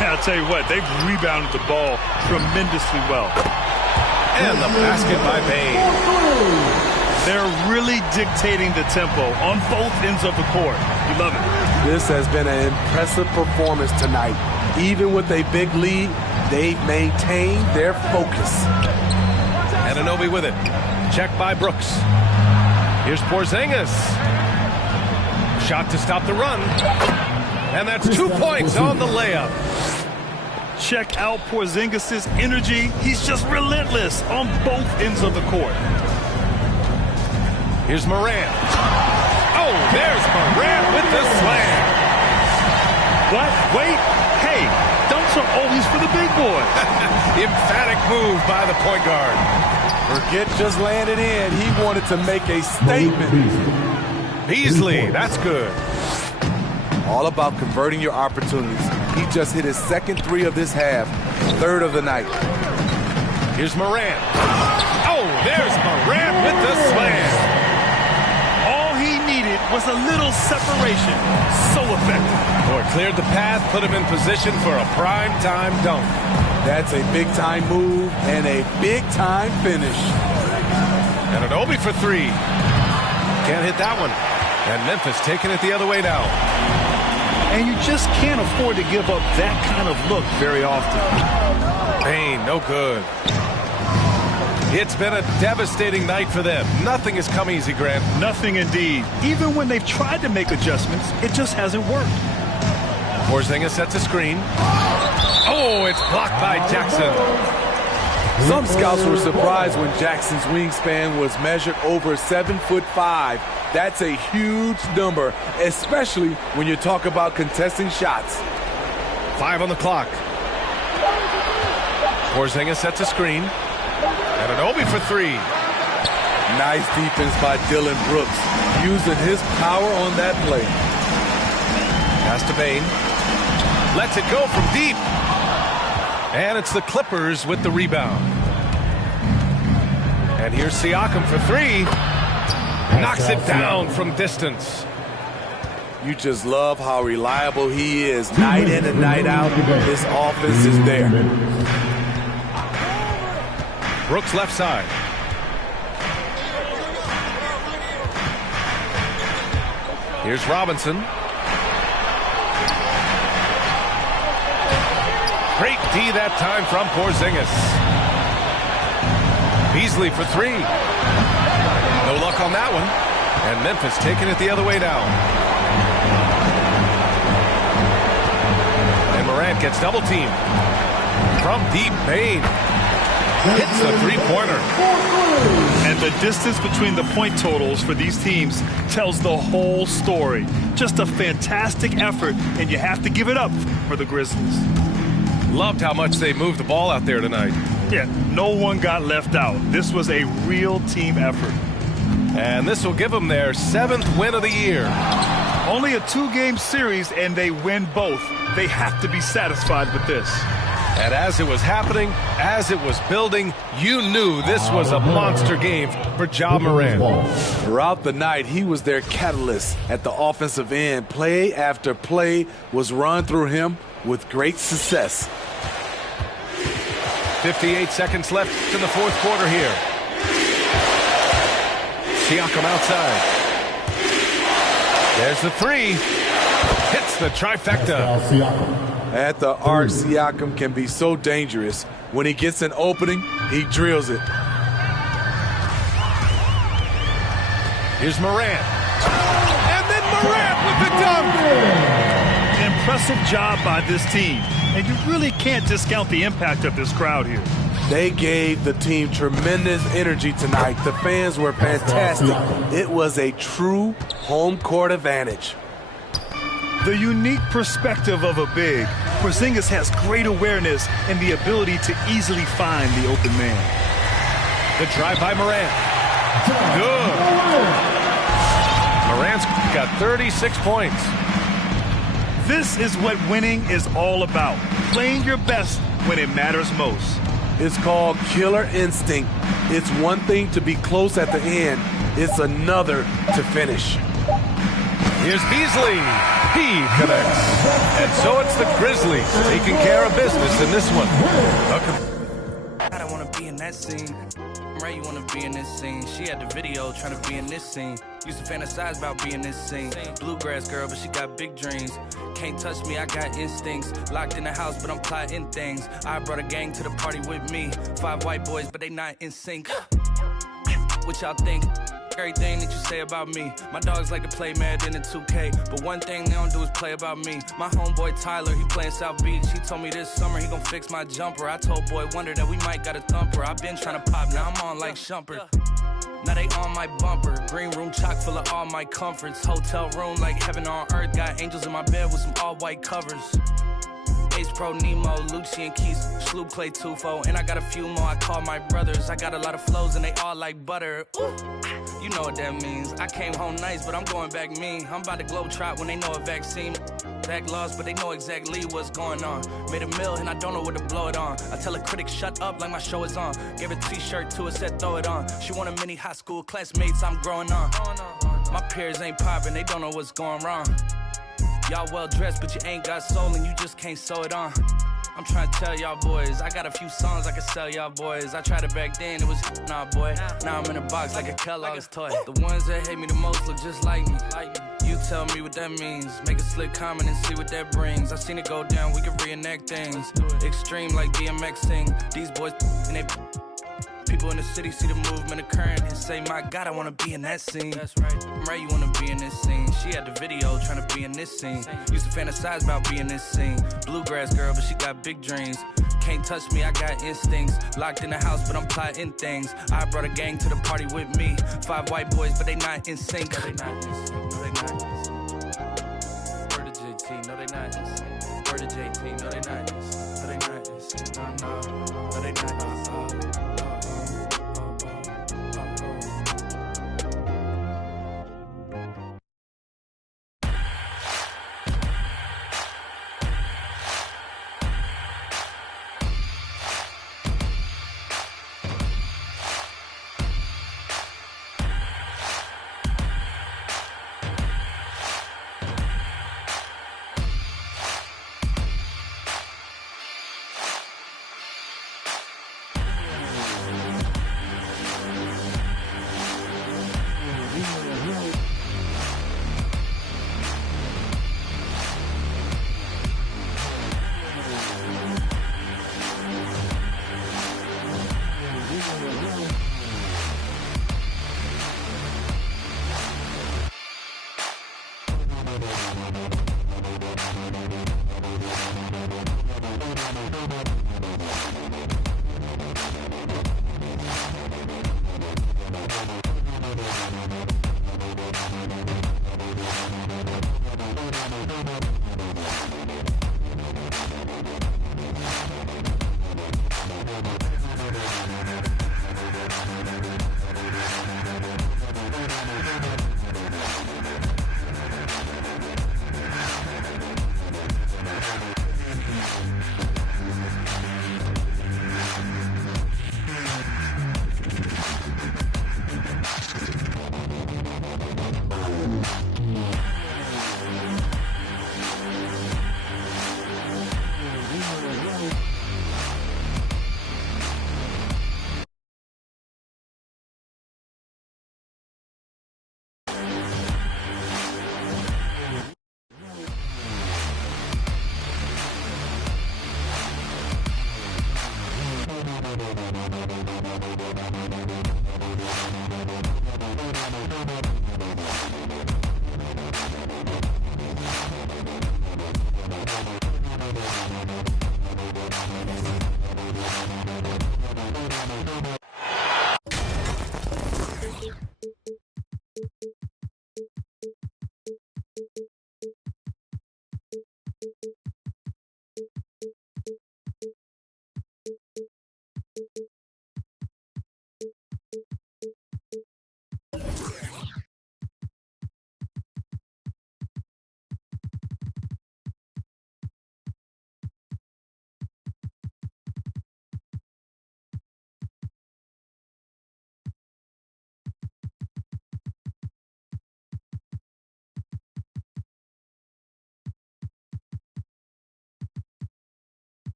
I'll tell you what, they've rebounded the ball tremendously well. And the basket by Bane. They're really dictating the tempo on both ends of the court. You love it. This has been an impressive performance tonight. Even with a big lead, they've maintained their focus. Anunoby with it. Checked by Brooks. Here's Porzingis. Shot to stop the run. And that's 2 points on the layup. Check out Porzingis' energy. He's just relentless on both ends of the court. Here's Morant. Oh, there's Morant with the slam. What? Wait. Hey, dunks are always for the big boy. Emphatic move by the point guard. Forget just landed in. He wanted to make a statement. Beasley, that's good. All about converting your opportunities. He just hit his second 3 of this half, 3rd of the night. Here's Morant. Oh, there's Morant with the slam. All he needed was a little separation. So effective. Boy, cleared the path, put him in position for a prime-time dunk. That's a big-time move and a big-time finish. And Anunoby for 3. Can't hit that one. And Memphis taking it the other way now. And you just can't afford to give up that kind of look very often. Bane, no good. It's been a devastating night for them. Nothing has come easy, Grant. Nothing indeed. Even when they've tried to make adjustments, it just hasn't worked. Porzingis sets a screen. Oh, it's blocked by Jackson. Some scouts were surprised when Jackson's wingspan was measured over 7'5". That's a huge number, especially when you talk about contesting shots. 5 on the clock. Porzingis sets a screen. And Anunoby for 3. Nice defense by Dylan Brooks, using his power on that play. Pass to Bane. Lets it go from deep. And it's the Clippers with the rebound. And here's Siakam for 3. Knocks it down from distance. You just love how reliable he is. Night in and night out, his offense is there. Brooks left side. Here's Robinson. Great D that time from Porzingis. Beasley for 3. No luck on that one. And Memphis taking it the other way down. And Morant gets double teamed. From deep, Bane hits the three-pointer. And the distance between the point totals for these teams tells the whole story. Just a fantastic effort, and you have to give it up for the Grizzlies. Loved how much they moved the ball out there tonight. Yeah, no one got left out. This was a real team effort. And this will give them their 7th win of the year. Only a 2-game series, and they win both. They have to be satisfied with this. And as it was happening, as it was building, you knew this was a monster game for Ja Morant. Throughout the night, he was their catalyst at the offensive end. Play after play was run through him with great success. 58 seconds left in the fourth quarter here. Siakam outside. There's the 3. Hits the trifecta. At the arc, Siakam can be so dangerous. When he gets an opening, he drills it. Here's Morant. And then Morant with the dunk. Impressive job by this team. And you really can't discount the impact of this crowd here. They gave the team tremendous energy tonight. The fans were fantastic. It was a true home court advantage. The unique perspective of a big. Porzingis has great awareness and the ability to easily find the open man. The drive by Morant. Good. Morant's got 36 points. This is what winning is all about. Playing your best when it matters most. It's called killer instinct. It's one thing to be close at the end. It's another to finish. Here's Beasley. He connects. And so it's the Grizzlies taking care of business in this one. I don't want to be in that scene. Right, you want to be in this scene. She had the video trying to be in this scene. Used to fantasize about being this scene. Bluegrass girl, but she got big dreams. Can't touch me, I got instincts. Locked in the house, but I'm plotting things. I brought a gang to the party with me. 5 white boys, but they not in sync. What y'all think? Everything that you say about me. My dogs like to play Madden and 2K, but one thing they don't do is play about me. My homeboy Tyler, he playing South Beach. He told me this summer he gon' fix my jumper. I told Boy Wonder that we might got a thumper. I been trying to pop, now I'm on like Shumpert. Now they on my bumper. Green room chock full of all my comforts. Hotel room like heaven on earth. Got angels in my bed with some all white covers. Ace Pro Nemo, Lucci Keys, Sloop Clay Tufo, and I got a few more I call my brothers. I got a lot of flows and they all like butter. Ooh, you know what that means. I came home nice, but I'm going back mean. I'm about to globe trot when they know a vaccine. Back lost, but they know exactly what's going on. Made a meal and I don't know where to blow it on. I tell a critic shut up like my show is on. Gave a t-shirt to her, said throw it on. She want a mini high school classmates, I'm growing on. My peers ain't popping, they don't know what's going wrong. Y'all well dressed, but you ain't got soul and you just can't sew it on. I'm trying to tell y'all boys, I got a few songs I can sell y'all boys. I tried it back then, it was nah boy. Now I'm in a box like a Kellogg's toy. The ones that hate me the most look just like me. You tell me what that means. Make a slick comment and see what that brings. I seen it go down, we can reenact things. Extreme like DMX sing. These boys and they People in the city see the movement occurring and say, my God, I want to be in that scene. That's right. I'm right, you want to be in this scene. She had the video trying to be in this scene. Used to fantasize about being this scene. Bluegrass girl, but she got big dreams. Can't touch me, I got instincts. Locked in the house, but I'm plotting things. I brought a gang to the party with me. 5 white boys, but they not in sync. No, they not in sync. No, they not in sync. Word to JT, no, they not in sync. Word to JT, no, they not in sync. No, they not in sync. No, they not in sync.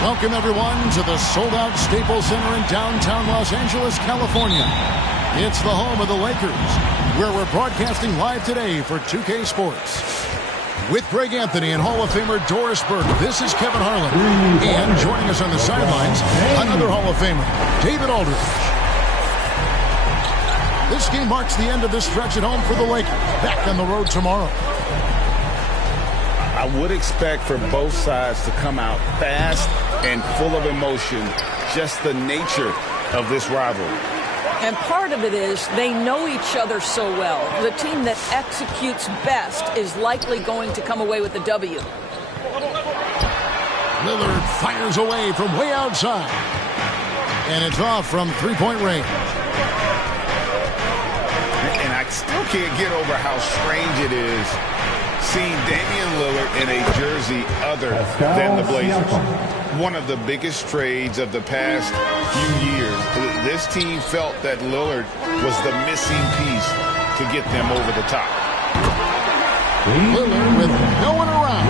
Welcome, everyone, to the sold-out Staples Center in downtown Los Angeles, California. It's the home of the Lakers, where we're broadcasting live today for 2K Sports. With Greg Anthony and Hall of Famer Doris Burke, this is Kevin Harlan. And joining us on the sidelines, another Hall of Famer, David Aldridge. This game marks the end of this stretch at home for the Lakers. Back on the road tomorrow. I would expect for both sides to come out fast and full of emotion, just the nature of this rivalry. And part of it is they know each other so well. The team that executes best is likely going to come away with the W. Lillard fires away from way outside. And it's off from three-point range. And I still can't get over how strange it is seeing Damian Lillard in a jersey other than the Blazers. One of the biggest trades of the past few years. This team felt that Lillard was the missing piece to get them over the top. Lillard with no one around.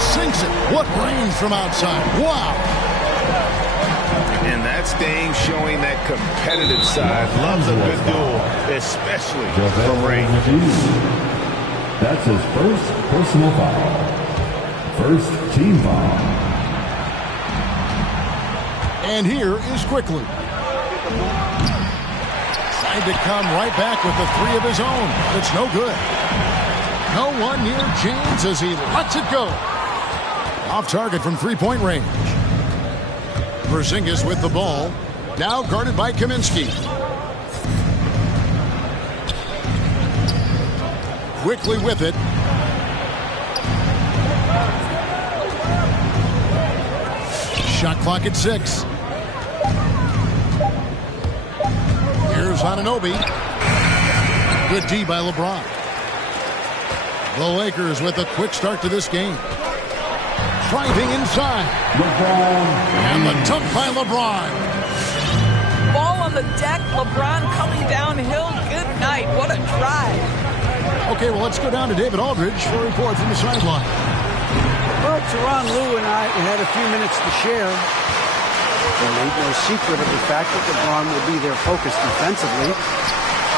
Sinks it. What range from outside. Wow. And that's Dame showing that competitive side. Loves a good duel, especially from range. That's his first personal foul. First team foul. And here is Quickly. Tried to come right back with the three of his own, but it's no good. No one near James as he lets it go. Off target from three-point range. Porzingis with the ball. Now guarded by Kaminsky. Quickly with it. Shot clock at 6. Here's Anunoby. Good D by LeBron. The Lakers with a quick start to this game. Driving inside. And the dunk by LeBron. Ball on the deck. LeBron coming downhill. Good night. What a drive. Okay, well, let's go down to David Aldridge for a report from the sideline. Well, Tyronn Lue and I had a few minutes to share. There ain't no secret of the fact that LeBron will be their focus defensively.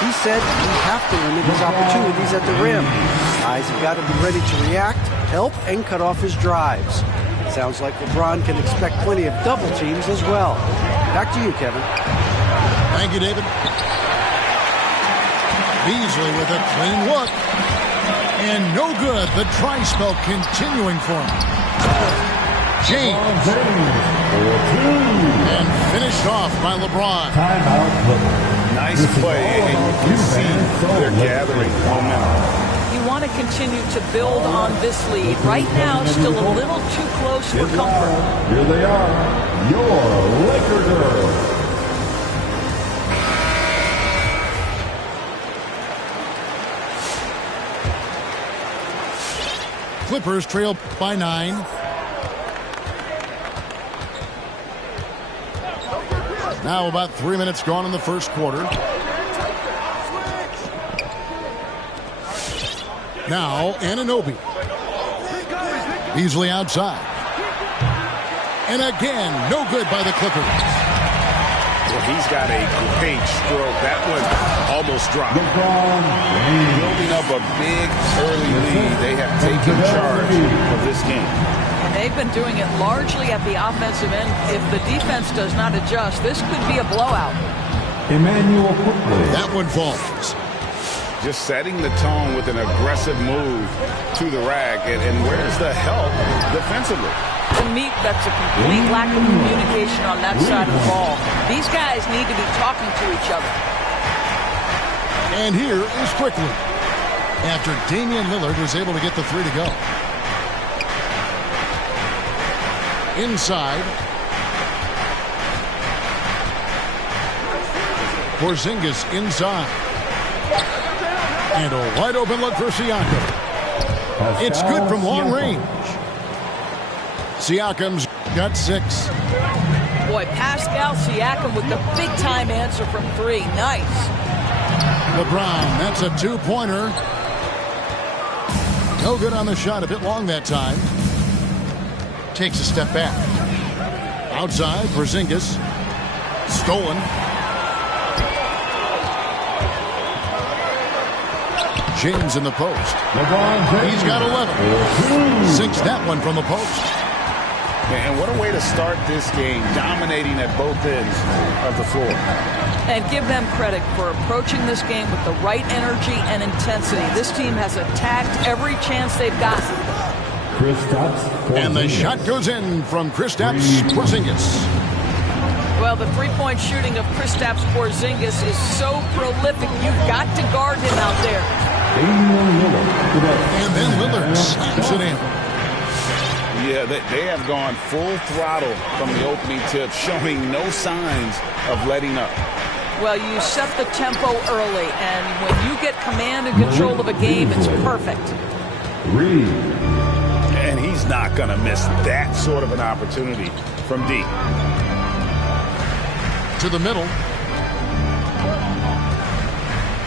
He said we have to limit his opportunities at the rim. Guys have got to be ready to react, help, and cut off his drives. Sounds like LeBron can expect plenty of double teams as well. Back to you, Kevin. Thank you, David. Beasley with a clean look. And no good. The try spell continuing for him. James. And finished off by LeBron. Nice play. And you can see they're gathering momentum. You want to continue to build on this lead. Right now, still a little too close for comfort. Here they are, your Laker girls. Clippers trail by 9. Now about 3 minutes gone in the first quarter. Now Anunoby. Beasley outside. And again, no good by the Clippers. Well, he's got a great stroke. That one almost dropped. Building up a big early lead. They have taken charge of this game. And they've been doing it largely at the offensive end. If the defense does not adjust, this could be a blowout. Emmanuel Quickly. That one falls. Just setting the tone with an aggressive move to the rack. And where's the help defensively? To me, that's a complete lack of communication on that side of the ball. These guys need to be talking to each other. And here is Quickly. After Damian Lillard was able to get the three to go. Inside. Porzingis inside. And a wide open look for Siakam. It's good from long range. Siakam's got 6. Boy, Pascal Siakam with the big-time answer from 3. Nice. LeBron, that's a 2-pointer. No good on the shot. A bit long that time. Takes a step back. Outside, Porzingis. Stolen. James in the post. He's got 11. 6 that one from the post. And what a way to start this game, dominating at both ends of the floor. And give them credit for approaching this game with the right energy and intensity. This team has attacked every chance they've gotten. And the shot goes in from Kristaps Porzingis. Well, the three-point shooting of Kristaps Porzingis is so prolific. You've got to guard him out there. And then Lillard slaps it in. Yeah, they have gone full throttle from the opening tip, showing no signs of letting up. Well, you set the tempo early, and when you get command and control of a game, it's perfect. And he's not going to miss that sort of an opportunity from deep. To the middle.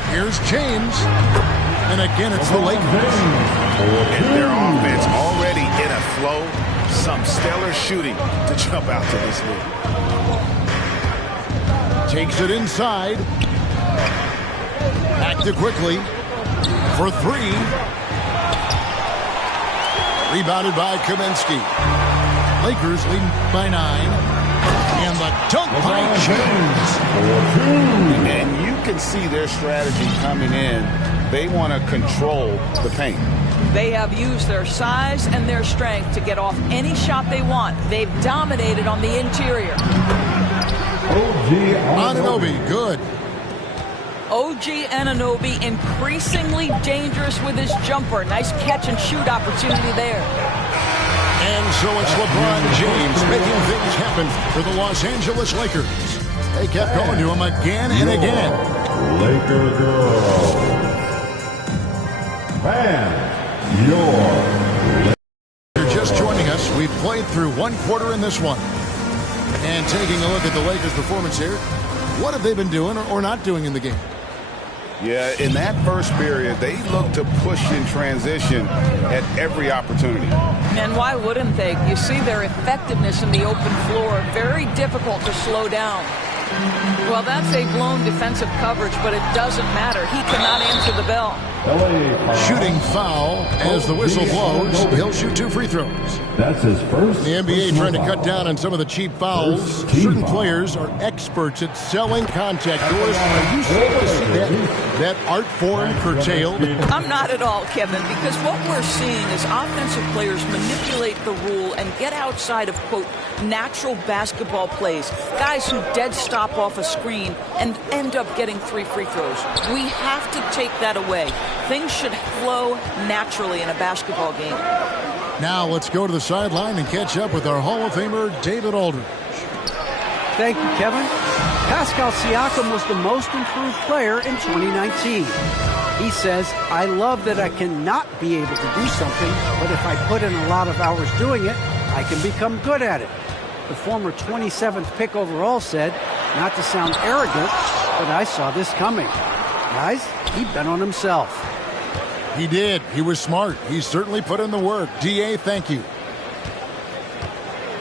Here's James. And again, it's the Lakers. And their offense already in a flow. Some stellar shooting to jump out to this lead. Takes it inside. Back to quickly. For 3. Rebounded by Kaminsky. Lakers leading by 9. And the dunk by James. And you can see their strategy coming in. They want to control the paint. They have used their size and their strength to get off any shot they want. They've dominated on the interior. Anunoby, good. OG Anunoby increasingly dangerous with his jumper. Nice catch and shoot opportunity there. And so it's LeBron James making things happen for the Los Angeles Lakers. They kept going to him again and again. Laker girl. You're just joining us. We've played through 1 quarter in this one. And taking a look at the Lakers' performance here, what have they been doing or not doing in the game? Yeah, in that first period, they looked to push in transition at every opportunity. And why wouldn't they? You see their effectiveness in the open floor. Very difficult to slow down. Well, that's a blown defensive coverage, but it doesn't matter. He cannot answer the bell. Shooting foul as the whistle blows. He'll shoot 2 free throws. That's his first. The NBA trying to cut down on some of the cheap fouls. Certain players are experts at selling contact. Doris, are you starting to see that art form curtailed? I'm not at all, Kevin, because what we're seeing is offensive players manipulate the rule and get outside of, quote, natural basketball plays. Guys who dead stop off a screen and end up getting 3 free throws. We have to take that away. Things should flow naturally in a basketball game. Now let's go to the sideline and catch up with our Hall of Famer, David Aldridge. Thank you, Kevin. Pascal Siakam was the most improved player in 2019. He says, I love that I cannot be able to do something, but if I put in a lot of hours doing it, I can become good at it. The former 27th pick overall said, not to sound arrogant, but I saw this coming. Guys, he bet on himself. He did. He was smart. He certainly put in the work. D.A., thank you.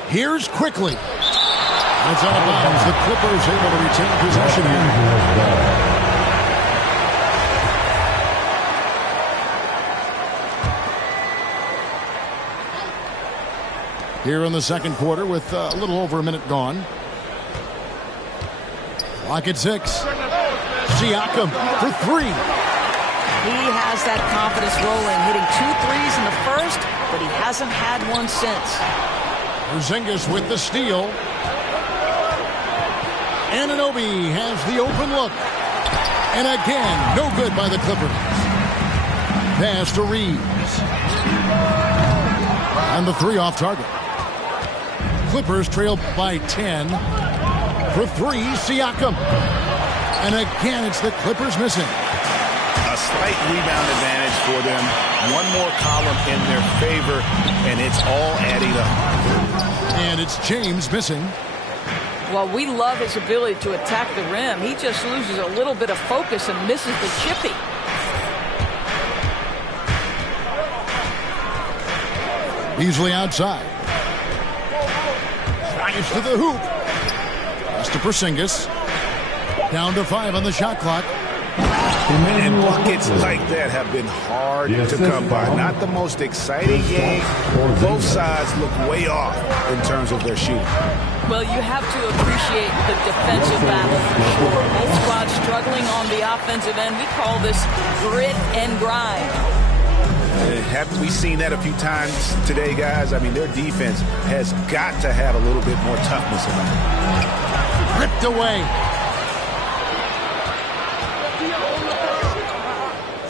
Here's quickly. It's out of bounds. The Clippers able to retain possession here. Here in the second quarter with a little over a minute gone. Clock at 6. Siakam for 3. He has that confidence rolling, hitting 2 threes in the first, but he hasn't had one since. Porzingis with the steal. Anunoby has the open look. And again, no good by the Clippers. Pass to Reeves. And the 3 off target. Clippers trail by 10. For 3, Siakam. And again, it's the Clippers missing. A slight rebound advantage for them. One more column in their favor, and it's all adding up. And it's James missing. Well, we love his ability to attack the rim. He just loses a little bit of focus and misses the chippy. Beasley outside. Drives to the hoop. Pass to Porzingis. Down to 5 on the shot clock. And buckets like that have been hard to come by. Not the most exciting game. Both sides look way off in terms of their shooting. Well, you have to appreciate the defensive battle for sure. Both squads struggling on the offensive end. We call this grit and grind. Haven't we seen that a few times today, guys? I mean, their defense has got to have a little bit more toughness about it. Ripped away.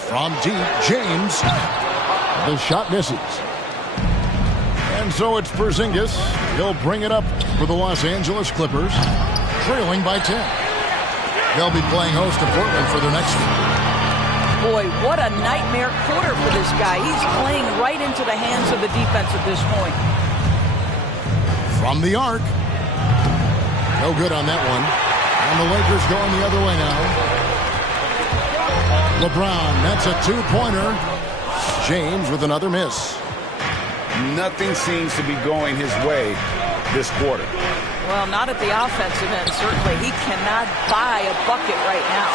From deep, James. The shot misses. And so it's Porzingis. He'll bring it up for the Los Angeles Clippers, trailing by 10. They'll be playing host to Portland for their next one. Boy, what a nightmare quarter for this guy. He's playing right into the hands of the defense at this point. From the arc. No good on that one. And the Lakers going the other way now. LeBron, that's a two-pointer. James with another miss. Nothing seems to be going his way this quarter. Well, not at the offensive end, certainly. He cannot buy a bucket right now.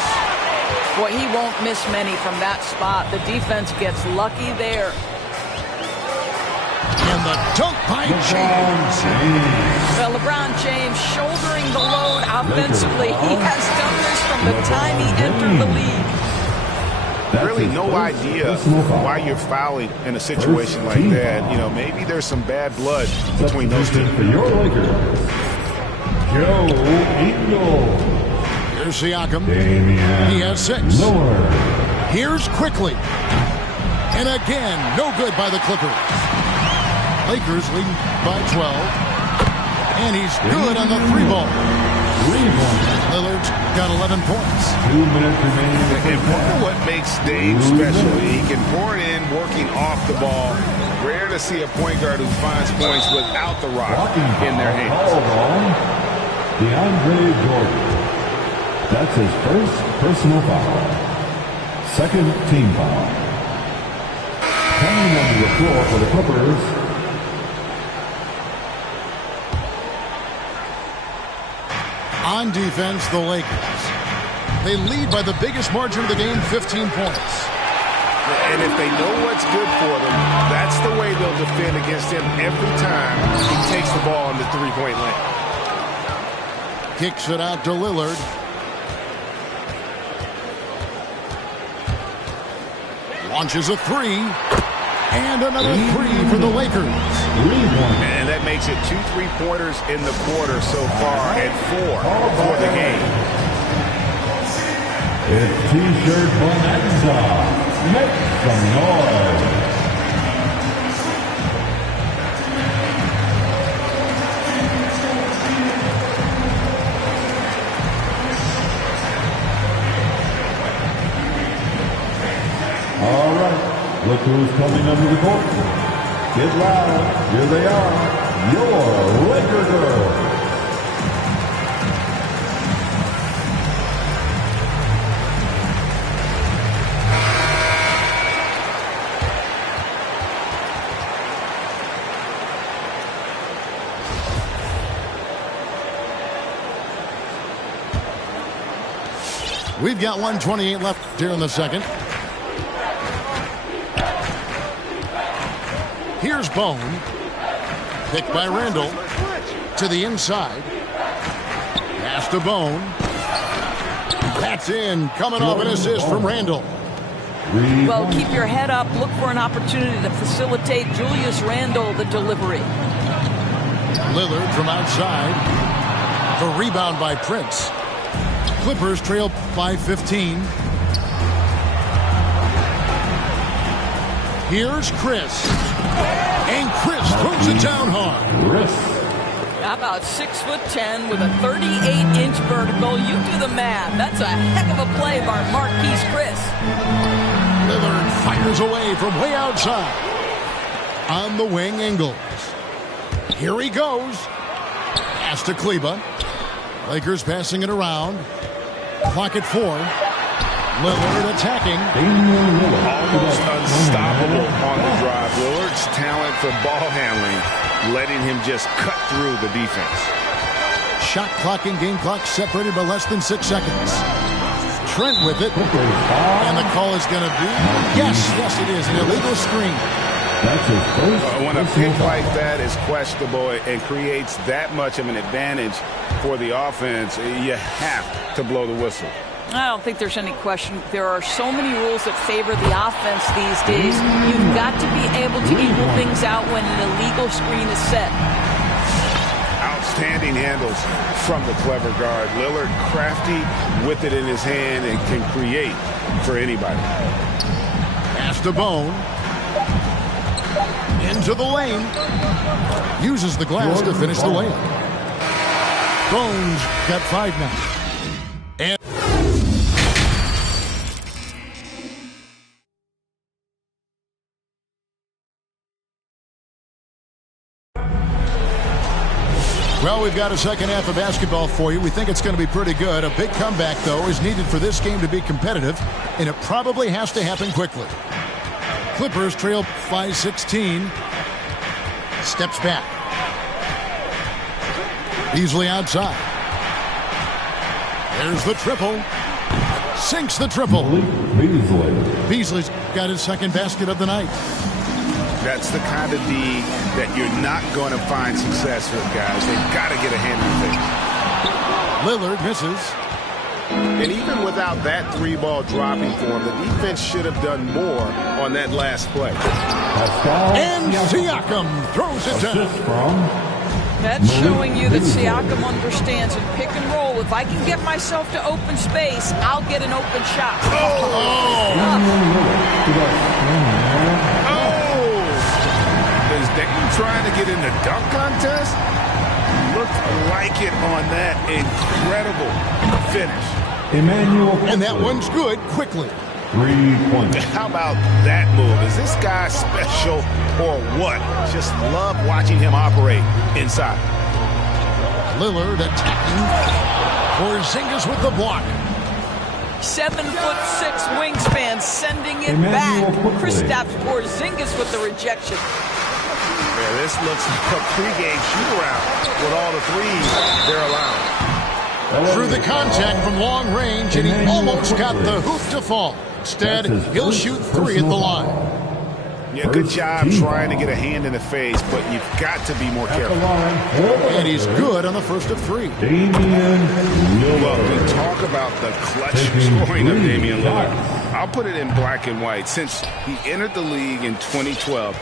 Boy, he won't miss many from that spot. The defense gets lucky there. And the dunk by James. Well, LeBron James shouldering the load offensively. He has done this from the time he entered the league. Really no idea why you're fouling in a situation like that. You know, maybe there's some bad blood between those two. For your Lakers, Joe Ingles. Here's Siakam. Damian He has 6. Lillard. Here's quickly. And again, no good by the Clippers. Lakers leading by 12. And he's good on the 3-ball. Lillard's got 11 points. 2 minutes remaining. And part of what makes Dame special, he can pour it in, working off the ball. Rare to see a point guard who finds points without the rock in their hands. DeAndre Jordan. That's his first personal foul. Second team foul. Coming onto the floor for the Clippers. On defense, the Lakers. They lead by the biggest margin of the game, 15 points. And if they know what's good for them, that's the way they'll defend against him every time he takes the ball in the three-point lane. Kicks it out to Lillard. Launches a 3. And another 3 for the Lakers. And that makes it 2 3-pointers in the quarter so far and 4 for the game. It's T-shirt Bonanza. Make some noise. All right. Look who's coming under the court. Get loud. Here they are. Your Laker girls. We've got 1:28 left here in the second. Here's Bone. Picked by Randall. To the inside. Pass to Bone. That's in. Coming off an assist from Randall. Well, keep your head up. Look for an opportunity to facilitate Julius Randle the delivery. Lillard from outside. The rebound by Prince. Clippers trail by 15. Here's Chris. And Chris throws it down hard. About 6'10" with a 38-inch vertical. You do the math. That's a heck of a play by Marquise Chris. Lillard fires away from way outside. On the wing, Ingles. Here he goes. Pass to Kleba. Lakers passing it around. Clock at 4. Lillard attacking. Almost unstoppable on the drive. Lillard's talent for ball handling, letting him just cut through the defense. Shot clock and game clock separated by less than 6 seconds. Trent with it. And the call is going to be, yes, it is, an illegal screen. When a pick like that is questionable and creates that much of an advantage for the offense, you have to blow the whistle. I don't think there's any question. There are so many rules that favor the offense these days. You've got to be able to equal things out when an illegal screen is set. Outstanding handles from the clever guard. Lillard crafty with it in his hand and can create for anybody. Pass to Bone. Into the lane. Uses the glass to finish the layup. Bone's got 5 now. And well, we've got a second half of basketball for you. We think it's going to be pretty good. A big comeback, though, is needed for this game to be competitive, and it probably has to happen quickly. Clippers trail by 16. Steps back. Beasley outside. There's the triple. Sinks the triple. Beasley's got his second basket of the night. That's the kind of D that you're not going to find success with, guys. They've got to get a hand in the face. Lillard misses. And even without that 3-ball dropping for him, the defense should have done more on that last play. And Siakam throws it down. That's showing you that Siakam understands in pick and roll. If I can get myself to open space, I'll get an open shot. Is Dayton trying to get in the dunk contest? Looked like it on that incredible finish. And that one's good quickly. 3-pointer. How about that move? Is this guy special or what? Just love watching him operate inside. Lillard attacking. Porzingis with the block. 7'6" wingspan sending it back. Kristaps Porzingis with the rejection. Yeah, this looks like a pregame shoot-around with all the threes they're allowing. Through the contact from long range, and he almost got the hoop to fall. Instead, he'll shoot 3 at the line. Yeah, good job trying to get a hand in the face, but you've got to be more careful. And he's good on the first of 3. Well, we talk about the clutch scoring of Damian Lillard. I'll put it in black and white. Since he entered the league in 2012,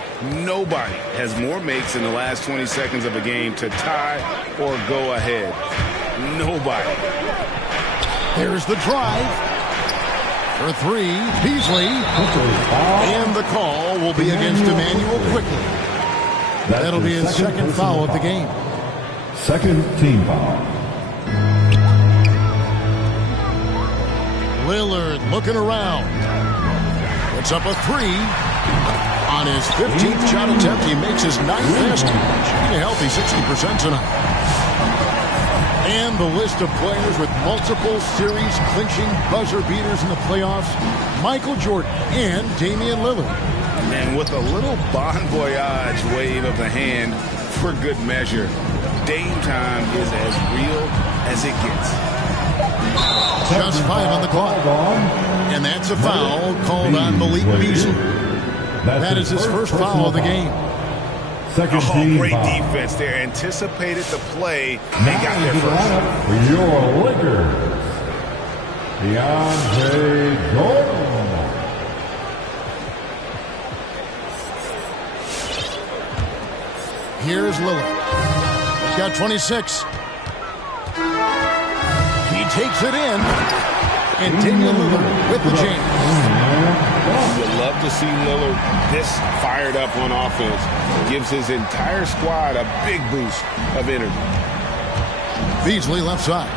nobody has more makes in the last 20 seconds of a game to tie or go ahead. Nobody. There's the drive. For 3, Beasley. And the call will be against Emmanuel quickly. That'll be his second foul of the game. Second team foul. Lillard looking around. Puts up a 3. On his 15th shot attempt, he makes his 9th basket. Shooting a healthy 60% tonight. And the list of players with multiple series clinching buzzer beaters in the playoffs, Michael Jordan and Damian Lillard. And with a little bon voyage wave of the hand for good measure, Dame time is as real as it gets. Just 5 on the clock. And that's a foul called on Malik Beasley. That is his first foul of the game. Second team great foul. defense there. Anticipated the play and got there first. For your Lakers, DeAndre Jordan. Here's Lillard. He's got 26. He takes it in. And Damian Lillard with the jam. You love to see Lillard this fired up on offense. Gives his entire squad a big boost of energy. Beasley left side.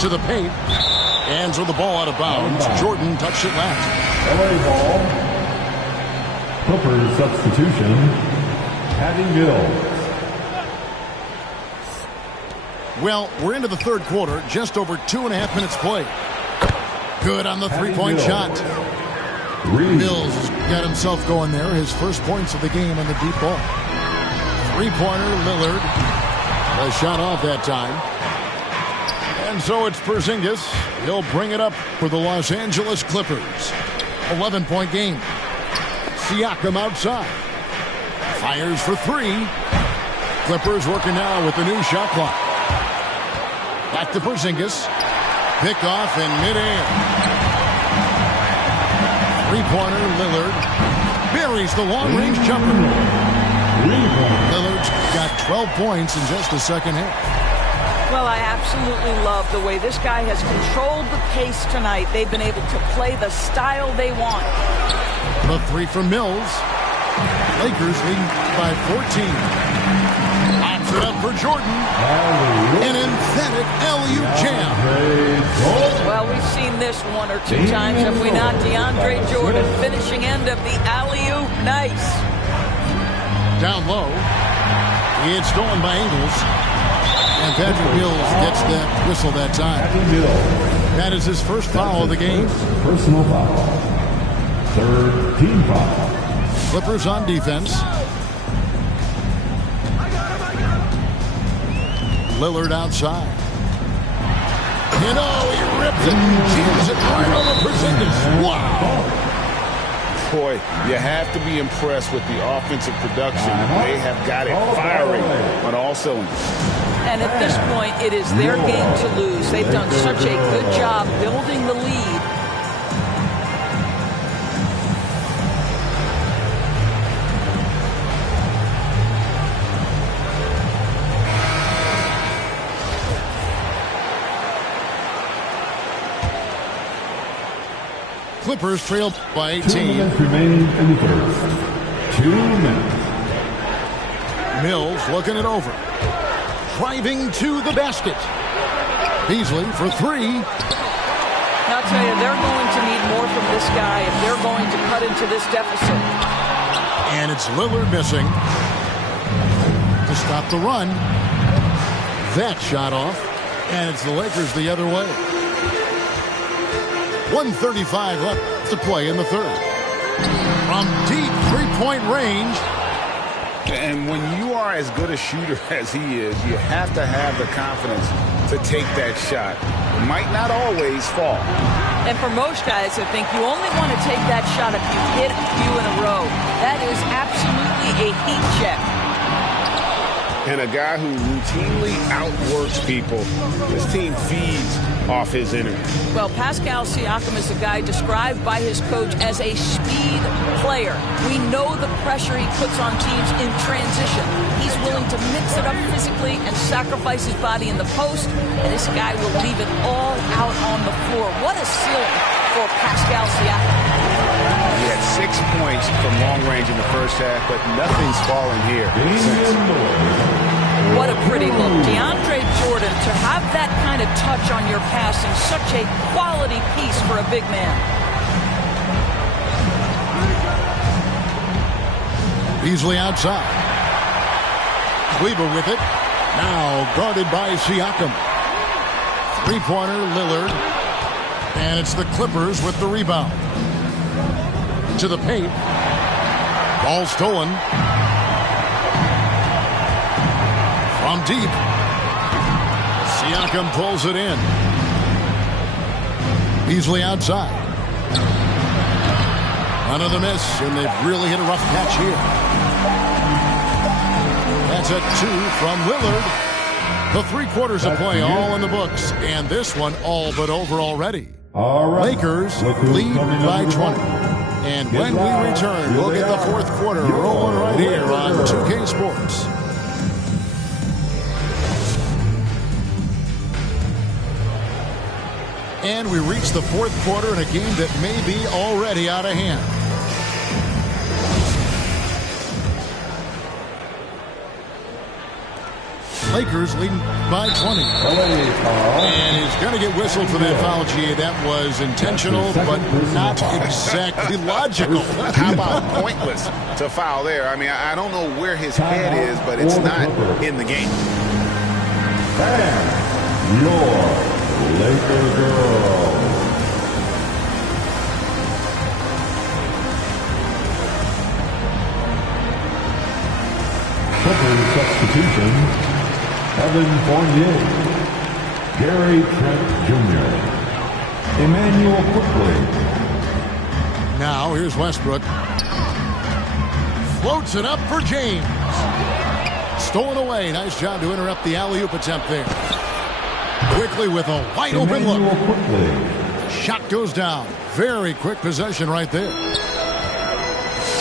To the paint. Hands with the ball out of bounds. Jordan touched it last. LA ball. Clippers substitution. Patty Mills. Well, we're into the third quarter. Just over 2.5 minutes played. Good on the three-point shot. Mills has got himself going there. His first points of the game on the deep ball. Three-pointer, Lillard. A shot off that time. And so it's Porzingis. He'll bring it up for the Los Angeles Clippers. 11-point game. Siakam outside. Fires for three. Clippers working now with the new shot clock. Back to Porzingis. Pick off in midair. Three-pointer, Lillard. Buries the long-range jumper. Lillard's got 12 points in just the second half. Well, I absolutely love the way this guy has controlled the pace tonight. They've been able to play the style they want. The three from Mills. Lakers leading by 14. Pops it up for Jordan. An emphatic LU jam. Well, we've seen this one or two times, have we not? DeAndre Jordan, finishing end of the alley-oop. Nice. Down low. It's stolen by Ingles. And Patrick Mills gets that whistle that time. That is his first foul of the game. Personal foul. Third team foul. Clippers on defense. Lillard outside. You know, he ripped it. Jams it right over Porzingis. Wow. Boy, you have to be impressed with the offensive production. They have got it firing on all cylinders. And at this point, it is their game to lose. They've done such a good job building the lead. Clippers trail by 18. 2 minutes remaining in the third. 2 minutes. Mills looking it over. Driving to the basket. Beasley for three. Now, I'll tell you, they're going to need more from this guy if they're going to cut into this deficit. And it's Lillard missing to stop the run. That shot off. And it's the Lakers the other way. 1:35 left to play in the third. From deep three-point range. And when you are as good a shooter as he is, you have to have the confidence to take that shot. It might not always fall. And for most guys, I think you only want to take that shot if you hit a few in a row. That is absolutely a heat check. And a guy who routinely outworks people, his team feeds off his energy. Well, Pascal Siakam is a guy described by his coach as a speed player. We know the pressure he puts on teams in transition. He's willing to mix it up physically and sacrifice his body in the post, and this guy will leave it all out on the floor. What a ceiling for Pascal Siakam. He had 6 points from long range in the first half, but nothing's falling here. What a pretty look. DeAndre Jordan, to have that kind of touch on your passing, such a quality piece for a big man. Beasley outside. Kleber with it. Now guarded by Siakam. Three-pointer, Lillard. And it's the Clippers with the rebound. To the paint. Ball stolen. From deep. Siakam pulls it in. Beasley outside. Another miss, and they've really hit a rough patch here. That's a 2 from Lillard. The 3 quarters of play all in the books, and this one all but over already. All right. Lakers lead by 20. And when we return, we'll get the fourth quarter rolling right here on 2K Sports. And we reach the fourth quarter in a game that may be already out of hand. Lakers leading by 20. And he's going to get whistled for that foul, G. That was intentional, but not exactly logical. How about pointless to foul there? I mean, I don't know where his head is, but it's not in the game. And your Laker girl. Clippers substitution. Evan Fournier. Gary Trent Jr. Emmanuel Quickly. Now here's Westbrook. Floats it up for James. Stolen away. Nice job to interrupt the alley-oop attempt there. Quickly with a wide open look. Shot goes down. Very quick possession right there.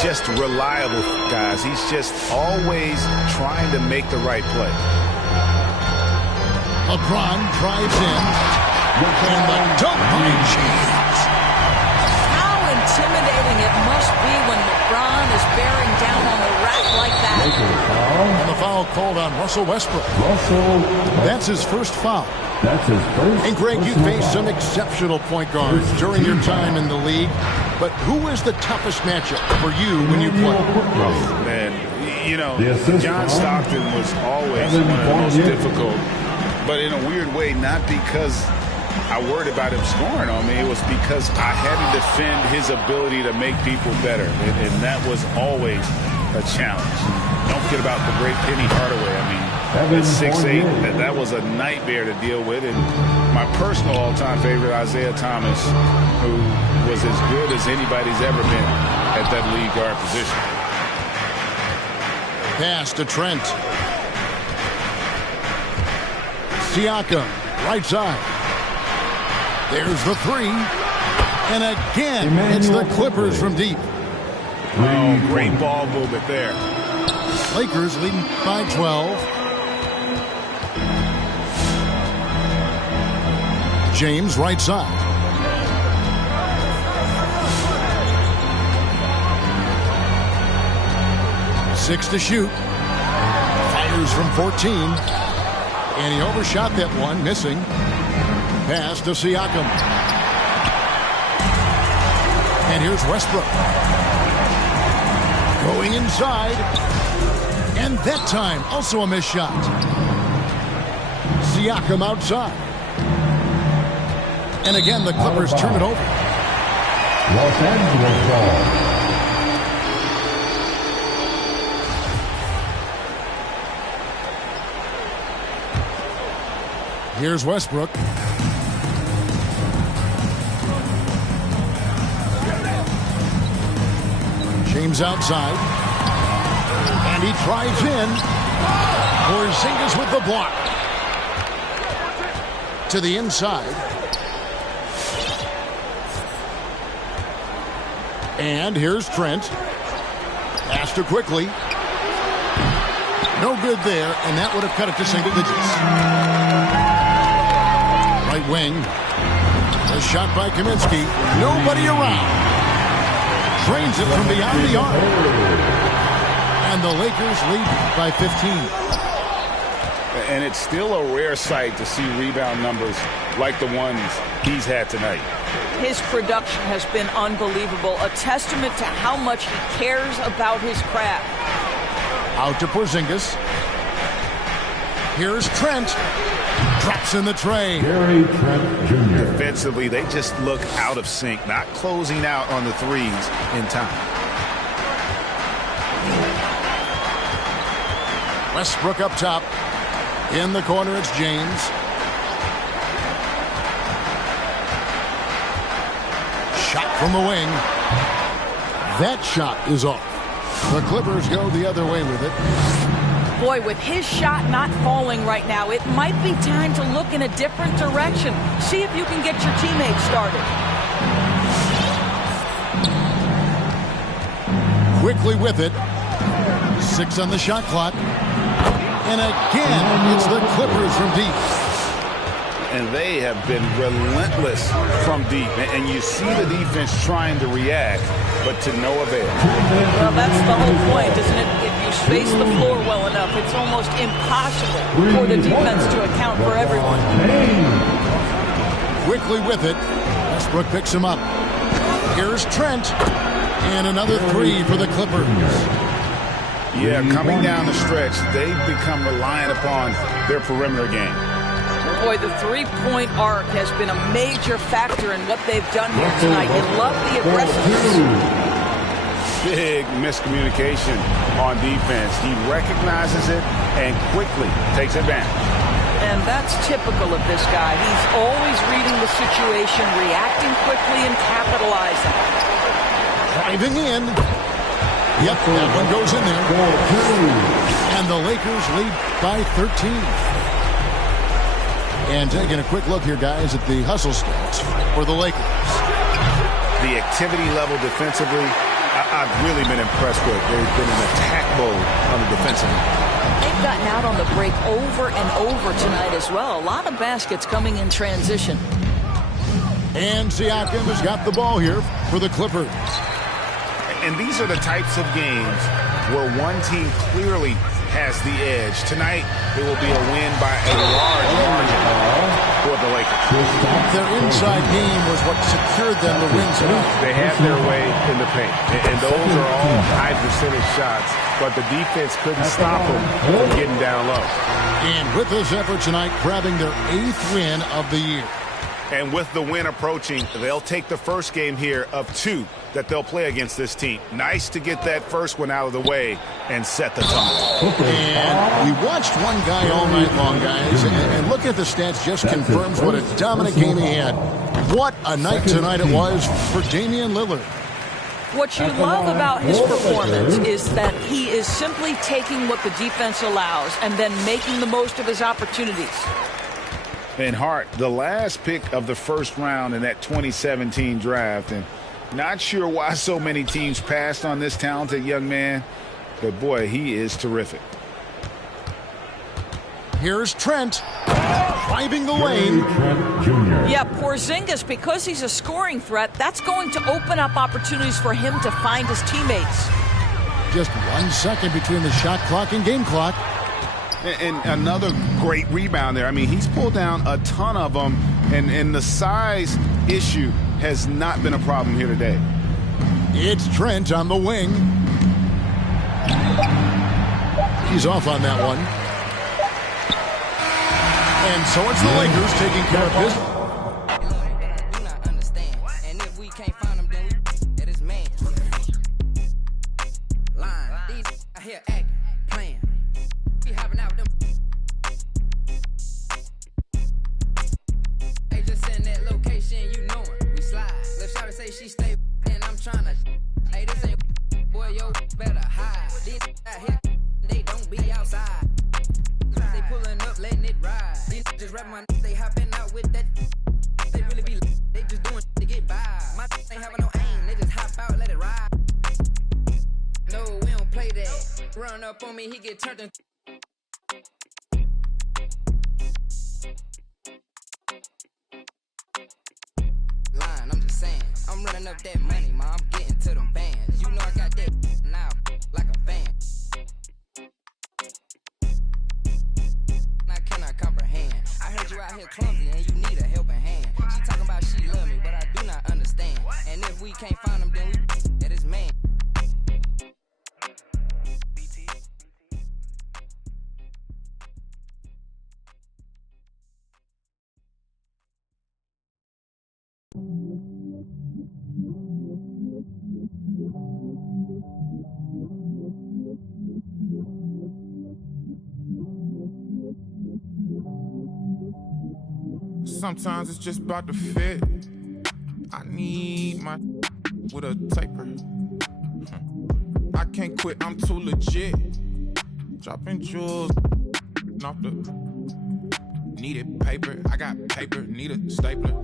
Just reliable, guys. He's just always trying to make the right play. LeBron drives in. And the dunk by James. How intimidating it must be when LeBron is bearing down on the rack like that. And the foul called on Russell Westbrook. That's his first foul. That's his first. And Greg, you faced some exceptional point guards during your time in the league. But who is the toughest matchup for you when you play? Man, you know, John Stockton was always one of the most difficult. But in a weird way, not because I worried about him scoring on me. It was because I had to defend his ability to make people better. And that was always a challenge. Don't forget about the great Penny Hardaway. I mean, at 6'8", that was a nightmare to deal with. And my personal all-time favorite, Isaiah Thomas, who was as good as anybody's ever been at that lead guard position. Pass to Trent. Siakam, right side. There's the three. And again, it's the Clippers from deep. Oh, great ball movement there. Lakers leading by 12. James, right side. Six to shoot. Fires from 14. And he overshot that one, missing. Pass to Siakam. And here's Westbrook. Going inside. And that time, also a missed shot. Siakam outside. And again, the Clippers turn it over. Los Angeles ball. Here's Westbrook. James outside. And he drives in. Porzingis with the block. To the inside. And here's Trent. Pass to Quickly. No good there, and that would have cut it to single digits. Right wing. A shot by Kaminsky. Nobody around. Drains it from beyond the arc. And the Lakers lead by 15. And it's still a rare sight to see rebound numbers like the ones he's had tonight. His production has been unbelievable, a testament to how much he cares about his craft. Out to Porzingis. Here's Trent. Drops in the tray. Gary Trent Jr. Defensively, they just look out of sync, not closing out on the threes in time. Westbrook up top. In the corner, it's James. Shot from the wing. That shot is off. The Clippers go the other way with it. Boy, with his shot not falling right now, it might be time to look in a different direction. See if you can get your teammates started. Quickly with it. 6 on the shot clock. And again, it's the Clippers from deep. And they have been relentless from deep. And you see the defense trying to react, but to no avail. Well, that's the whole point, isn't it? If you space the floor well enough, it's almost impossible for the defense to account for everyone. Quickly with it. Westbrook picks him up. Here's Trent. And another three for the Clippers. Yeah, coming down the stretch, they've become reliant upon their perimeter game. Boy, the three-point arc has been a major factor in what they've done here tonight. You love the aggressiveness. Big miscommunication on defense. He recognizes it and quickly takes advantage. And that's typical of this guy. He's always reading the situation, reacting quickly, and capitalizing. Driving in. Yep, that one goes in there. And the Lakers lead by 13. And taking a quick look here, guys, at the hustle stats for the Lakers. The activity level defensively, I've really been impressed with. They've been in attack mode on the defensive end. They've gotten out on the break over and over tonight as well. A lot of baskets coming in transition. And Siakam has got the ball here for the Clippers. And these are the types of games where one team clearly has the edge. Tonight, it will be a win by a large margin for the Lakers. Their inside game was what secured them the win tonight. They had their way in the paint. And those are all high percentage shots, but the defense couldn't stop them from getting down low. And with this effort tonight, grabbing their 8th win of the year. And with the win approaching, they'll take the first game here of 2 that they'll play against this team. Nice to get that first one out of the way and set the tone. And we watched one guy all night long, guys, and look at the stats, just confirms what a dominant game he had. What a night tonight it was for Damian Lillard. What you love about his performance is that he is simply taking what the defense allows and then making the most of his opportunities. And Hart, the last pick of the first round in that 2017 draft, and not sure why so many teams passed on this talented young man, but boy, he is terrific. Here's Trent driving the lane. Yeah, Porzingis, because he's a scoring threat, that's going to open up opportunities for him to find his teammates. Just 1 second between the shot clock and game clock. And another great rebound there. I mean, he's pulled down a ton of them, and the size issue has not been a problem here today. It's Trent on the wing. He's off on that one. And so it's the Lakers taking care of business. Run up on me, he get turned in. Line, I'm just saying, I'm running up that money, ma, I'm getting to them bands. You know I got that now, like a fan. I cannot comprehend. I heard you out here clumsy and you need a helping hand. She talking about she love me, but I do not understand. And if we can't find him, then we at his man. Sometimes it's just about to fit. I need my with a taper. I can't quit, I'm too legit. Dropping jewels off the needed paper. I got paper, need a stapler.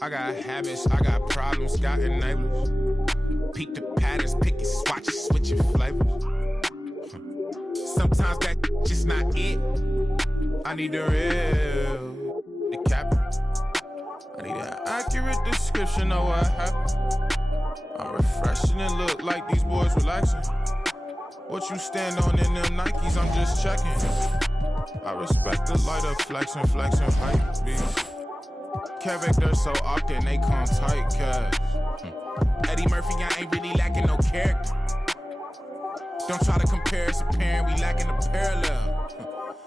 I got habits, I got problems, got enablers. Peek the patterns, pick your swatches, switch your flavors. Sometimes that just not it. I need the real. I need an accurate description of what happened. I'm refreshing and look like these boys relaxing. What you stand on in them Nikes, I'm just checking. I respect the light of flexing, hype beats. Quebec, they're so often they come tight, cuz Eddie Murphy, I ain't really lacking no character. Don't try to compare, it's apparent we lacking a parallel.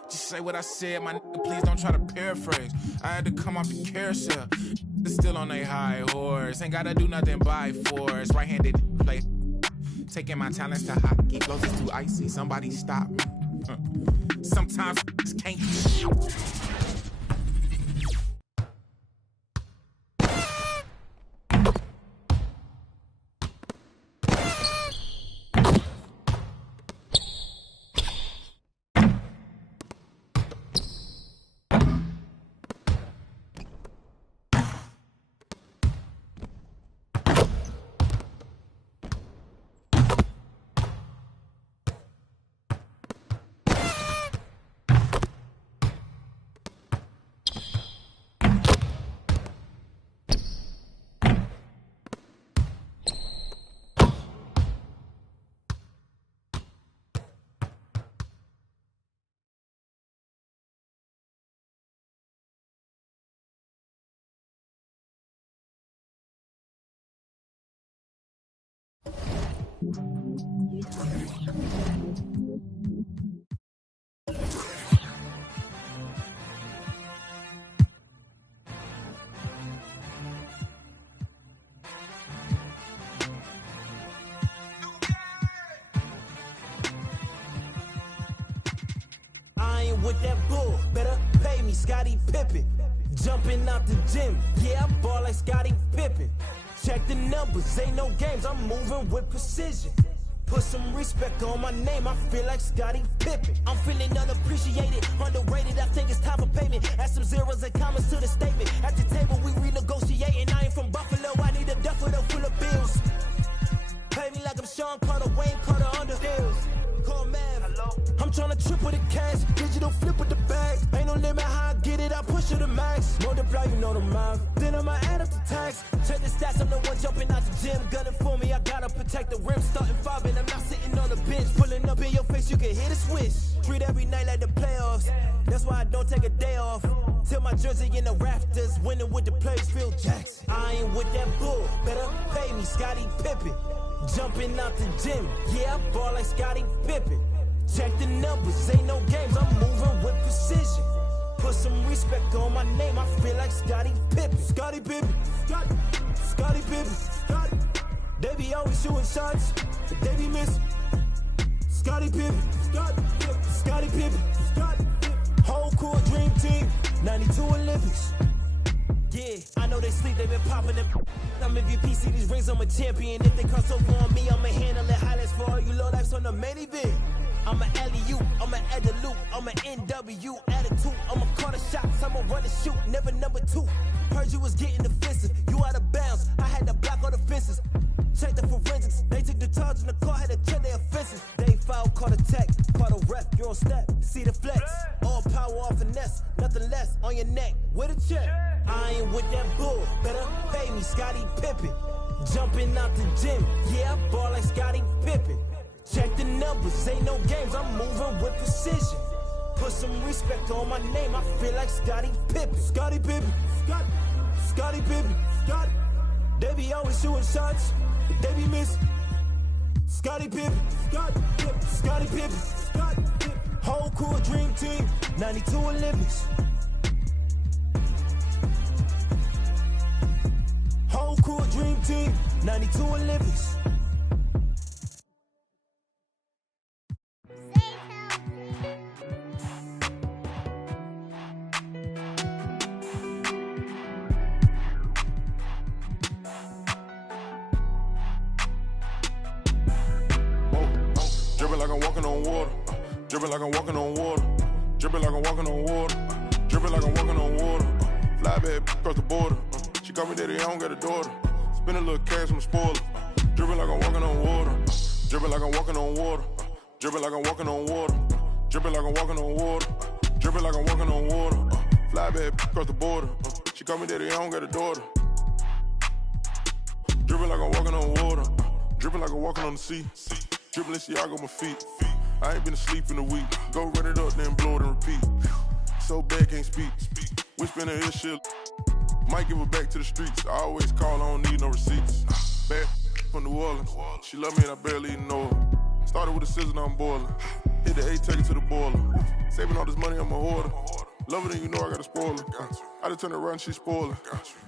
Just say what I said, my nigga, please don't try to paraphrase. I had to come off the carousel. They're still on they high horse. Ain't gotta do nothing by force. Right-handed play. Taking my talents to hockey. Close is too icy. Somebody stop me. Sometimes can't. I ain't with that bull, better pay me, Scottie Pippen. Jumping out the gym, yeah, I ball like Scottie Pippen. Check the numbers, ain't no games, I'm moving with precision. Put some respect on my name, I feel like Scottie Pippen. I'm feeling unappreciated, underrated, I think it's time for payment. Add some zeros and commas to the statement. At the table, we renegotiating. I ain't from Buffalo, I need a duffel full of bills. Pay me like I'm Sean Carter, Wayne Carter under deals. Call Mav. I'm tryna triple the cash, digital flip with the bag. Ain't no limit how I get it, I push it to max. Multiply, you know the math. Then I'ma add up the tax. Check the stats, I'm the one jumping out the gym. Gunning for me, I gotta protect the rim. Starting 5 and I'm not sitting on the bench. Pulling up in your face, you can hear the switch. Treat every night like the playoffs. That's why I don't take a day off. Till my jersey in the rafters, winning with the players, Phil Jackson. I ain't with that bull, better pay me, Scottie Pippen. Jumping out the gym, yeah, I ball like Scottie Pippen. Check the numbers, ain't no games, I'm moving with precision. Put some respect on my name, I feel like Scottie Pippen. Scottie Pippen, Scottie Pippen, Scottie. They be always shooting shots, but they be missing. Scottie Pippen, Scottie Pippen, Scottie. Whole core dream team, 92 Olympics. Yeah, I know they sleep, they been popping them. I'm MVP, see these rings, I'm a champion. If they cross over on me, I'ma handle it. Highlights for all you low lives on the main event. I'm an alley-oop, I'm an add the loop, I'm an NW attitude. I'ma call the shots, I'ma run and shoot, never number 2. Heard you was getting defensive, you out of bounds, I had to block all the fences. Check the forensics, they took the charge in the car, had to check their offenses. They foul, caught a tech, caught a rep, you're on step, see the flex. All power off finesse, nothing less on your neck, with a check. I ain't with that bull, better pay me, Scottie Pippen. Jumping out the gym, yeah, I ball like Scottie Pippen. Check the numbers, ain't no games, I'm moving with precision. Put some respect on my name, I feel like Scottie Pippen. Scottie Pippen, Scottie Pippen, Scottie. They be always shooting shots, but they be missing. Scottie Pippen, Scottie Pippen, Scottie. Whole core dream team, 92 Olympics. Whole core dream team, 92 Olympics. Dripping like I'm walking on water. Dripping like I'm walking on water. Dripping like I'm walking on water. Dripping like I'm walking on water. Fly back across the border. She call me daddy, I don't got a daughter. Spend a little cash, I'm a spoiler. Dripping like I'm walking on water. Dripping like I'm walking on water. Dripping like I'm walking on water. Dripping like I'm walking on water. Dripping like I'm walking on water. Fly back across the border. She call me daddy, I don't got a daughter. Dripping like I'm walking on water. Dripping like I'm walking on the sea. Dripping Balenciaga on my feet. I ain't been asleep in a week. Go run it up, then blow it and repeat. So bad, can't speak. Whispering in his shit. Might give her back to the streets. I always call, I don't need no receipts. Bad from New Orleans. She love me and I barely even know her. Started with a scissors, now I'm boiling. Hit the A, take it to the boiler. Saving all this money, I'm a hoarder. Love it and you know I got a spoiler. I just turn it around, she spoiling.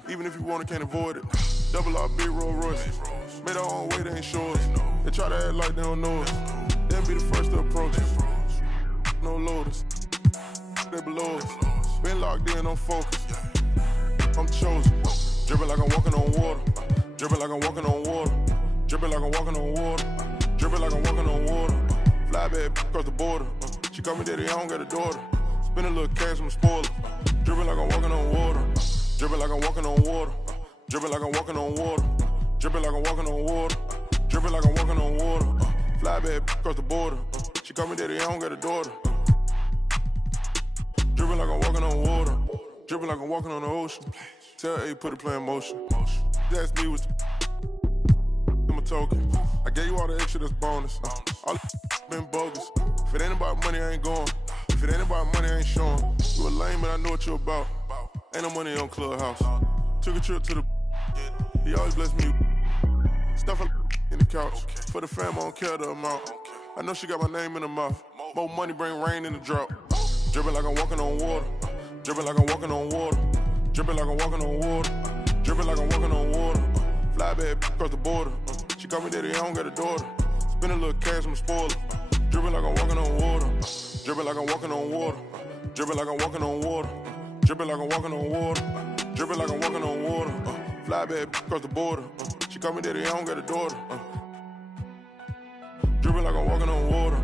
Even if you want it, can't avoid it. Double R, big Rolls Royce. Made our own way, they ain't sure us. They try to act like they don't know us. They'll be the first to approach us. No loaders. They below us. Been locked in, I'm focused. I'm chosen. Dripping like I'm walking on water. Dripping like I'm walking on water. Dripping like I'm walking on water. Dripping like I'm walking on water. Fly back across the border. She call me daddy, I don't got a daughter. Spend a little cash, I'm a spoiler. Dripping like I'm walking on water. Dripping like I'm walking on water. Dripping like I'm walking on water. Dripping like I'm walking on water. Dripping like I'm walking on water. Fly back across the border. She call me daddy, I don't got a daughter. Dripping like I'm walking on water. Dripping like I'm walking on the ocean. Tell A, put a play in motion. Ask me what's my token. I gave you all the extra, that's bonus. All been bogus. If it ain't about money, I ain't going. If it ain't about money, I ain't showing. You a lame, but I know what you about. Ain't no money on Clubhouse. Took a trip to the. He always bless me. Stuff in the couch. For the fam, I don't care the amount. I know she got my name in her mouth. More money bring rain in the drought. Dripping like I'm walking on water. Dripping like I'm walking on water. Dripping like I'm walking on water. Dripping like I'm walking on water. Fly bad across the border. She call me daddy, I don't got a daughter. Spend a little cash, I'm a spoiler. Dripping like I'm walking on water. Dripping like I'm walking on water. Dripping like I'm walking on water. Dripping like I'm walking on water. Dripping like I'm walking on water. Fly bad across the border. She call me daddy, I don't got a daughter. Dripping like I'm walking on water.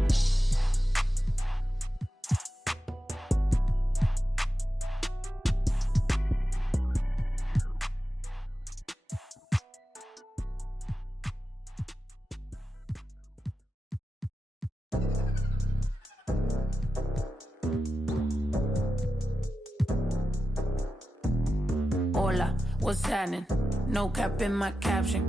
Hola, what's happening? No cap in my caption.